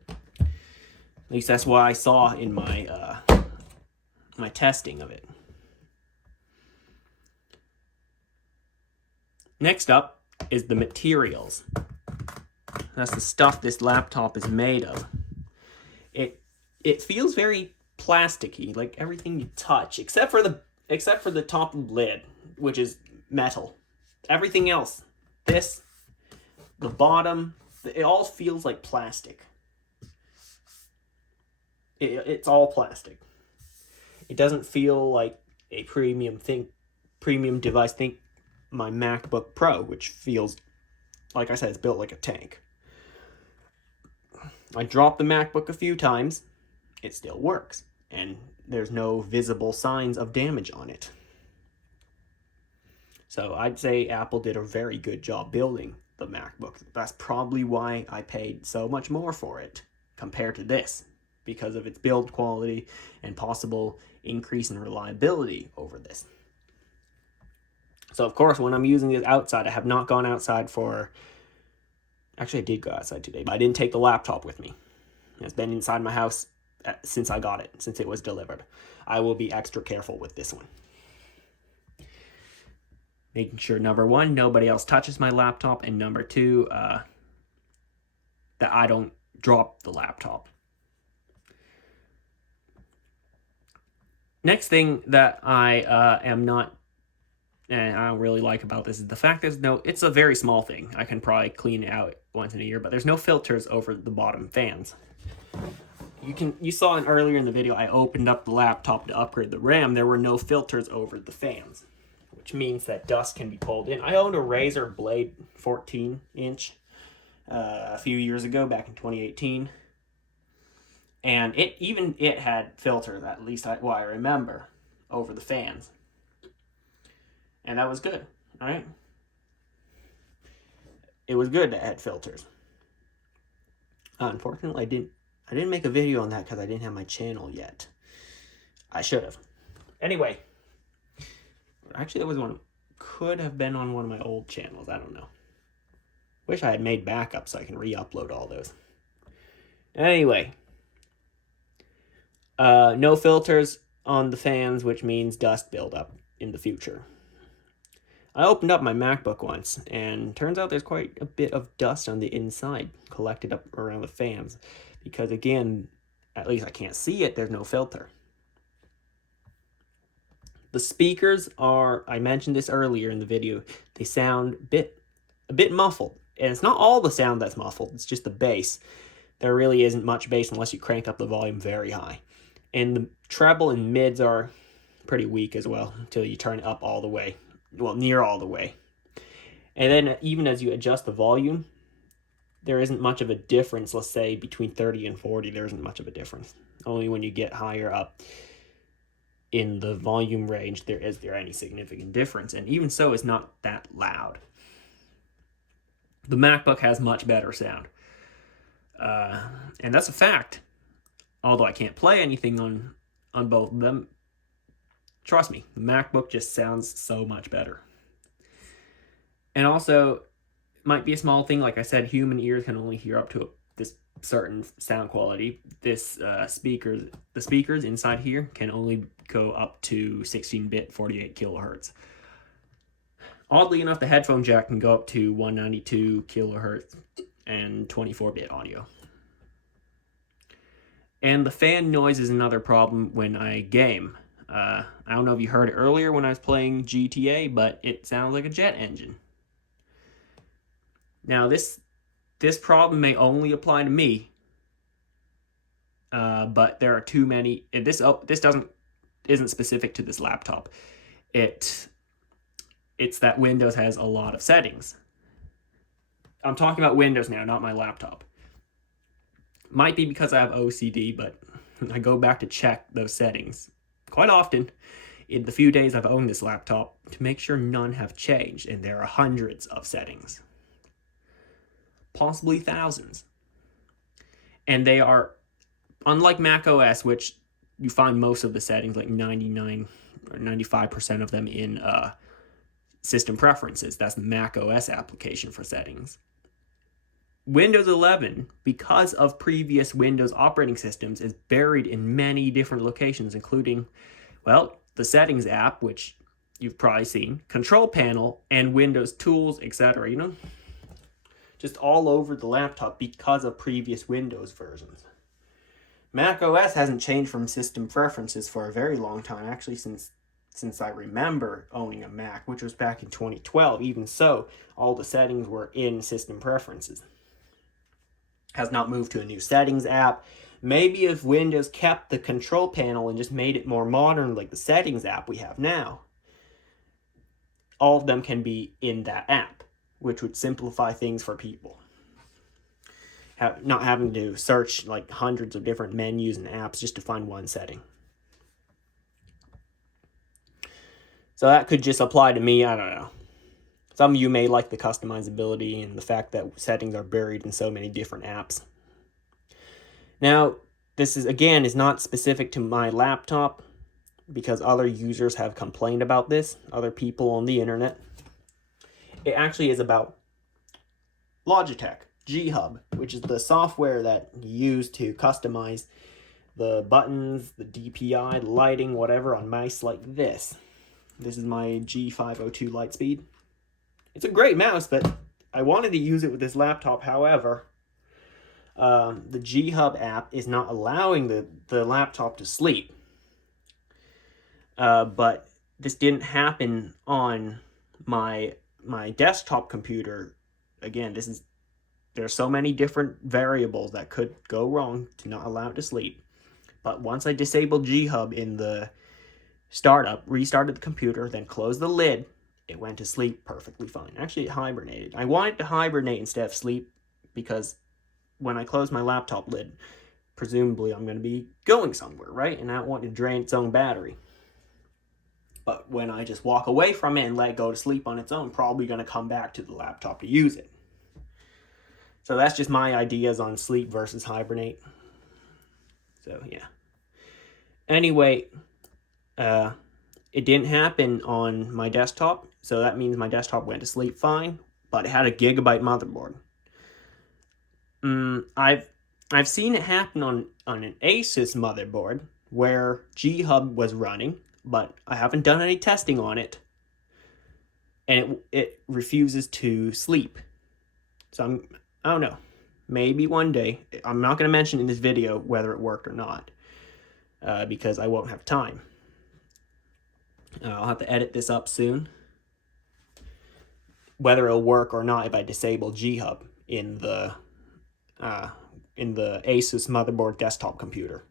At least that's what I saw in my my testing of it. Next up is the materials. That's the stuff this laptop is made of. It feels very plasticky, like everything you touch, except for the top lid, which is metal. Everything else, the bottom, it all feels like plastic. It's all plastic. It doesn't feel like a premium device. Think my MacBook Pro, which feels, like I said, it's built like a tank. I dropped the MacBook a few times. It still works. And there's no visible signs of damage on it. So I'd say Apple did a very good job building the MacBook. That's probably why I paid so much more for it compared to this, because of its build quality and possible increase in reliability over this. So of course, when I'm using it outside, I have not gone outside for, actually I did go outside today, but I didn't take the laptop with me. It's been inside my house since I got it, since it was delivered. I will be extra careful with this one. Making sure, number 1, nobody else touches my laptop, and number 2, that I don't drop the laptop. Next thing that I am not, and I don't really like about this, is the fact there's no, it's a very small thing. I can probably clean it out once in a year, but there's no filters over the bottom fans. You saw earlier in the video, I opened up the laptop to upgrade the RAM. There were no filters over the fans, which means that dust can be pulled in. I owned a Razer Blade 14-inch a few years ago, back in 2018. And it had filters, at least I remember, over the fans. And that was good, all right? It was good that it had filters. Unfortunately, I didn't make a video on that because I didn't have my channel yet. I should have. Anyway, actually, that could have been on one of my old channels. I don't know. Wish I had made backups so I can re-upload all those. Anyway, no filters on the fans, which means dust buildup in the future. I opened up my MacBook once, and turns out there's quite a bit of dust on the inside collected up around the fans. Because again, at least I can't see it, there's no filter. The speakers are, I mentioned this earlier in the video, they sound a bit muffled. And it's not all the sound that's muffled, it's just the bass. There really isn't much bass unless you crank up the volume very high. And the treble and mids are pretty weak as well until you turn it up all the way. Well, near all the way. And then even as you adjust the volume, there isn't much of a difference. Let's say between 30 and 40, there isn't much of a difference. Only when you get higher up in the volume range is there any significant difference. And even so, it's not that loud. The MacBook has much better sound. And that's a fact. Although I can't play anything on both of them, trust me, the MacBook just sounds so much better. And also, it might be a small thing. Like I said, human ears can only hear up to this certain sound quality. The speakers inside here can only go up to 16-bit 48 kilohertz. Oddly enough, the headphone jack can go up to 192 kilohertz and 24-bit audio. And the fan noise is another problem when I game. I don't know if you heard it earlier when I was playing GTA, but it sounds like a jet engine. Now, this problem may only apply to me, but there are too many. This isn't specific to this laptop. It's that Windows has a lot of settings. I'm talking about Windows now, not my laptop. Might be because I have OCD, but I go back to check those settings quite often in the few days I've owned this laptop to make sure none have changed, and there are hundreds of settings. Possibly thousands. And they are, unlike Mac OS, which you find most of the settings, like 99 or 95% of them in system preferences. That's the Mac OS application for settings. Windows 11, because of previous Windows operating systems, is buried in many different locations, including, well, the Settings app, which you've probably seen, Control Panel, and Windows Tools, etc. You know, just all over the laptop because of previous Windows versions. Mac OS hasn't changed from system preferences for a very long time, actually since I remember owning a Mac, which was back in 2012. Even so, all the settings were in system preferences. Has not moved to a new Settings app. Maybe if Windows kept the Control Panel and just made it more modern like the Settings app we have now, all of them can be in that app, which would simplify things for people. Not having to search like hundreds of different menus and apps just to find one setting. So that could just apply to me, I don't know. Some of you may like the customizability and the fact that settings are buried in so many different apps. Now, this is not specific to my laptop because other users have complained about this, other people on the internet. It actually is about Logitech G-Hub, which is the software that you use to customize the buttons, the DPI, the lighting, whatever on mice like this. This is my G502 Lightspeed. It's a great mouse, but I wanted to use it with this laptop. However, the G-Hub app is not allowing the laptop to sleep. But this didn't happen on my desktop computer. Again, there's so many different variables that could go wrong to not allow it to sleep. But once I disabled G-Hub in the startup, restarted the computer, then closed the lid, it went to sleep perfectly fine. Actually, it hibernated. I wanted to hibernate instead of sleep because when I close my laptop lid, presumably I'm going to be going somewhere, right? And I don't want to drain its own battery. But when I just walk away from it and let it go to sleep on its own, probably going to come back to the laptop to use it. So that's just my ideas on sleep versus hibernate. So, yeah. Anyway, it didn't happen on my desktop, so that means my desktop went to sleep fine, but it had a gigabyte motherboard. I've seen it happen on an Asus motherboard where G-Hub was running, but I haven't done any testing on it. and it refuses to sleep. So I don't know. Maybe one day. I'm not going to mention in this video whether it worked or not, because I won't have time. I'll have to edit this up soon. Whether it'll work or not if I disable G-Hub in the Asus motherboard desktop computer.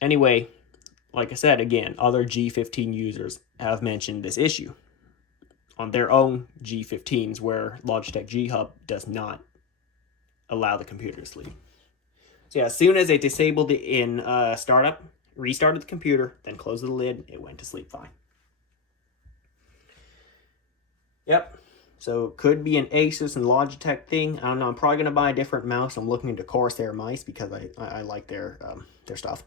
Anyway, like I said, again, other G15 users have mentioned this issue on their own G15s where Logitech G-Hub does not allow the computer to sleep. So yeah, as soon as it disabled it in startup, restarted the computer, then closed the lid, it went to sleep fine. Yep, so it could be an Asus and Logitech thing. I don't know, I'm probably going to buy a different mouse. I'm looking into Corsair mice because I like their stuff.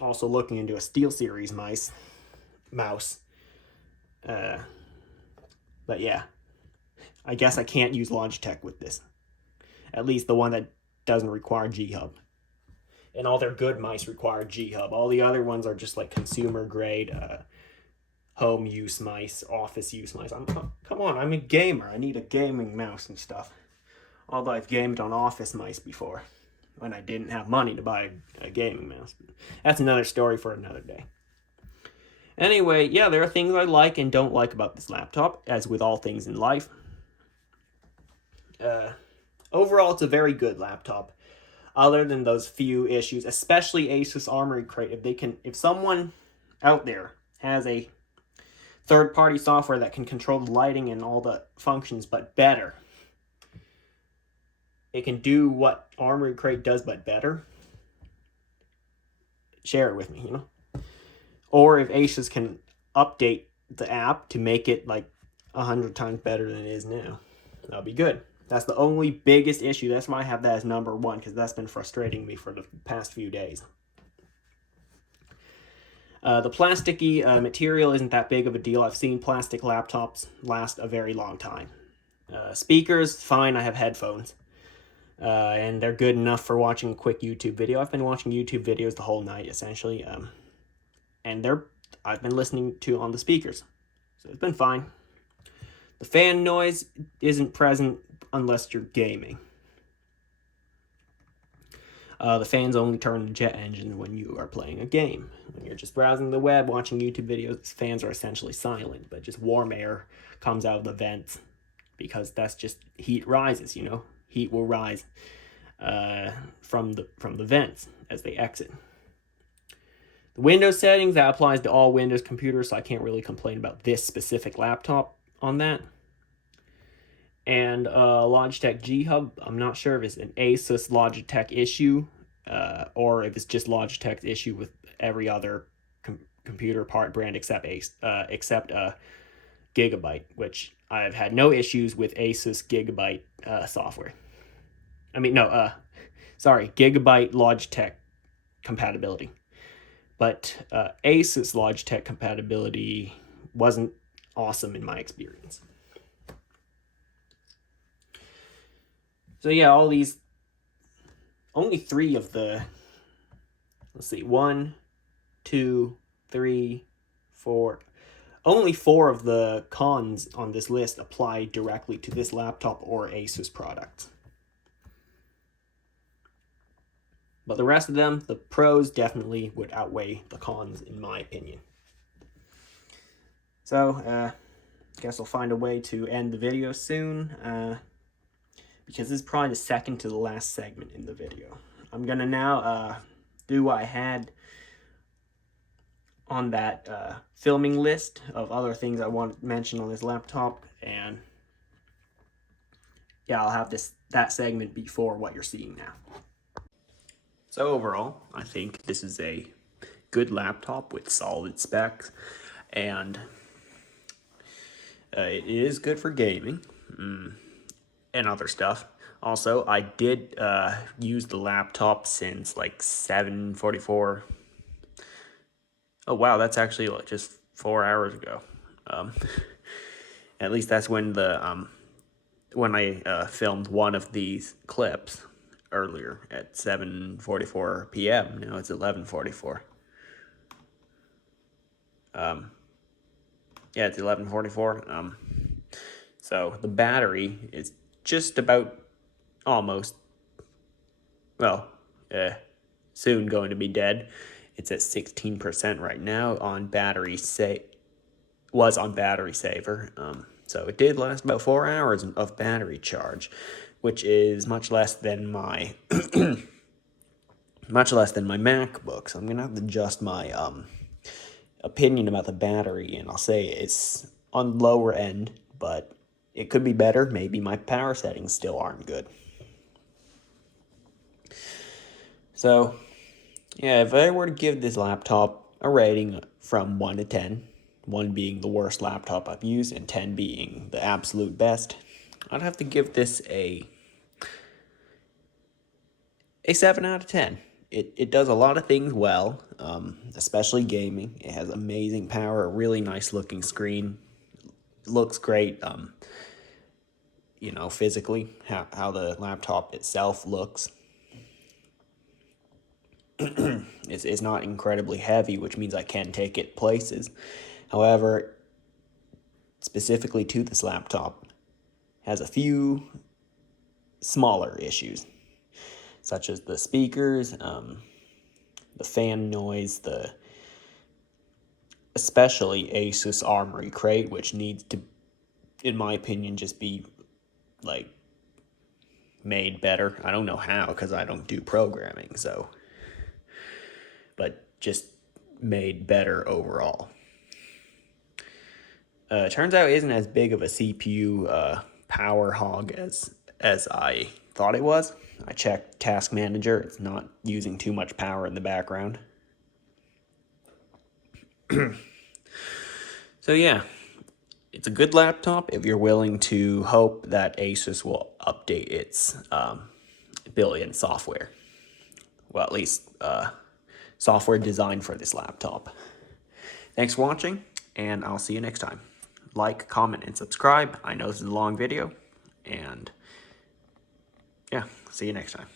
Also looking into a SteelSeries mouse. But yeah, I guess I can't use Logitech with this. At least the one that doesn't require G-Hub. And all their good mice require G-Hub. All the other ones are just like consumer grade, home use mice, office use mice. Come on, I'm a gamer. I need a gaming mouse and stuff. Although I've gamed on office mice before, when I didn't have money to buy a gaming mouse. That's another story for another day. Anyway, yeah, there are things I like and don't like about this laptop, as with all things in life. Overall, it's a very good laptop, other than those few issues, especially Asus Armory Crate. If someone out there has a third-party software that can control the lighting and all the functions, but better, it can do what Armory Crate does, but better, share it with me, you know? Or if Asus can update the app to make it like 100 times better than it is now, that'll be good. That's the only biggest issue. That's why I have that as number one, because that's been frustrating me for the past few days. The plasticky material isn't that big of a deal. I've seen plastic laptops last a very long time. Speakers, fine. I have headphones. And they're good enough for watching a quick YouTube video. I've been watching YouTube videos the whole night, essentially. And I've been listening to on the speakers. So it's been fine. The fan noise isn't present unless you're gaming. The fans only turn the jet engine when you are playing a game. When you're just browsing the web, watching YouTube videos, fans are essentially silent, but just warm air comes out of the vents because that's just heat rises, you know? Heat will rise from the vents as they exit. The Windows settings, that applies to all Windows computers, so I can't really complain about this specific laptop on that. And Logitech G-Hub, I'm not sure if it's an Asus Logitech issue or if it's just Logitech's issue with every other computer part brand except Gigabyte, which I've had no issues with Asus Gigabyte software. Gigabyte Logitech compatibility. But Asus Logitech compatibility wasn't awesome in my experience. So yeah, all these, only 3 of the, let's see, 1, 2, 3, 4, only 4 of the cons on this list apply directly to this laptop or Asus products. But the rest of them, the pros definitely would outweigh the cons in my opinion. So, I guess I'll find a way to end the video soon. Because this is probably the second to the last segment in the video. I'm gonna now do what I had on that filming list of other things I want to mention on this laptop, and yeah, I'll have that segment before what you're seeing now. So overall, I think this is a good laptop with solid specs, and it is good for gaming. And other stuff. Also, I did use the laptop since like 7:44. Oh wow, that's actually like just 4 hours ago. At least that's when when I filmed one of these clips earlier at 7:44 p.m. Now it's 11:44. Yeah, it's 1144. So the battery is just about almost, well, soon going to be dead. It's at 16% right now on battery was on battery saver. So it did last about 4 hours of battery charge, which is much less than my MacBook. So I'm gonna have to adjust my opinion about the battery, and I'll say it's on the lower end, but it could be better. Maybe my power settings still aren't good. So yeah, if I were to give this laptop a rating from 1 to 10, 1 being the worst laptop I've used and 10 being the absolute best, I'd have to give this a 7 out of 10. It does a lot of things well, especially gaming. It has amazing power, a really nice looking screen. It looks great, physically, how the laptop itself looks. It's not incredibly heavy, which means I can take it places. However, specifically to this laptop, has a few smaller issues, such as the speakers, the fan noise, especially Asus Armory Crate, which needs to, in my opinion, just be made better. I don't know how, because I don't do programming, but just made better overall. Turns out it isn't as big of a CPU power hog as I thought it was. I checked Task Manager. It's not using too much power in the background. So yeah, it's a good laptop if you're willing to hope that Asus will update its built-in software. Well, at least software designed for this laptop. Thanks for watching, and I'll see you next time. Like, comment, and subscribe. I know this is a long video, and yeah, see you next time.